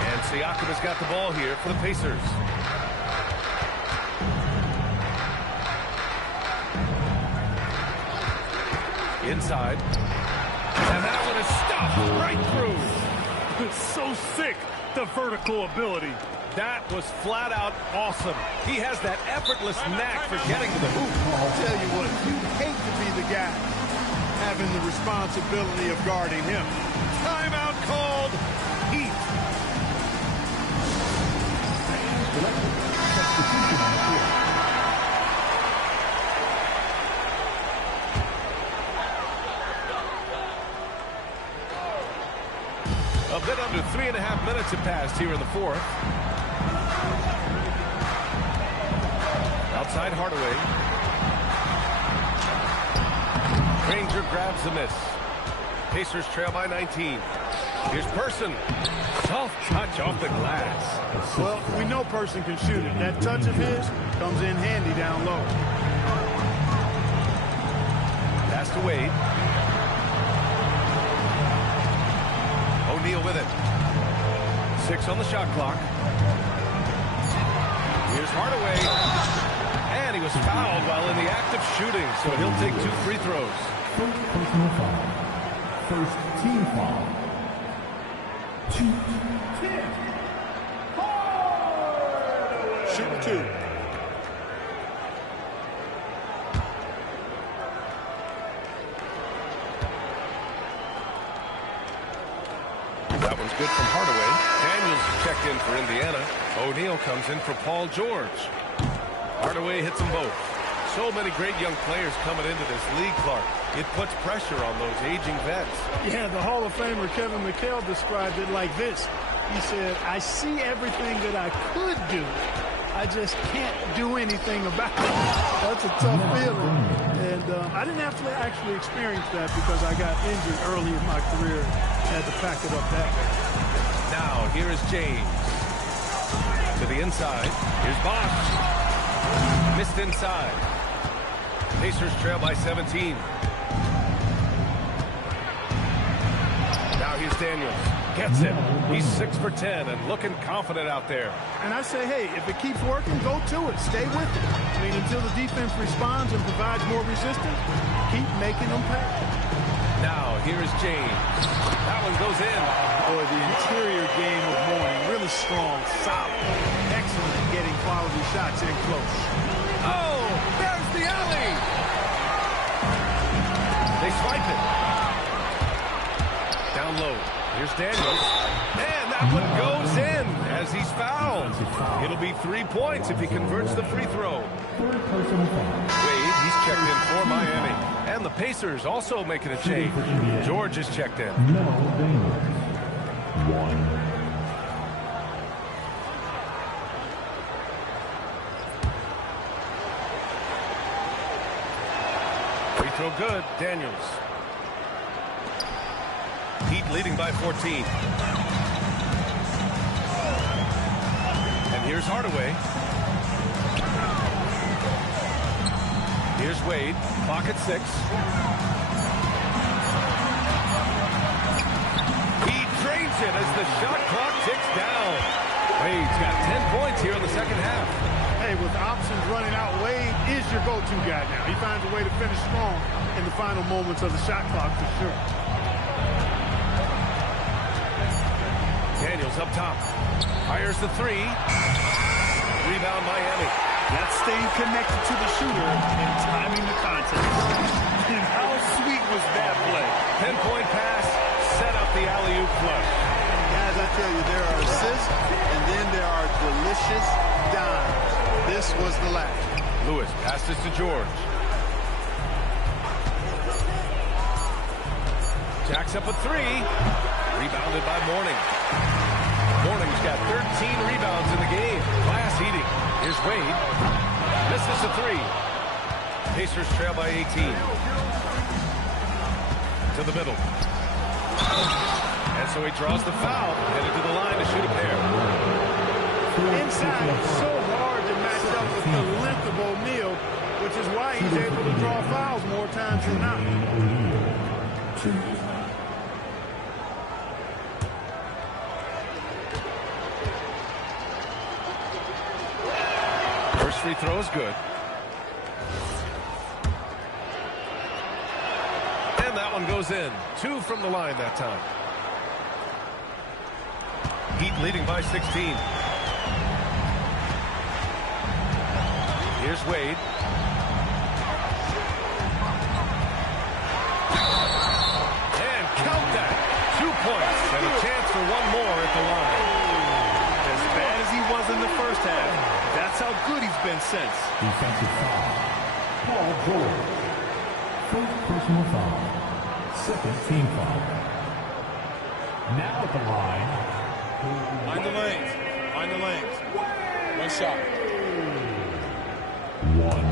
And Siakam has got the ball here for the Pacers. Inside. And that one is stopped right through. It's so sick, the vertical ability. That was flat out awesome. He has that effortless knack for getting to the hoop. I'll tell you what, you hate to be the guy having the responsibility of guarding him. Timeout called. Heat. A bit under 3.5 minutes have passed here in the fourth. Outside Hardaway. Granger grabs the miss. Pacers trail by 19. Here's Person. Soft touch off the glass. Well, we know Person can shoot it. That touch of his comes in handy down low. Pass to Wade. O'Neal with it. 6 on the shot clock. Here's Hardaway. And he was fouled while in the act of shooting, so he'll take 2 free throws. First personal foul. First team foul. 2-10. Shooting 2. That one's good from Hardaway. Daniels checked in for Indiana. O'Neal comes in for Paul George. Hardaway hits them both. So many great young players coming into this league, Clark. It puts pressure on those aging vets. Yeah, the Hall of Famer Kevin McHale described it like this. He said, I see everything that I could do. I just can't do anything about it. That's a tough feeling. And I didn't have to actually experience that because I got injured early in my career. Had to pack it up that way. Now, here is James. To the inside. Here's Bosch. Missed inside. Pacers trail by 17. Now here's Daniels. Gets it. He's 6 for 10 and looking confident out there. And I say, hey, if it keeps working, go to it. Stay with it. I mean, until the defense responds and provides more resistance, keep making them pay. Now, here is James. That one goes in. Boy, the interior game of Mourning, really strong, solid, excellent at getting quality shots in close. Oh, there's the alley. They swipe it. Down low. Here's Daniels. And that one goes in as he's fouled. It'll be 3 points if he converts the free throw. Wade, he's checked in for Miami. And the Pacers also making a change. George is checked in. 1. Free throw good. Daniels. Heat leading by 14. And here's Hardaway. Here's Wade. Clock at 6. He drains it as the shot clock ticks down. Wade's got 10 points here in the second half. Hey, with options running out, Wade is your go-to guy now. He finds a way to finish strong in the final moments of the shot clock for sure. Daniels up top. Fires the 3. Rebound Miami. That's staying connected to the shooter and timing the contest. And how sweet was that play? 10-point pass. Set up the alley-oop flush. Guys, I tell you, there are assists, and then there are delicious dimes. This was the last. Lewis passes to George. Jacks up a 3. Rebounded by Mourning. Mourning's got 13 rebounds in the game. Glass eating. Here's Wade. Misses a 3. Pacers trail by 18. to the middle. And so he draws the foul, headed to the line to shoot a pair. Inside, it's so hard to match up with the length of O'Neal, which is why he's able to draw fouls more times than not. First free throw is good. And that one goes in. 2 from the line that time. Heat leading by 16. Here's Wade. And count that. 2 points and a chance for one more at the line. As bad as he was in the first half, that's how good he's been since. Defensive foul. Paul George. First personal foul. Second team foul. Now at the line. Mind the lanes. Mind the lanes. One shot. One.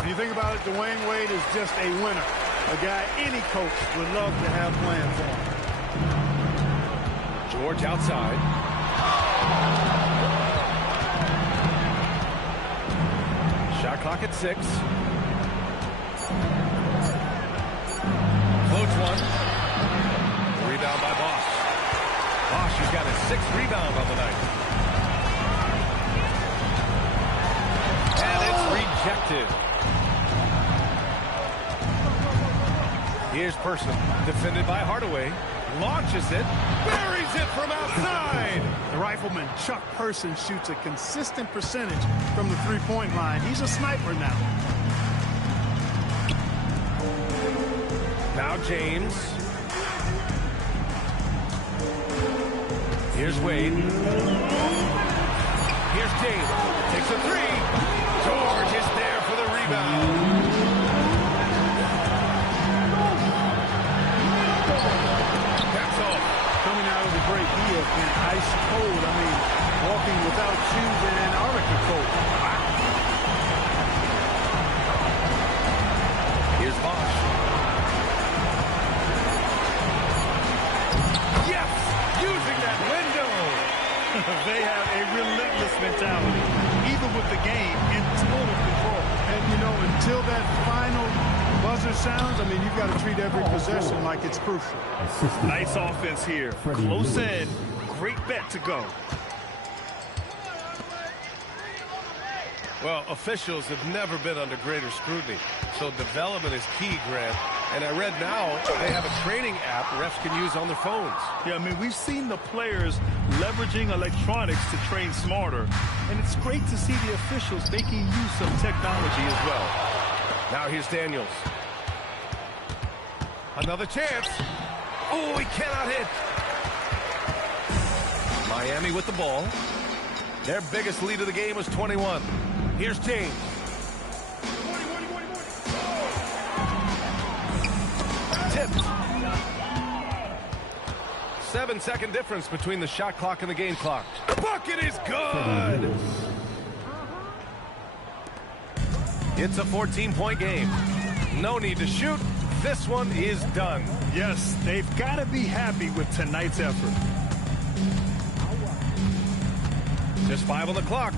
When you think about it, Dwayne Wade is just a winner. A guy any coach would love to have playing for him. George outside. Shot clock at 6. Floats one. Rebound by Bosch. Bosch has got his 6th rebound on the night. And it's rejected. Here's Person, defended by Hardaway. Launches it, buries it from outside. The rifleman, Chuck Person, shoots a consistent percentage from the three-point line. He's a sniper now. Now James. Here's Wade. Here's James. Takes a 3. George is there for the rebound. Coming out of the break, he has been ice cold. I mean, walking without shoes in Antarctica cold. Here's Bosch. Yes! Using that window! They have a relentless mentality, even with the game in total control. And, you know, until that final buzzer sounds, I mean, you've got to treat every possession like it's crucial. Nice offense here. Close in. Great bet to go. Well, officials have never been under greater scrutiny, so development is key, Grant. And I read now they have a training app refs can use on their phones. Yeah, I mean, we've seen the players leveraging electronics to train smarter, and it's great to see the officials making use of technology as well. Now here's Daniels. Another chance. Oh, he cannot hit. Miami with the ball. Their biggest lead of the game was 21. Here's James. Tipped. 7-second difference between the shot clock and the game clock. The bucket is good. It's a 14-point game. No need to shoot. This one is done. Yes, they've got to be happy with tonight's effort. Just 5 on the clock.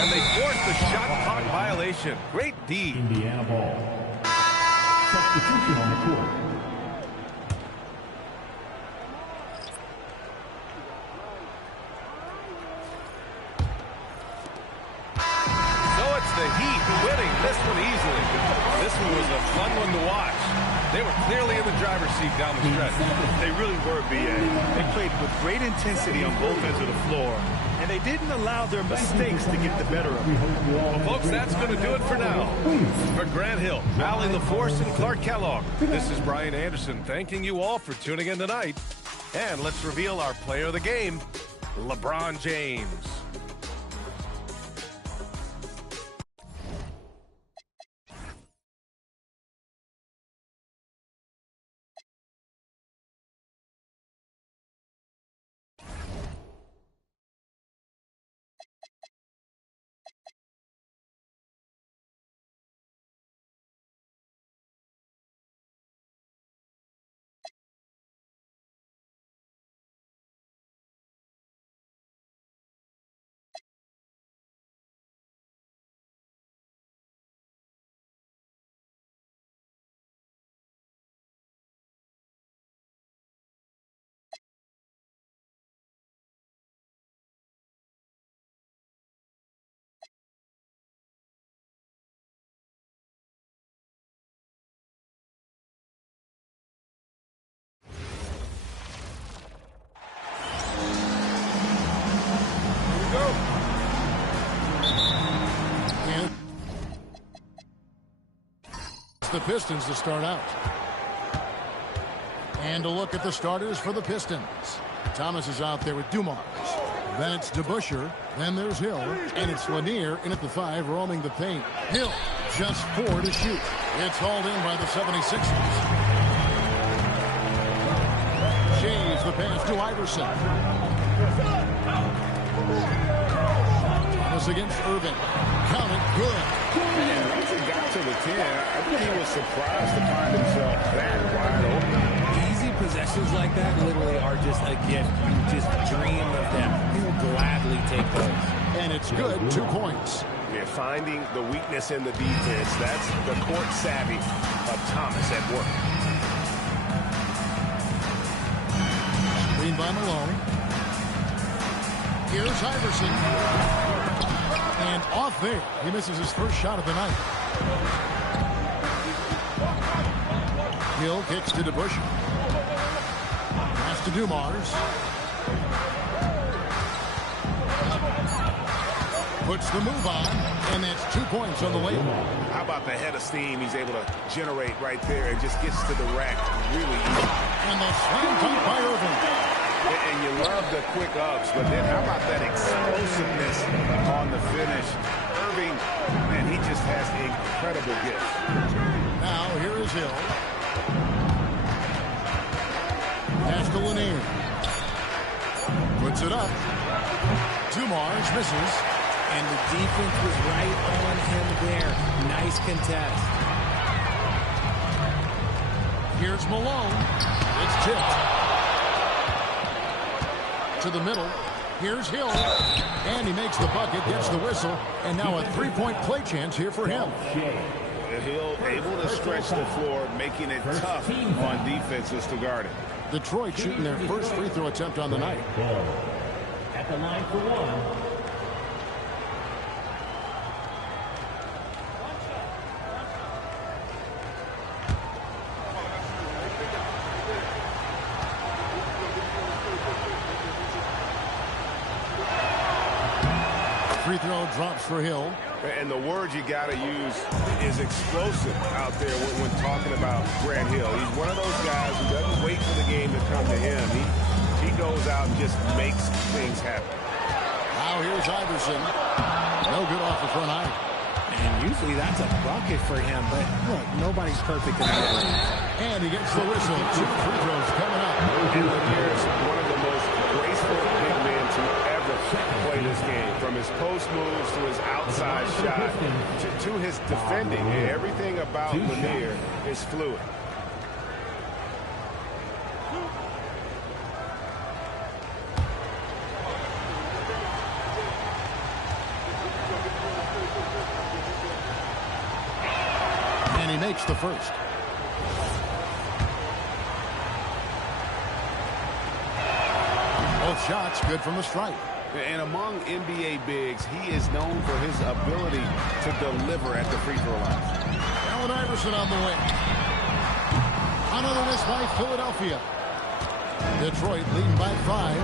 And they forced the shot clock violation. Great D. Indiana ball. Substitution on the court. So it's the Heat winning this one easily. This one was a fun one to watch. They were clearly in the driver's seat down the stretch. They really were, B.A. They played with great intensity on both ends of the floor, and they didn't allow their mistakes to get the better of them. Well, folks, that's going to do it for now. For Grant Hill, Allie LaForce, and Clark Kellogg, this is Brian Anderson thanking you all for tuning in tonight. And let's reveal our player of the game, LeBron James. It's the Pistons to start out. And a look at the starters for the Pistons. Thomas is out there with Dumars. Then it's DeBusschere. Then there's Hill. And it's Lanier in at the 5, roaming the paint. Hill, just 4 to shoot. It's hauled in by the 76ers. Shaves the pass to Iverson. Thomas against Irving. Count it, good. And once he got to the 10, I think he was surprised to find himself that wide open. Easy possessions like that literally are just a gift. You just dream of them. You will gladly take those. And it's good, 2 points. Yeah, finding the weakness in the defense. That's the court savvy of Thomas at work. Screen by Malone. Here's Iverson. And off there. He misses his first shot of the night. Hill kicks to DeBusschere. Pass to Dumars. Puts the move on, and that's 2 points on the way. How about the head of steam he's able to generate right there and just gets to the rack really easy. And the slam dunk by Irving. And you love the quick ups, but then how about that explosiveness on the finish? Irving, man, he just has incredible gifts. Now here is Hill. Pass to Lanier. Puts it up. Dumars misses. And the defense was right on him there. Nice contest. Here's Malone. It's tipped. To the middle. Here's Hill. And he makes the bucket, gets the whistle. And now a 3-point play chance here for him. Hill able to stretch the floor, making it tough on defenses to guard it. Detroit shooting their first free throw attempt on the night. At the line for 1. Free throw drops for Hill. And the word you got to use is explosive out there when talking about Grant Hill. He's one of those guys who doesn't wait for the game to come to him. He goes out and just makes things happen. Now here's Iverson. No good off the front eye. And usually that's a bucket for him, but look, nobody's perfect in that. And he gets the whistle. 2 free throws coming up. And here's one of the most graceful big men to ever play this game. From his post moves to his outside shot to his defending. Everything about Lanier is fluid. And he makes the first. Both shots good from the stripe. And among NBA bigs, he is known for his ability to deliver at the free throw line. Allen Iverson on the wing. Another miss by Philadelphia. Detroit leading by 5.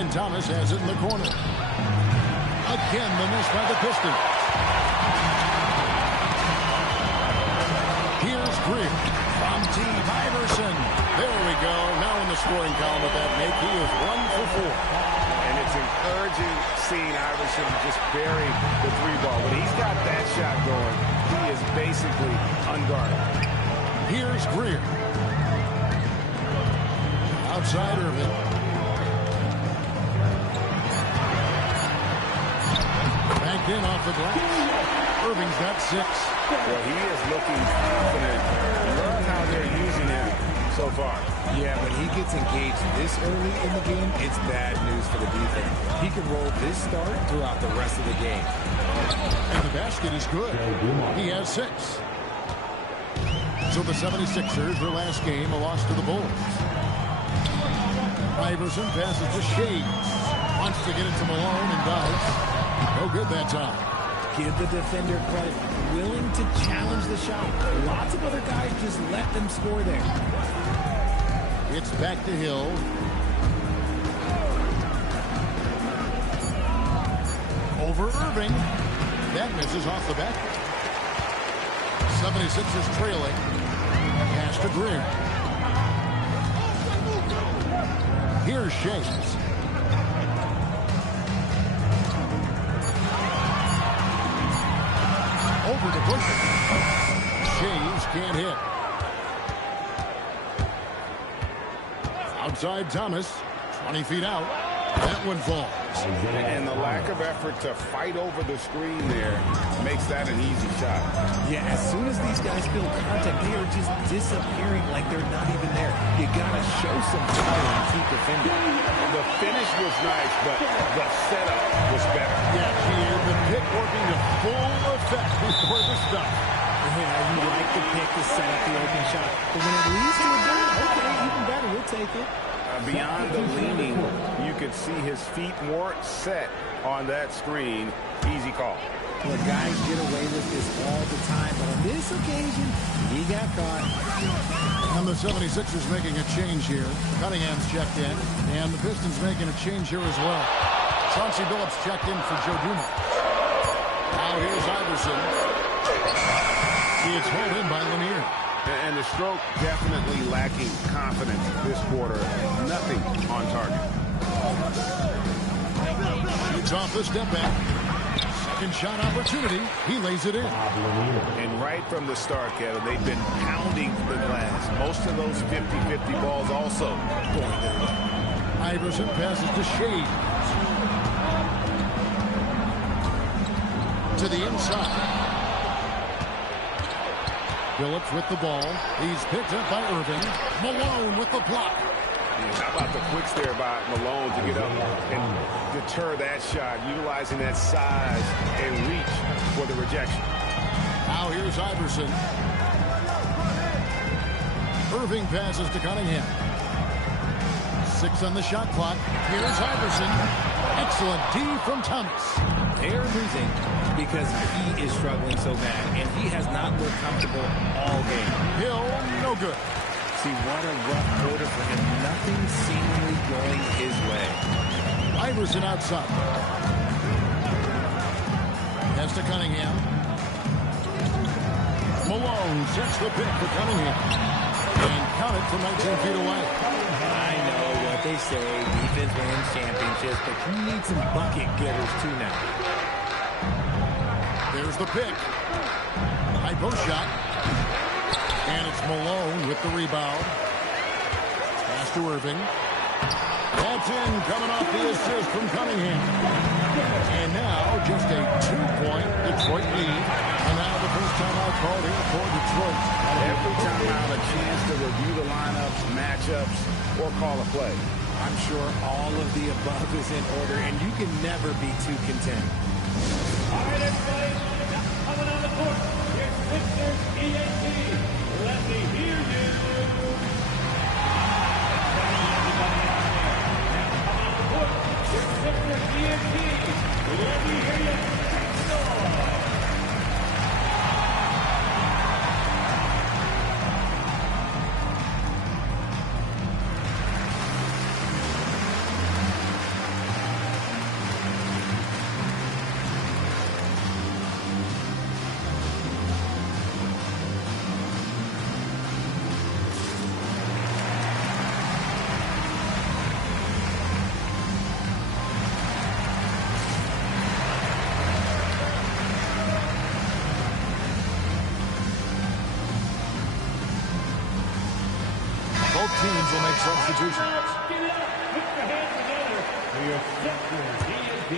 And Thomas has it in the corner. Again, the miss by the Pistons. Here's Greer from Team Iverson. There we go. Now in the scoring column with that make, he is 1 for 4. And it's encouraging seeing Iverson just bury the 3-ball. When he's got that shot going, he is basically unguarded. Here's Greer. Outside Irving. Backed in off the glass. Irving's got 6. Well, he is looking confident. Love how they're using him so far. Yeah, when he gets engaged this early in the game, it's bad news for the defense. He can roll this start throughout the rest of the game. And the basket is good. He has 6. So the 76ers, their last game, a loss to the Bulls. Iverson passes to Shades. Wants to get it to Malone and does. No good that time. Give the defender credit. Willing to challenge the shot. Lots of other guys just let them score there. It's back to Hill. Over Irving. That misses off the back. 76ers trailing. Pass to Greer. Here's Shays. Over to Bush. Shays can't hit. Outside Thomas. 20 feet out. That one falls. And the lack of effort to fight over the screen there makes that an easy shot. Yeah, as soon as these guys feel contact, they are just disappearing like they're not even there. You gotta show some power and keep defending. The finish was nice, but the setup was better. Yeah, here the pick working to full effect before the stop. Yeah, you like the pick to set up the open shot. But when it leads to a dunk, okay, even better, we'll take it. Beyond the leaning, you could see his feet more set on that screen. Easy call. Well, guys get away with this all the time, but on this occasion, he got caught. And the 76ers making a change here. Cunningham's checked in, and the Pistons making a change here as well. Chauncey Billups checked in for Joe Dumars. Now here's Iverson. It's hauled in by Lanier. And the stroke definitely lacking confidence this quarter. Nothing on target. Shoots off the step back. Second shot opportunity. He lays it in. And right from the start, Kevin, they've been pounding the glass. Most of those 50-50 balls also going their way. Iverson passes to Shade. To the inside. Phillips with the ball. He's picked up by Irving. Malone with the block. How about the quicks there by Malone to get up and deter that shot, utilizing that size and reach for the rejection. Now here's Iverson. Irving passes to Cunningham. 6 on the shot clock. Here's Iverson. Excellent D from Thomas. They're losing because he is struggling so bad, and he has not looked comfortable all game. Hill, no good. See, what a rough quarter for him. Nothing seemingly going his way. Iverson outside. Pass to Cunningham. Malone sets the pick for Cunningham. And count it from 19 feet away. I know what they say, defense wins championships, but you need some bucket getters too now. There's the pick. High post shot. And it's Malone with the rebound. Pass to Irving. That's in, coming off the assist from Cunningham. And now just a 2-point Detroit lead. And now the first timeout called here for Detroit. Every timeout a chance to review the lineups, matchups, or call a play. I'm sure all of the above is in order, and you can never be too content. All right, everybody, coming on the court, here's Sixers EAT. Let me hear you. Now coming on the court, here's Sixers EAT. Let me hear you. Both teams will make substitutions. Put your hands together for your Sixers EAT.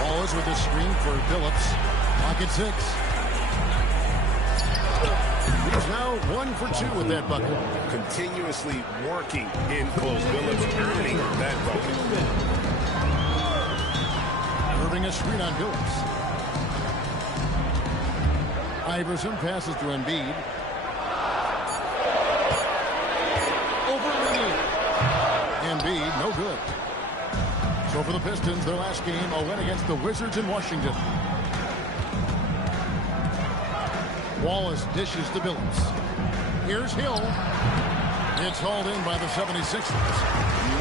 Wallace with a screen for Phillips. Pocket 6. He's now 1 for 2 with that bucket. Continuously working in close. Billups earning that bucket. Irving a screen on Phillips. Iverson passes to Embiid. Over Lanier. Embiid, no good. So for the Pistons, their last game, a win against the Wizards in Washington. Wallace dishes to Billups. Here's Hill. It's hauled in by the 76ers.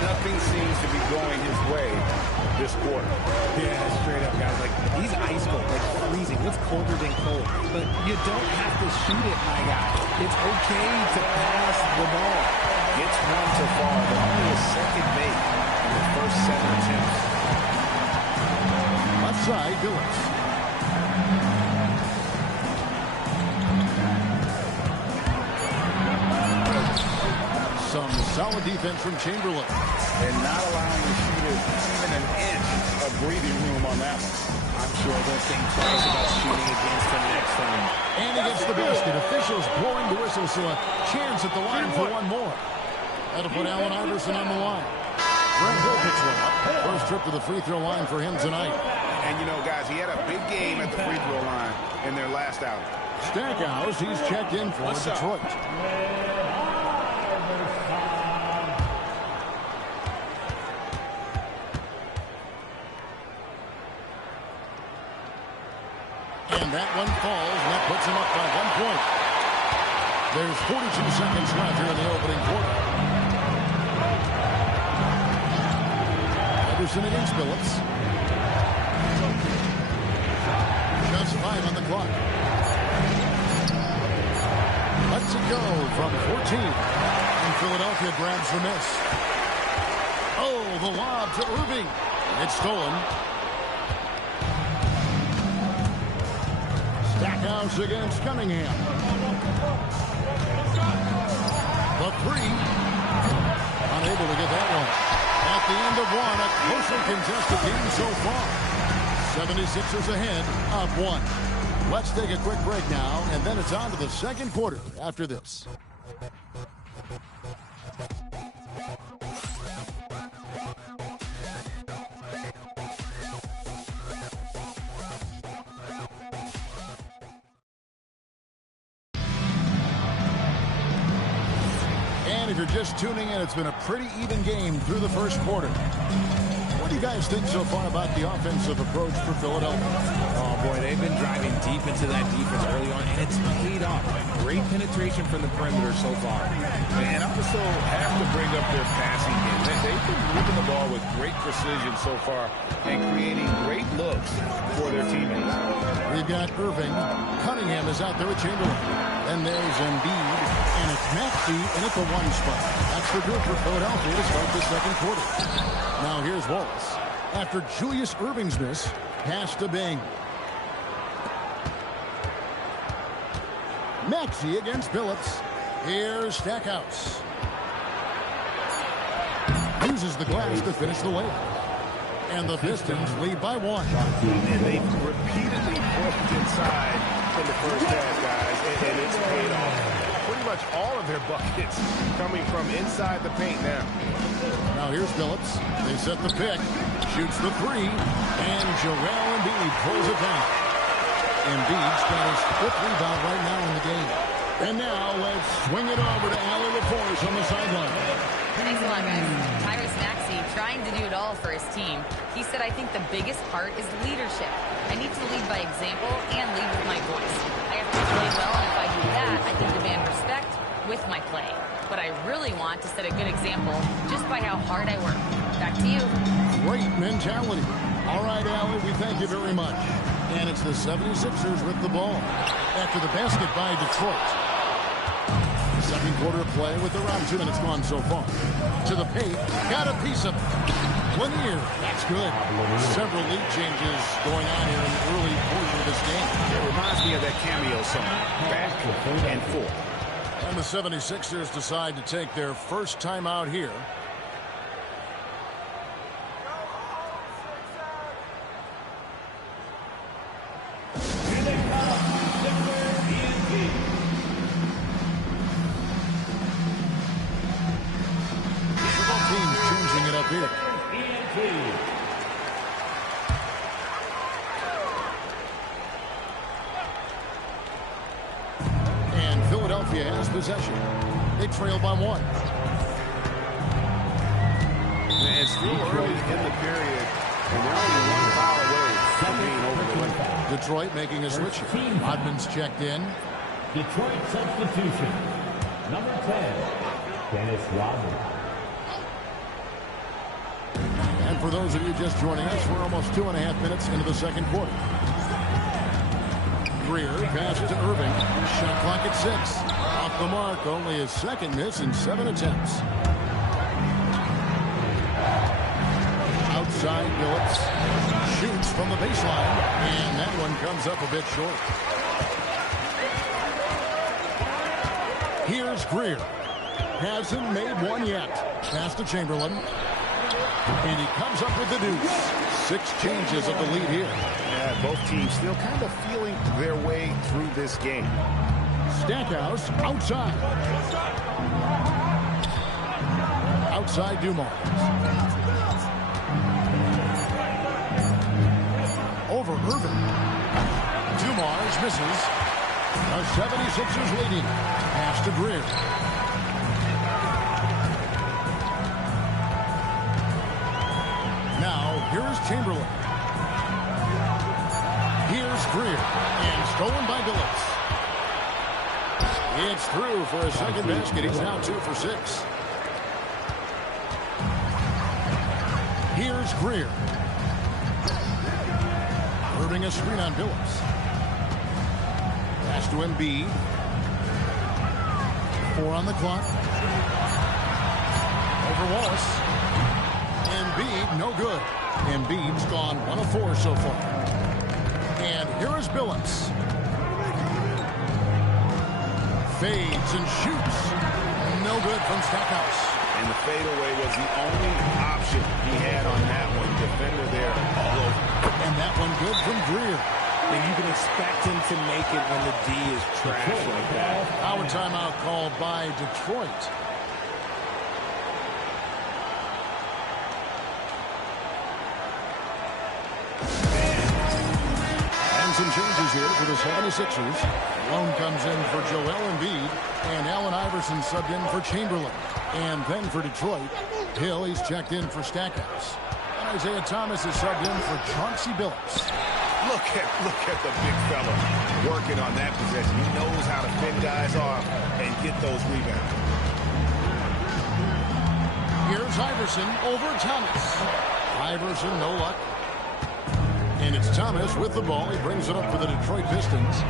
Nothing seems to be going his way this quarter. Yeah, straight up, guys. Like, he's ice cold, like freezing. It's colder than cold. But you don't have to shoot it, my guy. It's okay to pass the ball. Gets one to fall, but only a second make in the first 7 attempts. Left side, Billups. Some solid defense from Chamberlain. And not allowing the shooter even an inch of breathing room on that one. I'm sure they'll think twice about shooting against him next time. And he gets the basket. Officials blowing the whistle, so a chance at the line for one more. That'll put Allen Iverson on the line. Grant Hill picks one up. First trip to the free throw line for him tonight. And you know, guys, he had a big game at the free throw line in their last outing. Stackhouse, he's checked in for Detroit. And that one falls, and that puts him up by 1 point. There's 42 seconds left here in the opening quarter. Iverson against Billups. Just 5 on the clock. Lets it go from 14. And Philadelphia grabs the miss. Oh, the lob to Irving. It's stolen. Stackhouse against Cunningham. The three. Unable to get that one. At the end of one, a closely contested game so far. 76ers ahead, up 1. Let's take a quick break now, and then it's on to the second quarter after this. And if you're just tuning in, it's been a pretty even game through the first quarter. What do you guys think so far about the offensive approach for Philadelphia? Oh, boy, they've been driving deep into that defense early on, and it's paid off. Great penetration from the perimeter so far. And also have to bring up their passing game. They've been moving the ball with great precision so far and creating great looks for their teammates. We've got Irving. Cunningham is out there with Chamberlain. Then there's Embiid, and it's Maxey in at the 1 spot. That's the good for Philadelphia to start the second quarter. Now here's Wallace. After Julius Irving's miss, pass to Bing. Maxey against Billups. Here's Stackhouse. Uses the glass to finish the layup. And the Pistons lead by 1. And they've repeatedly worked inside in the first half, guys, and it's paid off. Pretty much all of their buckets coming from inside the paint now. Now here's Billups. They set the pick. Shoots the 3. And Joel Embiid pulls it down. Embiid's got his 5th rebound right now in the game. And now let's swing it over to Allie LaForce on the sideline. Thanks a lot, guys. Tyrese Maxey trying to do it all for his team. He said, I think the biggest part is leadership. I need to lead by example and lead with my voice. I have to play well, and if I do that, I can demand respect with my play. But I really want to set a good example just by how hard I work. Back to you. Great mentality. All right, Allie, we thank you very much. And it's the 76ers with the ball. After the basket by Detroit. Second quarter play with around 2 minutes gone so far. To the paint. Got a piece of Lanier. That's good. Several lead changes going on here in the early portion of this game. It reminds me of that cameo song, Back and Forth. And the 76ers decide to take their first time out here. And Philadelphia has possession. They trail by 1. It's still early in the period, and they're only 1 foul away from being over the limit. Detroit making a switch. Rodman's checked in. Detroit substitution. Number 10. Dennis Rodman. And for those of you just joining us, we're almost 2.5 minutes into the second quarter. Greer passes to Irving. Shot clock at 6. Off the mark, only his second miss in 7 attempts. Outside, Billups shoots from the baseline, and that one comes up a bit short. Here's Greer. Hasn't made one yet. Pass to Chamberlain. And he comes up with the deuce. 6 changes of the lead here. Yeah, both teams still kind of feeling their way through this game. Stackhouse outside. Outside Dumars. Over Irving. Dumars misses. The 76ers leading. Pass to Greer. Now, here's Chamberlain. Here's Greer. And stolen by Billups. It's through for a second basket. He's now 2 for 6. Here's Greer. Irving a screen on Billups. Pass to Embiid. 4 on the clock. Over Wallace. Embiid, no good. Embiid's gone 1 of 4 so far. And here is Billups. Fades and shoots. No good from Stackhouse. And the fadeaway was the only option he had on that one. Defender there all over. And that one good from Greer. And you can expect him to make it when the D is trash like that. Power timeout called by Detroit. And some changes here for the 76ers. Lone comes in for Joel Embiid, and Allen Iverson subbed in for Chamberlain. And then for Detroit, Hill, he's checked in for Stackhouse. And Isaiah Thomas is subbed in for Chauncey Billups. Look at the big fella working on that possession. He knows how to fend guys off and get those rebounds. Here's Iverson over Thomas. Iverson, no luck. And it's Thomas with the ball. He brings it up for the Detroit Pistons.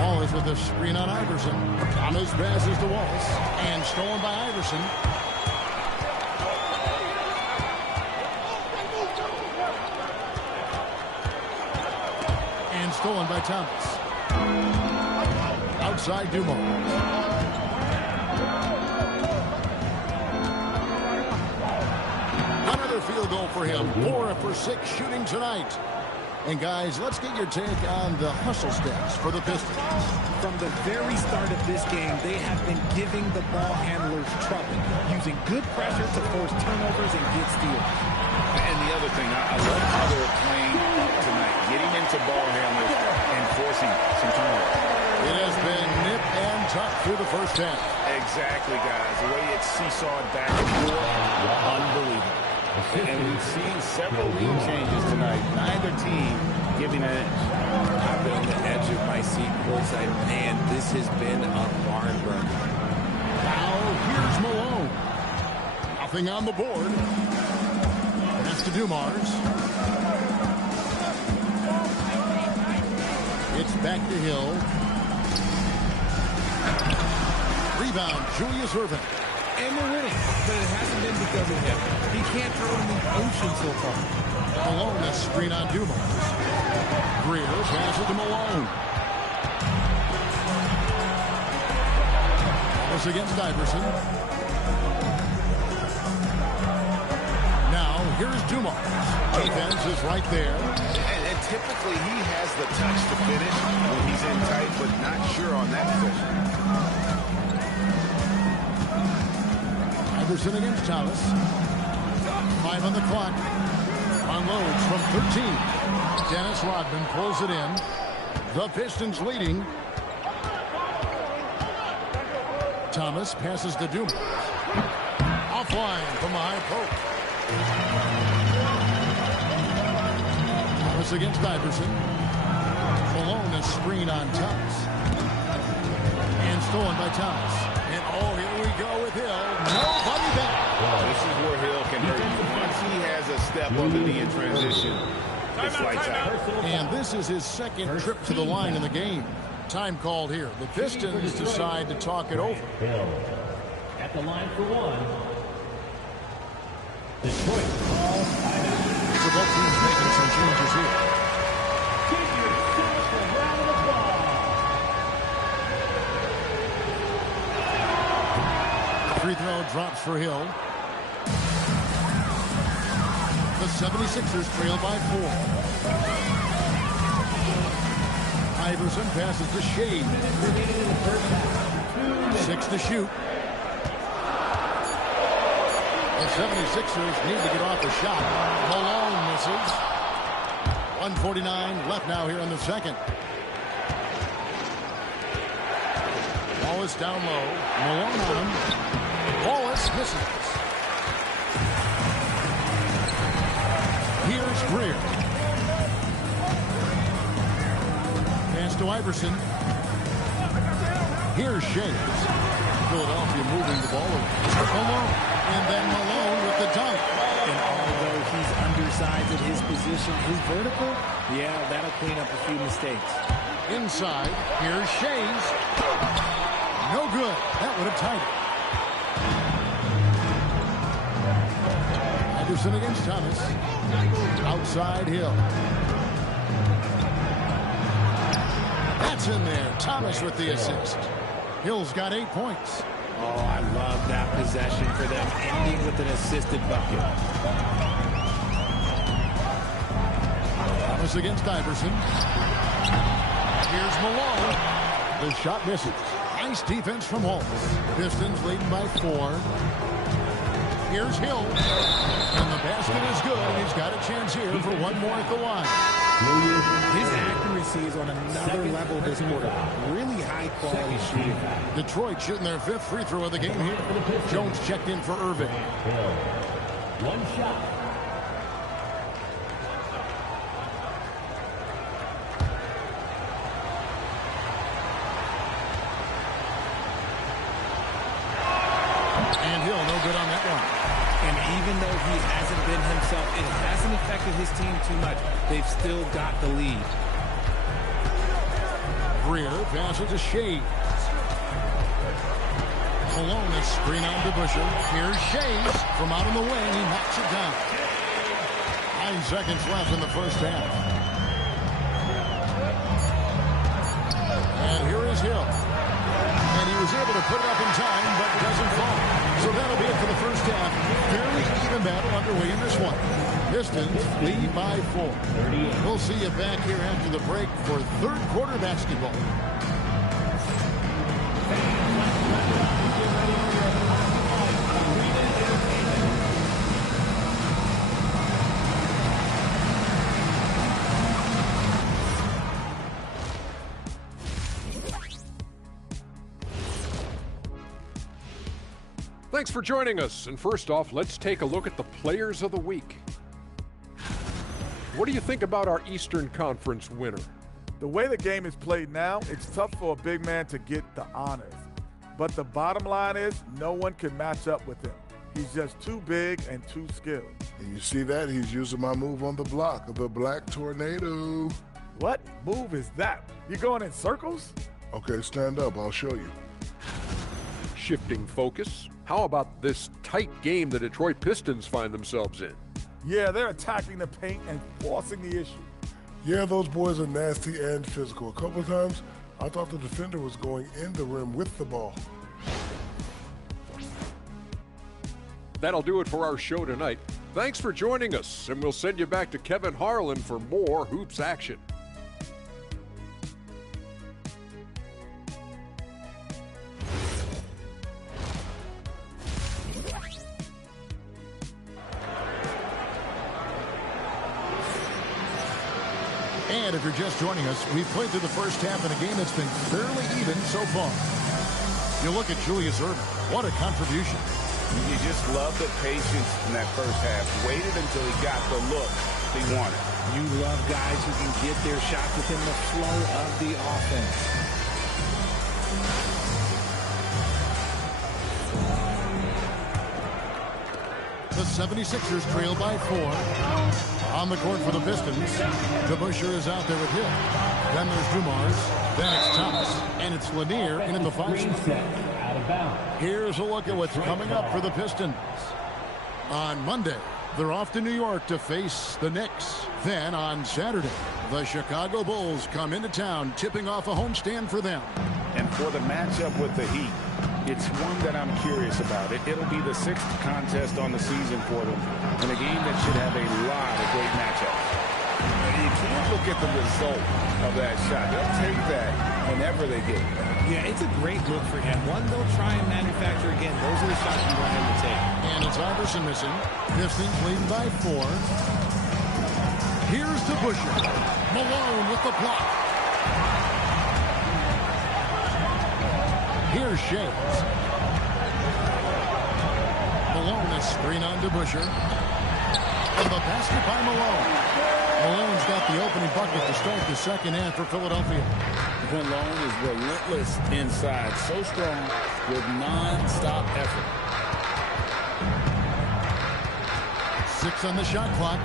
Wallace with a screen on Iverson. Thomas passes to Wallace. And stolen by Iverson. And stolen by Thomas. Outside Dumars. Another field goal for him. 4 for 6 shooting tonight. And guys, let's get your take on the hustle stats for the Pistons. From the very start of this game, they have been giving the ball handlers trouble, using good pressure to force turnovers and get steals. And the other thing, I love how they're playing tonight, getting into ball handlers and forcing some turnovers. It has been nip and tuck through the first half. Exactly, guys. The way it's seesawed back and forth, unbelievable. And we've seen several lead changes tonight. Neither team giving an edge. I've been on the edge of my seat courtside. Man, this has been a barn burner. Now, here's Malone. Nothing on the board. Pass to Dumars. It's back to Hill. Rebound, Julius Irving. And they're winning, but it hasn't been because of him. He can't throw in the ocean so far. Malone, a screen on Dumars. Greer passes to Malone. Wallace against Iverson. Now, here's Dumars. Defense is right there. And typically he has the touch to finish when he's in tight, but not sure on that position. Iverson against Thomas. 5 on the clock. Unloads from 13. Dennis Rodman pulls it in. The Pistons leading. Thomas passes to Dumars. Offline from the high post. Thomas against Iverson. Malone a screen on Thomas. And stolen by Thomas. And oh, here we go with Hill. Nobody back. This is where Hill can hurt you. Once he has a step on the knee in transition, it's lights out. And this is his second trip to the line in the game. Time called here. The Pistons decide to talk it over. Hill at the line for one. Detroit. So both teams making some changes here. Give yourself a round of applause. Free throw drops for Hill. The 76ers trail by 4. Iverson passes to Shea. 6 to shoot. The 76ers need to get off the shot. Malone misses. 1:49 left now here in the second. Wallace down low. Malone on him. Wallace misses. Here's Greer. Pass to Iverson. Here's Shea. Philadelphia moving the ball over. Malone. And then Malone with the dunk. And although he's undersized at his position, his vertical, yeah, that'll clean up a few mistakes. Inside, here's Shea's. No good. That would have tied it. Iverson against Thomas. Outside Hill. That's in there. Thomas with the assist. Hill's got 8 points. Oh, I love that possession for them, ending with an assisted bucket. Thomas against Iverson. Here's Malone. The shot misses. Nice defense from Holmes. Pistons leading by 4. Here's Hill. And the basket is good. And he's got a chance here for one more at the line. His accuracy is on another level this quarter. Really high-quality shooting. Detroit shooting their 5th free throw of the game here. Jones checked in for Irving. One shot. And Hill, no good on that one. And even though he hasn't been himself, it hasn't affected his team too much. They've still got the lead. Greer passes to Shea. Malone is screen on to Busher. Here's Shea from out in the wing. He knocks it down. 9 seconds left in the first half. And here is Hill. And he was able to put it up in time, but it doesn't fall. So that'll be it for the first half. Fairly even battle underway in this one. Pistons lead by 4. We'll see you back here after the break for third quarter basketball. Thanks for joining us. And first off, let's take a look at the players of the week. What do you think about our Eastern Conference winner? The way the game is played now, it's tough for a big man to get the honors. But the bottom line is no one can match up with him. He's just too big and too skilled. And you see that? He's using my move on the block, the Black Tornado. What move is that? You going in circles? Okay, stand up. I'll show you. Shifting focus. How about this tight game the Detroit Pistons find themselves in? Yeah, they're attacking the paint and forcing the issue. Yeah, those boys are nasty and physical. A couple of times, I thought the defender was going in the rim with the ball. That'll do it for our show tonight. Thanks for joining us, and we'll send you back to Kevin Harlan for more Hoops action. And if you're just joining us, we've played through the first half in a game that's been fairly even so far. You look at Julius Erving. What a contribution. You just love the patience in that first half. Waited until he got the look he wanted. You love guys who can get their shots within the flow of the offense. The 76ers trail by 4. On the court for the Pistons, DeBusschere is out there with Hill. Then there's Dumars. Then it's Thomas. And it's Lanier in at the 5 spot. Here's a look at what's coming up for the Pistons. On Monday, they're off to New York to face the Knicks. Then on Saturday, the Chicago Bulls come into town, tipping off a homestand for them. And for the matchup with the Heat, it's one that I'm curious about. It'll be the 6th contest on the season for them, and a game that should have a lot of great matchups. You can't look at the result of that shot. They'll take that whenever they get it. Yeah, it's a great look for him. One they'll try and manufacture again. Those are the shots you want him to take. And it's Iverson missing. Pistons leading by 4. Here's DeBusschere. Malone with the block. Here's Shades. Malone is screen on DeBusschere. And the basket by Malone. Malone's got the opening bucket to start the second half for Philadelphia. Malone is relentless inside. So strong with non-stop effort. 6 on the shot clock.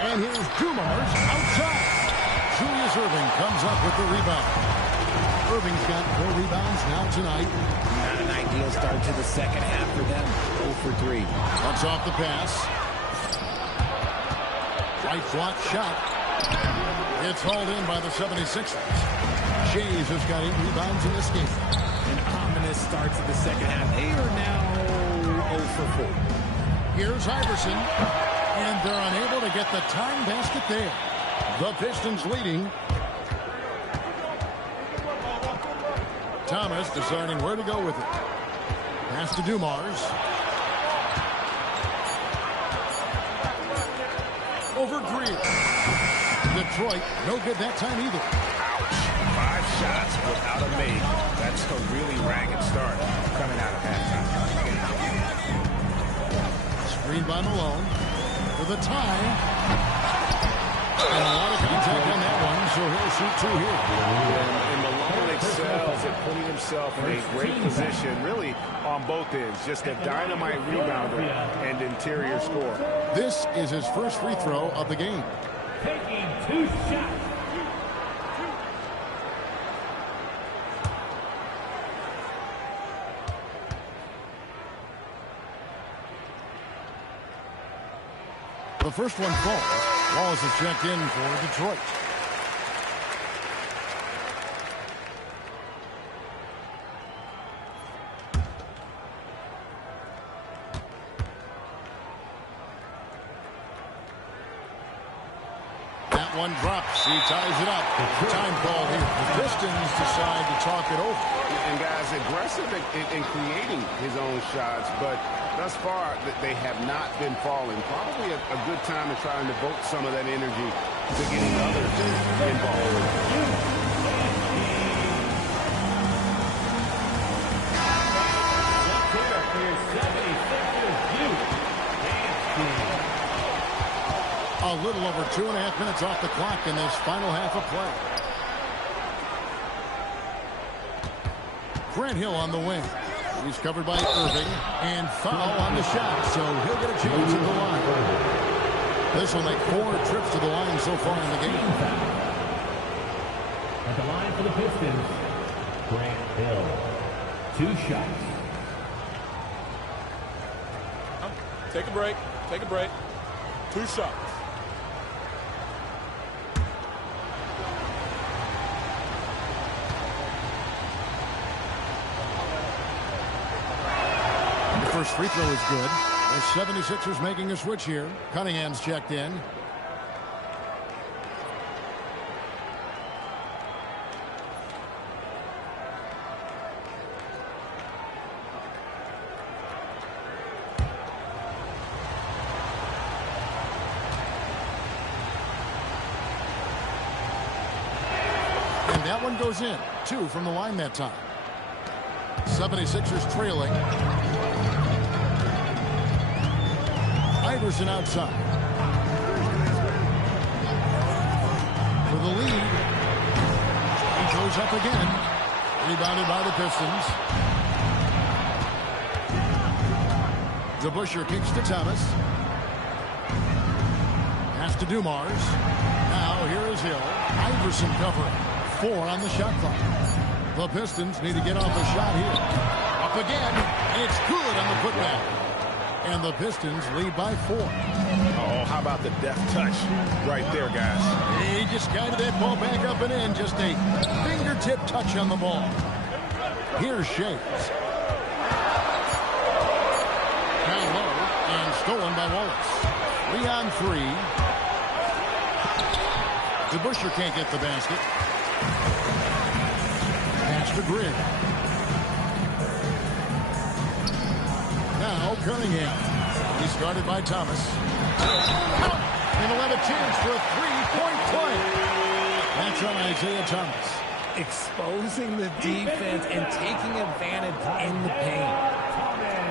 And here's Dumars outside. Julius Irving comes up with the rebound. Irving's got 4 rebounds now tonight. Not an ideal start to the second half for them. 0 for 3. Cuts off the pass. Right block shot. It's hauled in by the 76ers. Shays has got 8 rebounds in this game. An ominous start to the second half. They are now 0 for 4. Here's Iverson. And they're unable to get the time basket there. The Pistons leading. Thomas deciding where to go with it. Pass to Dumars. Over Greer. Detroit, no good that time either. Ouch. 5 shots without a make. That's a really ragged start coming out of halftime. Screen by Malone. For the tie. And a lot of contact on that one, so he'll shoot 2 here. And Malone excels at putting himself in a great position, really on both ends. Just a dynamite rebounder and interior scorer. This is his first free throw of the game. Taking 2 shots. The first one falls. Walls is checked in for Detroit. That one drops. He ties it up. Time call here. The Pistons decide to talk it over. And guys, aggressive in creating his own shots, but thus far, they have not been falling. Probably a good time to try and devote some of that energy to getting others involved. A little over 2.5 minutes off the clock in this final half of play. Grant Hill on the wing. He's covered by Irving. And foul on the shot, so he'll get a chance at the line. This will make 4 trips to the line so far in the game. At the line for the Pistons, Grant Hill. 2 shots. Take a break. Take a break. 2 shots. First free throw is good. The 76ers making a switch here. Cunningham's checked in. And that one goes in. 2 from the line that time. 76ers trailing. Iverson outside. For the lead. He goes up again. Rebounded by the Pistons. DeBusschere kicks to Thomas. Pass to Dumars. Now here is Hill. Iverson covering. 4 on the shot clock. The Pistons need to get off a shot here. Up again, and it's good on the putback. And the Pistons lead by 4. Oh, how about the deft touch right there, guys? He just guided that ball back up and in. Just a fingertip touch on the ball. Here's Shades. Down low and stolen by Wallace. 3 on 3. DeBusschere can't get the basket. Pass to Grid. Now Cunningham. He's guarded by Thomas. And he'll have a chance for a 3-point play. That's on Isaiah Thomas. Exposing the defense and taking advantage in the paint.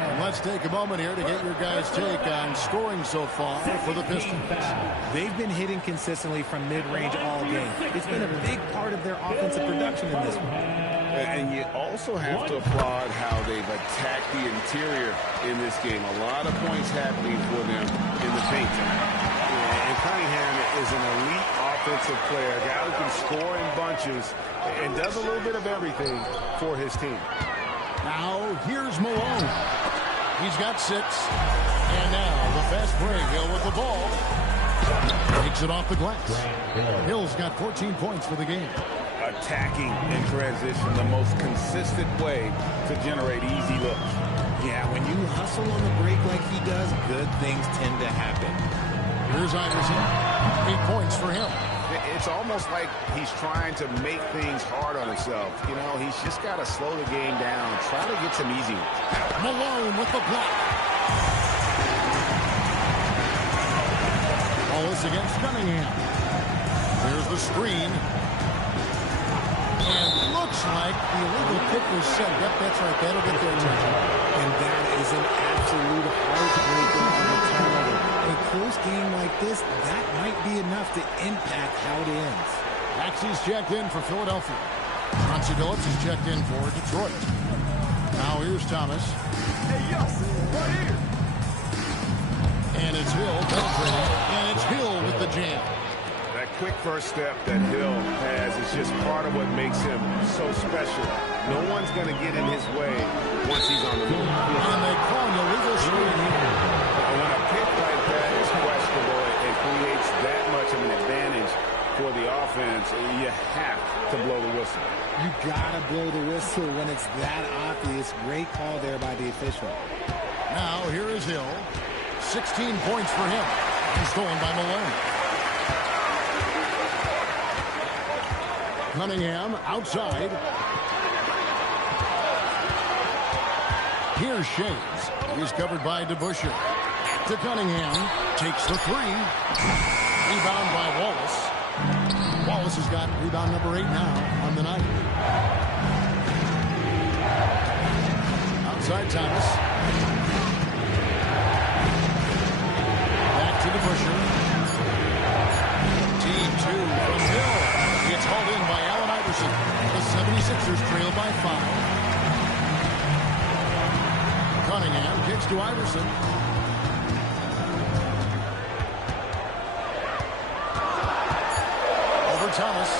And let's take a moment here to get your guys' take on scoring so far for the Pistons. They've been hitting consistently from mid-range all game. It's been a big part of their offensive production in this one. And you also have to applaud how they've attacked the interior in this game. A lot of points happening for them in the paint. And Cunningham is an elite offensive player, a guy who can score in bunches and does a little bit of everything for his team. Now, here's Malone. He's got 6. And now, the fast break. Hill with the ball. Takes it off the glass. Hill's got 14 points for the game. Attacking in transition, the most consistent way to generate easy looks. Yeah, when you hustle on the break like he does, good things tend to happen. Here's Iverson. 8 points for him. It's almost like he's trying to make things hard on himself. You know, he's just got to slow the game down, try to get some easy ones. Malone with the block. Wallace against Cunningham. There's the screen. And looks like the illegal kick was set. Yep, that's right. That'll get their attention. And that is an absolute heartbreaker on the turnover. In a close game like this, that might be enough to impact how it ends. Maxey's checked in for Philadelphia. Chauncey Billups is checked in for Detroit. Now here's Thomas. Hey, yo, right here. And it's Hill penetrating. And it's Hill with the jam. That quick first step that Hill has is just part of what makes him so special. No one's going to get in his way once he's on the move. And they call an illegal screen here. When a pick like that is questionable, it creates that much of an advantage for the offense. You have to blow the whistle. You gotta blow the whistle when it's that obvious. Great call there by the official. Now here is Hill. 16 points for him. And stolen by Malone. Cunningham outside. Here's Shades. He's covered by DeBusschere. To Cunningham. Takes the 3. Rebound by Wallace. Wallace has got rebound number 8 now on the night. Outside Thomas. Back to DeBusschere. Team 2 from Hill. It's hauled in by Allen Iverson. The 76ers trail by 5. Cunningham kicks to Iverson. Over Thomas.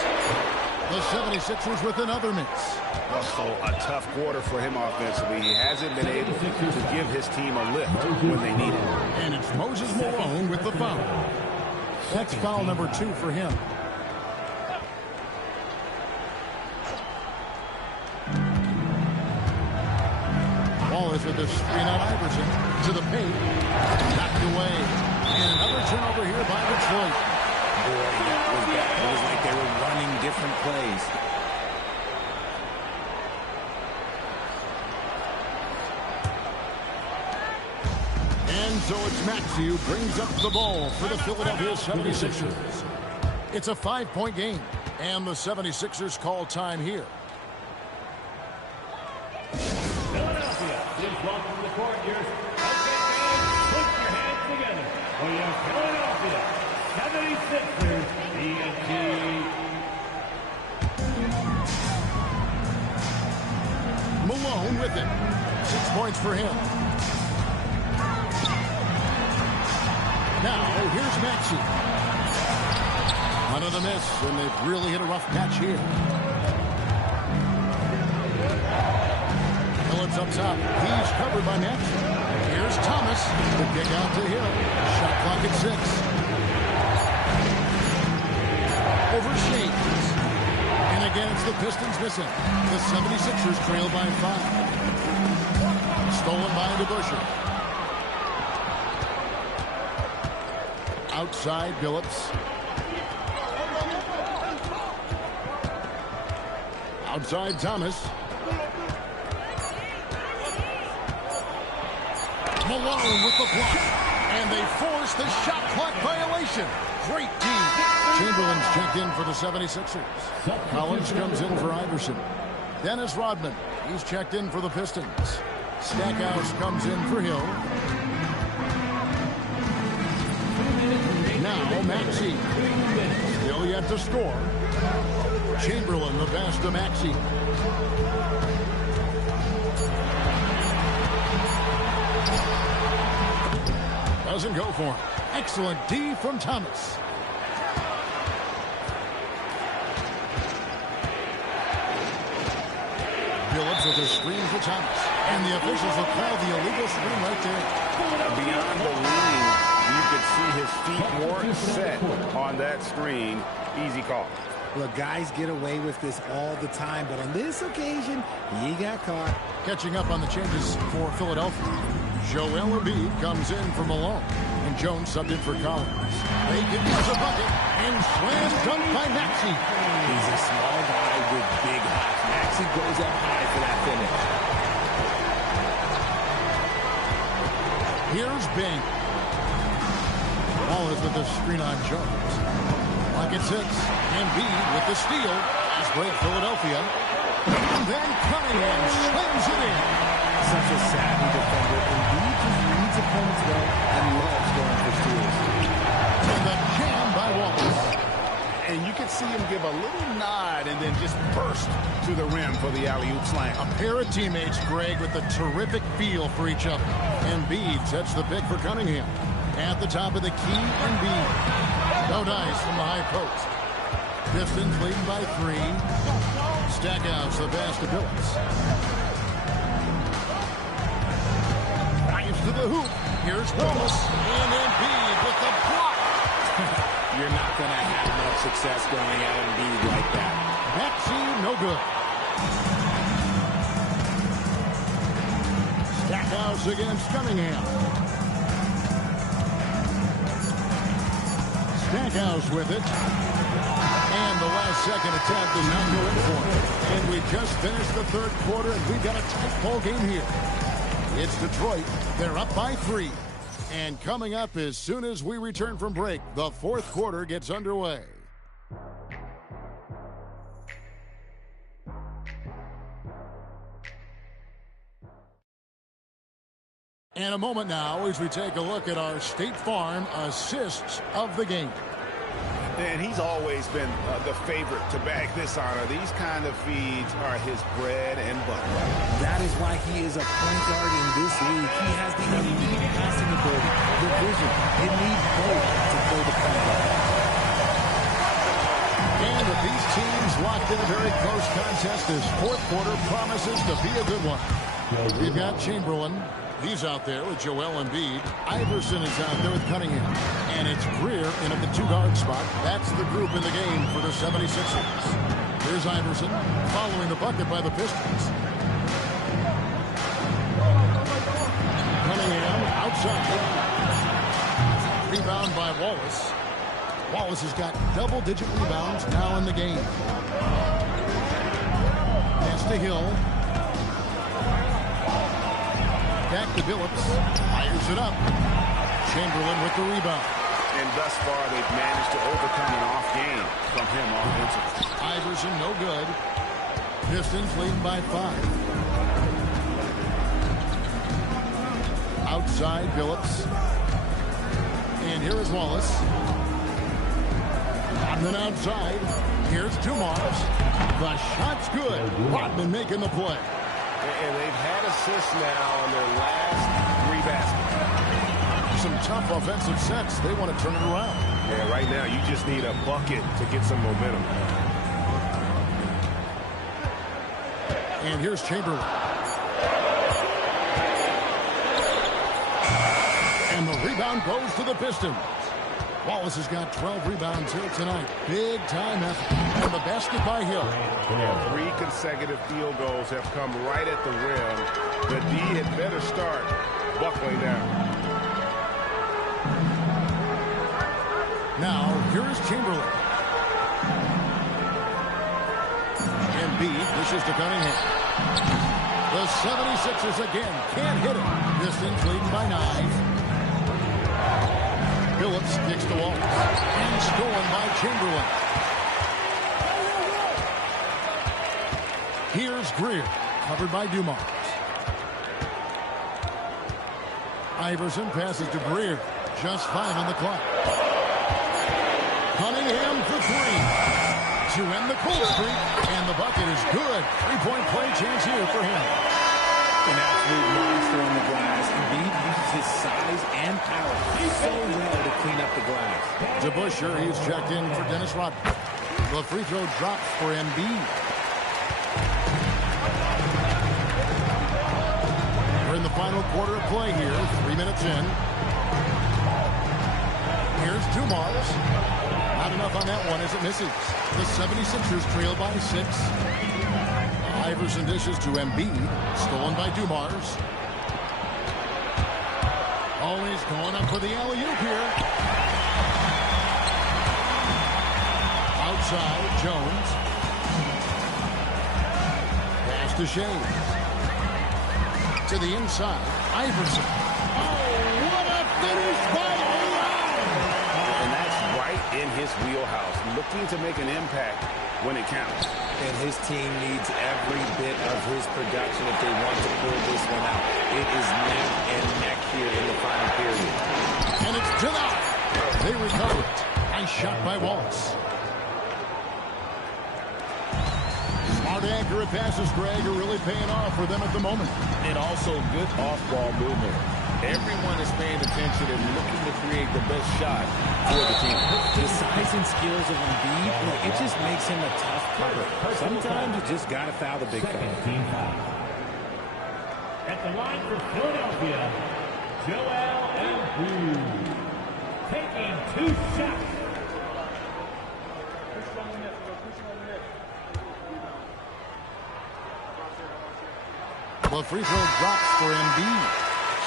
The 76ers with another miss. Also a tough quarter for him offensively. He hasn't been able to give his team a lift when they need it. And it's Moses Malone with the foul. That's foul number 2 for him. Wallace with the screen on Iverson. To the paint. Knocked away. And another turnover here by Detroit. Boy, that was bad. It was like they were running different plays. And so it's Maxey who brings up the ball for the Philadelphia 76ers. It's a 5-point game. And the 76ers call time here. Philadelphia, please welcome to the court your okay, put your hands together for your Philadelphia 76ers TNT. Malone with it. 6 points for him. Now, here's Maxey. Another miss, and they've really hit a rough patch here. Phillips up top. He's covered by Maxey. Here's Thomas. The kick out to Hill. Shot clock at 6. Over Shades. And again, it's the Pistons missing. The 76ers trail by 5. Stolen by DeBusschere. Outside Billups. Outside Thomas. Malone with the block. And they force the shot clock violation. Great D. Chamberlain's checked in for the 76ers. Collins comes in for Iverson. Dennis Rodman. He's checked in for the Pistons. Stackhouse comes in for Hill. Now Maxey. Still yet to score. Chamberlain the pass to Maxey. Doesn't go for him. Excellent D from Thomas. Billups with a screen for Thomas. And the officials will call the illegal screen right there. Beyond the lean, you could see his feet weren't set on that screen. Easy call. Look, guys get away with this all the time, but on this occasion, he got caught. Catching up on the changes for Philadelphia. Joel Embiid comes in for Malone. And Jones subbed in for Collins. They get us a bucket. And slam dunk by Maxey. He's a small guy with big hops. Maxey goes up high for that finish. Here's Bing. Wallace with the screen on Jones. Clock at 6. Embiid with the steal. Fast break Philadelphia. And then Cunningham slams it in. Such a savvy defender. Embiid just reads opponents well and loves going for steals. And the jam by Wallace. And you can see him give a little nod and then just burst to the rim for the alley-oop slam. A pair of teammates, Greg, with a terrific feel for each other. Embiid sets the pick for Cunningham. At the top of the key, Embiid. No dice from the high post. Pistons leading by 3. Stackhouse the pass to Billups. Drives to the hoop. Here's Wallace. And Embiid with the block. You're not going to have much success going at Embiid like that. Maxey, no good. Stackhouse against Cunningham. Stackhouse with it. And the last second attempt does not go in for him. And we just finished the third quarter, and we've got a tight ball game here. It's Detroit. They're up by 3. And coming up as soon as we return from break, the fourth quarter gets underway. And a moment now as we take a look at our State Farm assists of the game. And he's always been the favorite to bag this honor. These kind of feeds are his bread and butter. That is why he is a point guard in this league. He has the elite passing ability, the vision. You need both to play the point guard. And with these teams locked in a very close contest, this fourth quarter promises to be a good one. We've got Chamberlain. He's out there with Joel Embiid. Iverson is out there with Cunningham. And it's Greer in at the 2-guard spot. That's the group in the game for the 76ers. Here's Iverson following the bucket by the Pistons. Cunningham outside. Rebound by Wallace. Wallace has got double-digit rebounds now in the game. Pass to Hill. Back to Billups. Fires it up. Chamberlain with the rebound. And thus far, they've managed to overcome an off game from him offensively. Iverson, no good. Pistons leading by 5. Outside, Billups. And here is Wallace. Rodman outside. Here's Dumars. The shot's good. Rodman making the play. And they've had assists now on their last 3 baskets. Some tough offensive sets. They want to turn it around. Yeah, right now you just need a bucket to get some momentum. And here's Chamberlain. And the rebound goes to the Pistons. Wallace has got 12 rebounds here tonight. Big time effort. And the basket by Hill. 3 consecutive field goals have come right at the rim. The D had better start buckling down. Now, here is Chamberlain. Embiid dishes to Cunningham. The 76ers again can't hit it. Pistons leading by 9. Phillips kicks the wall. And stolen by Chamberlain. Here's Greer. Covered by Dumars. Iverson passes to Greer. Just 5 on the clock. Cunningham for 3. To end the cold streak. And the bucket is good. 3-point play chance here for him. An absolute monster on the glass. Embiid uses his size and power so well to clean up the glass. DeBusschere, he's checked in for Dennis Rodman. The free throw drops for Embiid. We're in the final quarter of play here. 3 minutes in. Here's Dumars. Not enough on that one as it misses. The 76ers trail by 6. Iverson dishes to Embiid. Stolen by Dumars. Always going up for the alley-oop here. Outside, Jones. Pass to Shea. To the inside, Iverson. Oh, what a finish by AI! And that's right in his wheelhouse. Looking to make an impact when it counts. And his team needs every bit of his production if they want to pull this one out. It is neck and neck here in the final period. And it's denied. They recover it. Nice shot by Wallace. Smart, accurate passes, Greg, are really paying off for them at the moment. And also good off-ball movement. Everyone is paying attention and looking to create the best shot for the team. The size and skills of Embiid, it just makes him a tough cover. Sometimes you just got to foul the big fella. Team foul. At the line for Philadelphia, Joel Embiid. Taking 2 shots. The free throw drops for Embiid.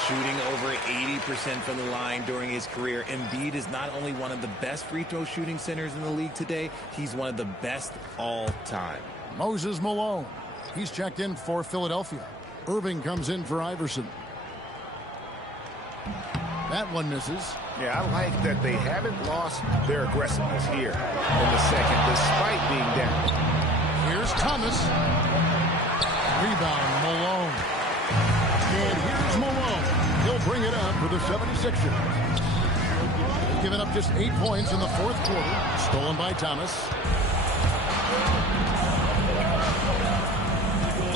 Shooting over 80% from the line during his career, Embiid is not only one of the best free throw shooting centers in the league today, he's one of the best all time. Moses Malone. He's checked in for Philadelphia. Irving comes in for Iverson. That one misses. Yeah, I like that they haven't lost their aggressiveness here in the second, despite being down. Here's Thomas. Rebound, Malone. And here's Malone. He'll bring it up for the 76ers. Giving up just 8 points in the 4th quarter. Stolen by Thomas.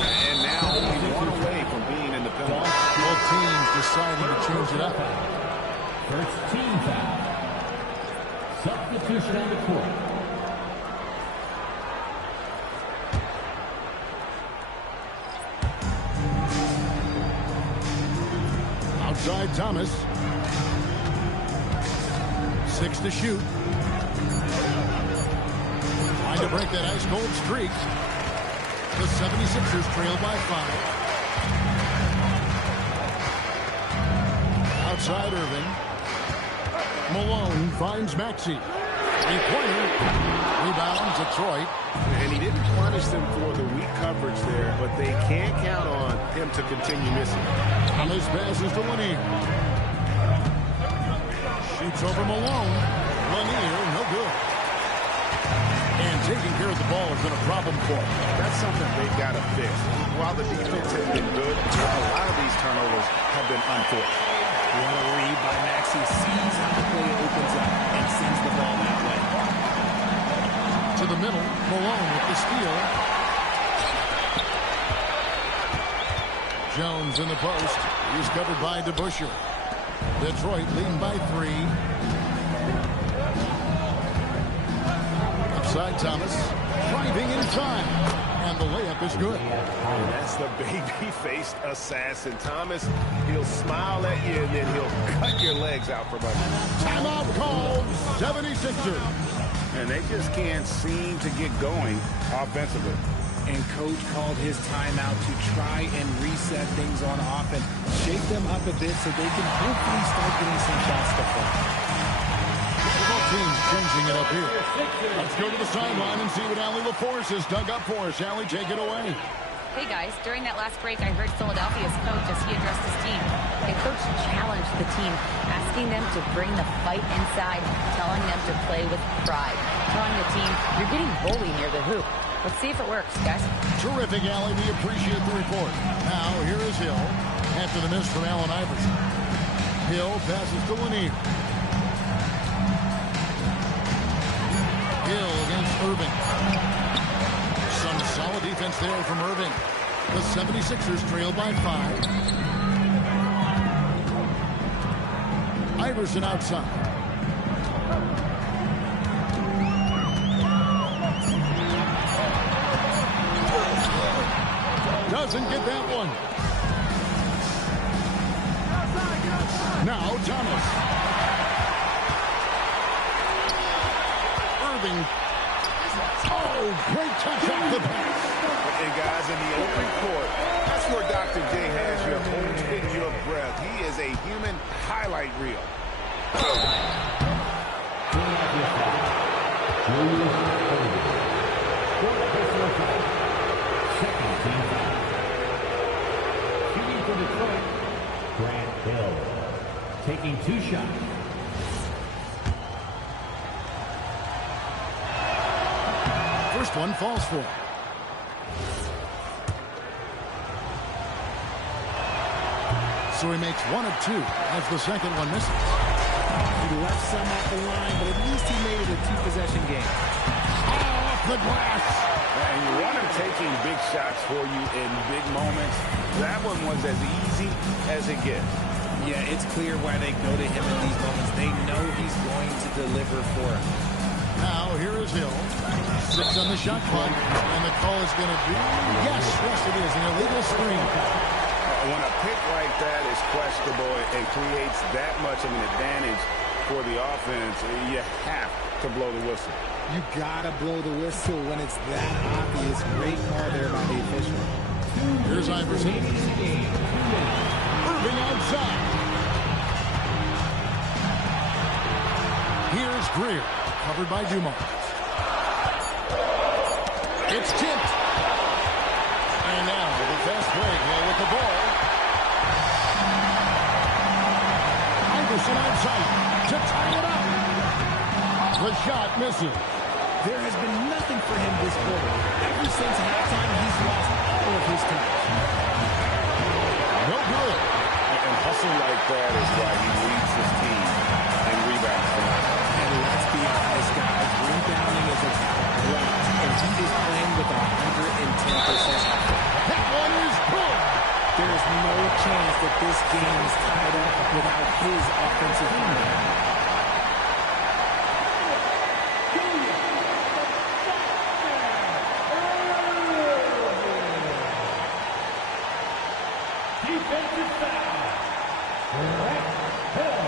And now only 1 away from being in the penalty. Both teams deciding to change it up. First team foul. Substitution on the court. Outside Thomas. 6 to shoot. Trying to break that ice-cold streak. The 76ers trail by 5. Outside Irving. Malone finds Maxey. 3-pointer. Rebounds Detroit. And he didn't punish them for the weak coverage there, but they can't count on him to continue missing. Thomas passes to Lanier. Shoots over Malone. Lanier, no good. And taking care of the ball has been a problem for him. That's something they've got to fix. While the defense has been good, a lot of these turnovers have been unforced. What a read by Maxey. Sees how the play opens up and sends the ball that way. To the middle, Malone with the steal. Jones in the post. He's covered by DeBusschere. Detroit leading by 3. Upside Thomas. Driving inside. And the layup is good. That's the baby-faced assassin. Thomas, he'll smile at you, and then he'll cut your legs out from under. Timeout called 76ers. And they just can't seem to get going offensively. And Coach called his timeout to try and reset things on offense. Shake them up a bit so they can hopefully start getting some shots to fall. Both teams changing it up here. Let's go to the sideline and see what Allie LaForce has dug up for us. Allie, take it away. Hey guys, during that last break, I heard Philadelphia's coach as he addressed his team. The coach challenged the team, asking them to bring the fight inside, telling them to play with pride. Telling the team, you're getting bullied near the hoop. Let's see if it works, guys. Terrific, Allie. We appreciate the report. Now, here is Hill after the miss from Allen Iverson. Hill passes to Lanier. Hill against Irving. Some solid defense there from Irving. The 76ers trail by 5. Iverson outside. Doesn't get that one. Now Thomas. Irving. Oh, great touch off the pass. And guys, in the open court, that's where Dr. J has you holding your breath. He is a human highlight reel. Second team foul. Shooting for Detroit, Grant Hill. Taking 2 shots. First one falls for. So he makes 1 of 2 as the second one misses. He left some off the line, but at least he made it a 2-possession game. Off the glass. And you want him taking big shots for you in big moments. That one was as easy as it gets. Yeah, it's clear why they go to him in these moments. They know he's going to deliver for him. Now here is Hill. 6 on the shot clock. And the call is going to be, yes, it is, an illegal screen. When a pick like that is questionable and creates that much of an advantage for the offense, you have to blow the whistle. You gotta blow the whistle when it's that obvious. Great call there by the official. Here's Iverson. Irving outside. Here's Greer, covered by Dumont. It's tipped. And now the fast break with the ball. Iverson outside to tie it up. The shot misses. There has been nothing for him this quarter. Ever since halftime, he's lost all of his time. No good. And hustle like that is why he leads his team in rebounds tonight. And let's be honest, guys, rebounding is a talent. And he is playing with 110% effort. That one is good. There is no chance that this game is tied up without his offensive play. Defensive foul. Grant Hill.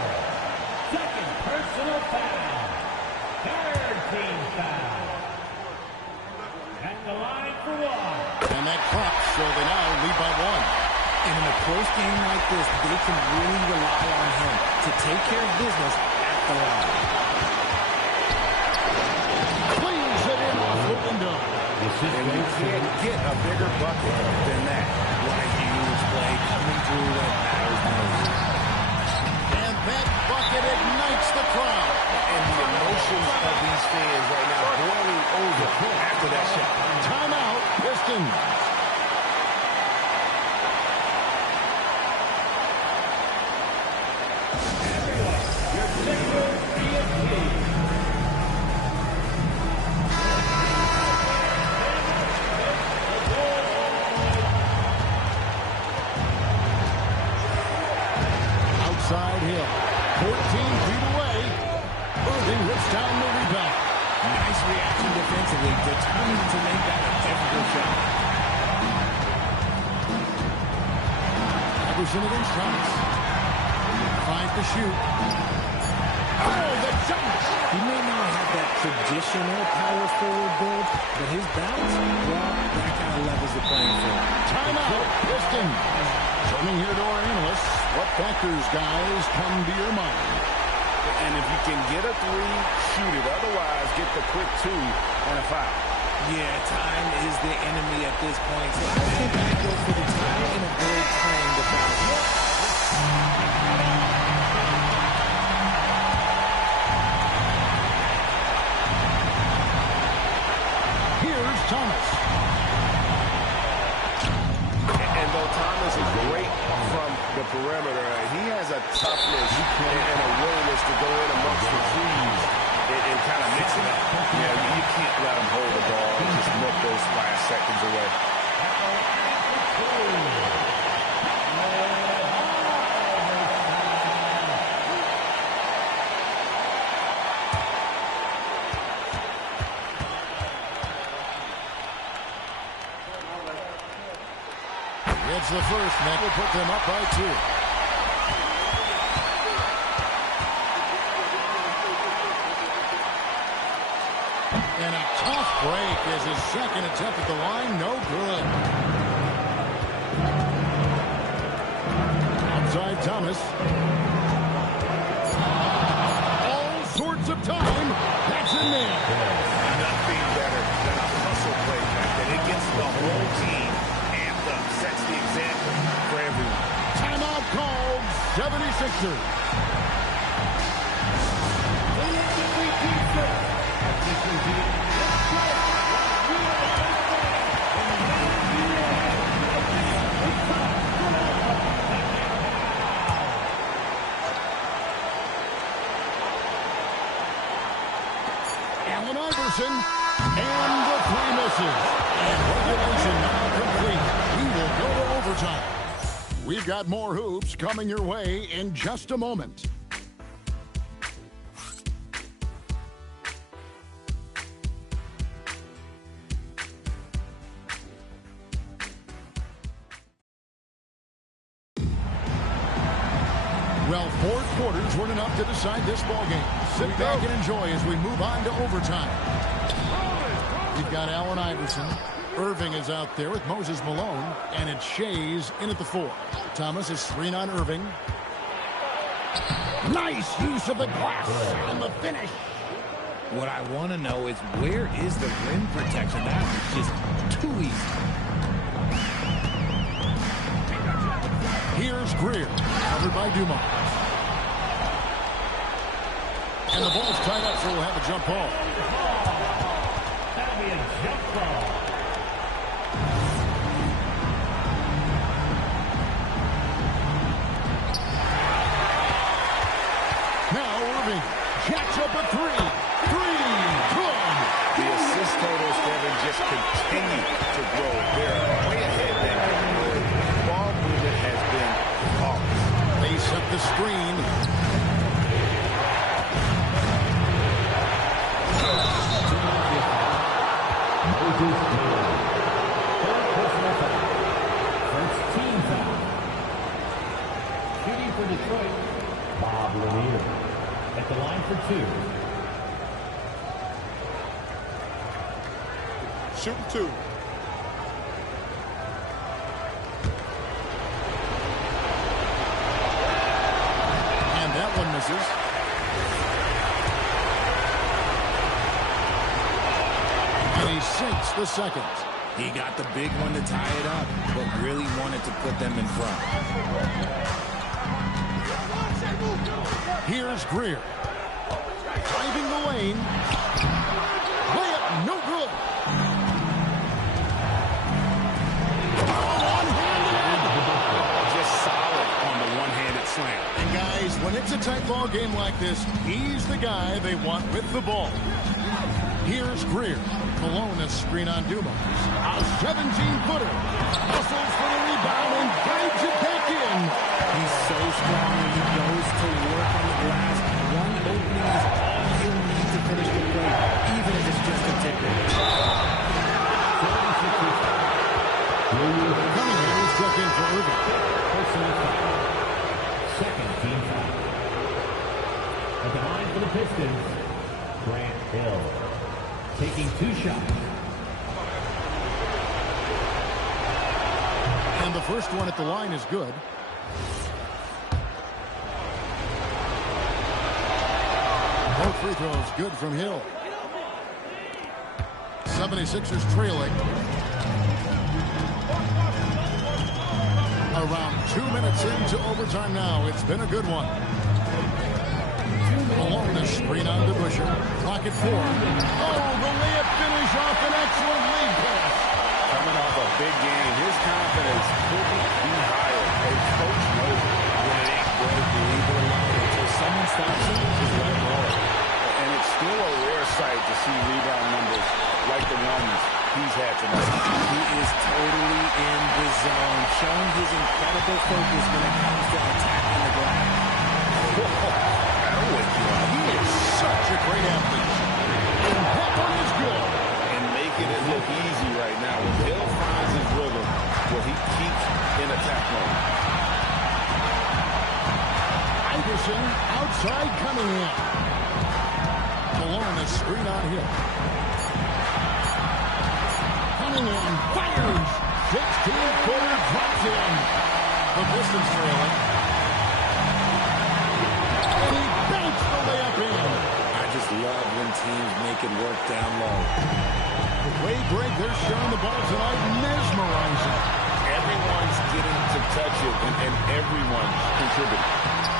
Second personal foul. Third team foul. At the line for 1. And that clocks, so they now lead by 1. And in a close game like this, they can really rely on him to take care of business at the line. Cleans it in off the window. And you can't get a bigger bucket than that. What a huge play coming through when it matters most. And that bucket ignites the crowd. And the emotions of these fans right now boiling over after that shot. Timeout, Pistons. Outside Hill. reaction defensively, determined to make that a difficult shot. Iverson against Thomas. Finds the shoot. Oh, the jump! He may not have that traditional power forward build, but his bounce, well, that kind of levels the playing field. Timeout, Pistons. Turning here to our analysts, what factors, guys, come to your mind? And if you can get a three, shoot it. Otherwise, get the quick two and a foul. Yeah, time is the enemy at this point. So I think I go for the tie and avoid playing the foul. Here's Thomas. And though Thomas is great from the perimeter, he has a toughness and a willingness to go in amongst the trees and kind of mix it up. Yeah, you can't let him hold the ball and just milk those last seconds away. It's the first, and that will put them up by 2. And a tough break as his second attempt at the line, no good. Outside Thomas. All sorts of time. That's in there. Nothing better than a hustle play that it gets the whole team amped up, sets the example for everyone. Timeout called, 76ers. Allen Iverson, and the three misses. And regulation now complete. We will go to overtime. We've got more hoops coming your way in just a moment. Well, fourth quarters weren't enough to decide this ballgame. Sit back and enjoy as we move on to overtime. We've got Allen Iverson. Irving is out there with Moses Malone, and it's Shays in at the 4. Thomas is screen on Irving. Nice use of the glass and the finish. What I want to know is where is the rim protection? That was just too easy. Here's Greer, covered by Dumont. And the ball's tied up, so we'll have a jump ball. That'll be a jump ball. Now Irving jacks up a 3. 3, good. The assist totals, Kevin, just continue to grow. They're way ahead there. Ball movement has been off. They set the screen. First team foul. Shooting for Detroit, Bob Lanier. At the line for 2. Shooting 2. And that one misses. And he sinks the second. He got the big one to tie it up, but really wanted to put them in front. Here's Greer. Driving the lane. Layup, no good. Just solid on the one-handed slam. And guys, when it's a tight ball game like this, he's the guy they want with the ball. Here's Greer. Malone a screen on Dumas. A 17-footer. Hustles for the rebound and guides it back in. He's so strong when he goes to work on the glass. One opening is all he'll need to finish the play, even if it's just taking 2 shots. And the first one at the line is good. Both free throws good from Hill. 76ers trailing. Around 2 minutes into overtime now. It's been a good one. Along the screen on the Busher. Clock at 4. Oh, the layup finish off an excellent lead pass. Coming off a big game, his confidence couldn't be higher. A coach knows when it ain't going to leave it alone until someone stops him. Just let it roll. And it's still a rare sight to see rebound numbers like the ones he's had tonight. He is totally in the zone, showing his incredible focus when it comes to attacking the glass. That'll wake you up. He is such a great athlete. And that one is good. And making it look easy right now. When Hill finds his rhythm, where he keeps in attack mode. Iverson outside coming in. Along the screen on Hill. Cunningham fires. 16-footer drops in. The Pistons trailing. And he banks the layup in. I just love when teams make it work down low. The way Greg, they're showing the ball tonight, mesmerizing. Everyone's getting to touch it, and everyone's contributing.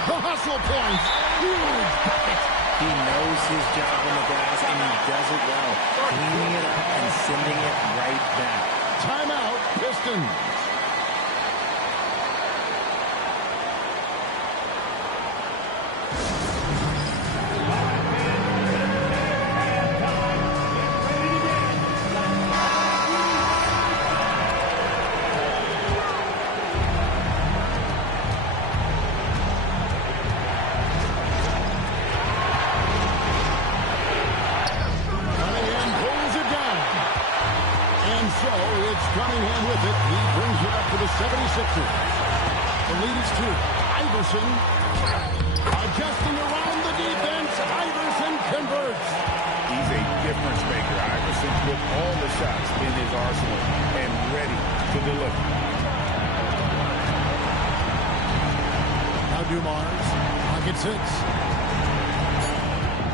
The hustle points. Huge bucket. He knows his job on the glass, and he does it well, cleaning it up and sending it right back. Timeout, Pistons. Cunningham with it. He brings it up to the 76ers. The lead is 2. Iverson adjusting around the defense. Iverson converts. He's a difference maker. Iverson put all the shots in his arsenal and ready to deliver. Now Dumars. Pocket 6.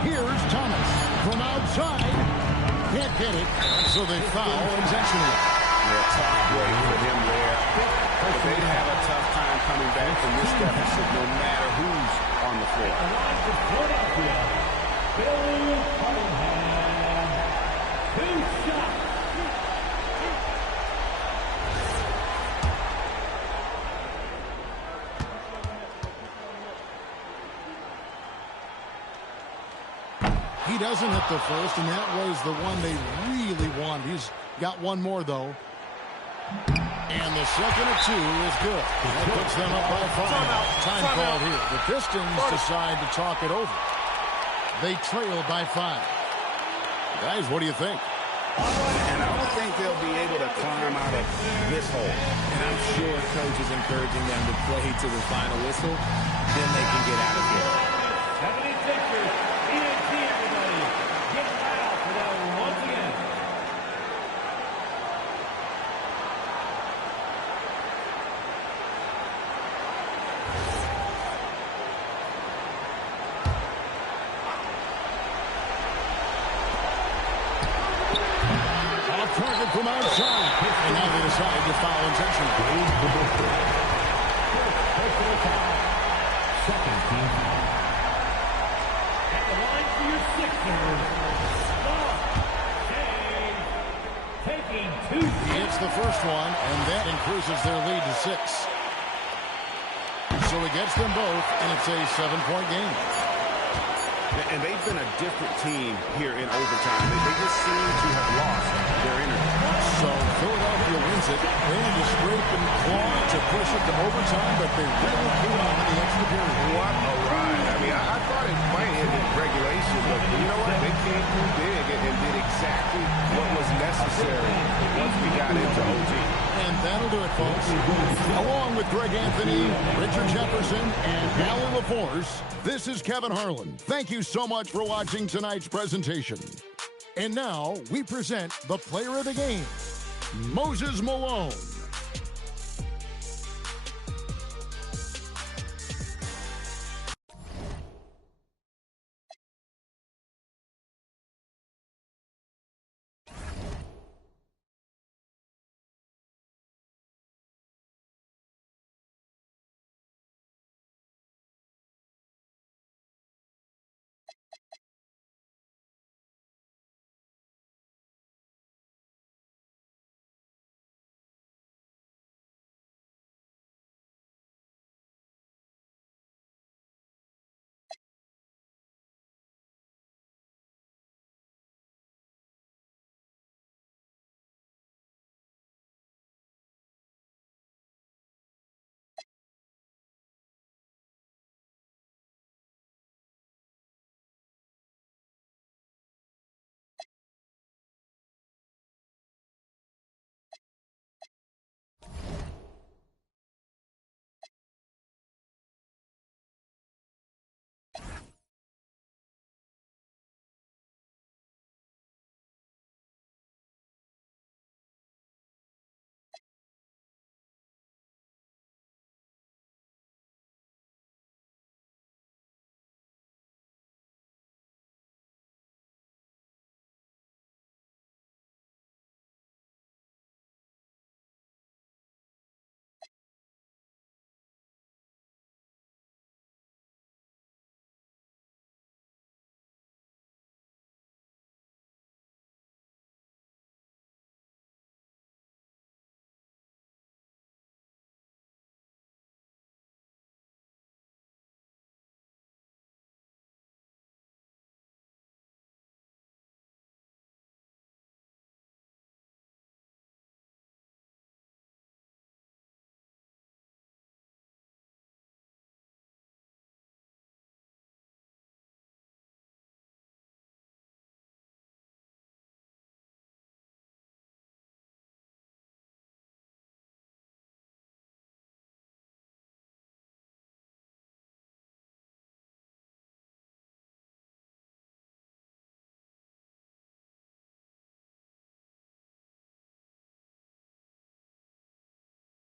Here's Thomas from outside. Can't get it, so they foul intentionally. Yeah, tough break for him there. But they'd have a tough time coming back from this deficit no matter who's on the floor. Philadelphia, Bill Cunningham, 2 shots. He doesn't hit the first, and that was the one they really wanted. He's got one more, though. And the second of 2 is good. That puts them up by 5. Time called here. The Pistons decide to talk it over. They trail by 5. Guys, what do you think? And I don't think they'll be able to climb out of this hole. And I'm sure coach is encouraging them to play to the final whistle. Then they can get out of here. 76ers, ENT everybody. Get fouled for that one once again. Target from outside. And now they decide to foul intentionally. Second team foul. At the line for your Sixers, taking 2 shots. He hits the first one, and that increases their lead to 6. So he gets them both, and it's a 7-point game. And they've been a different team here in overtime. They just seem to have lost their energy. So Philadelphia wins it. They had to scrape and claw to push it to overtime, but they really pulled out in the extra period. What a ride. I mean, I thought it might end in regulation, but you know what? They came through big and did exactly what was necessary once we got into OT. And that'll do it, folks. Along with Greg Anthony, Richard Jefferson, and Alan LaForce, this is Kevin Harlan. Thank you so much for watching tonight's presentation. And now we present the player of the game, Moses Malone.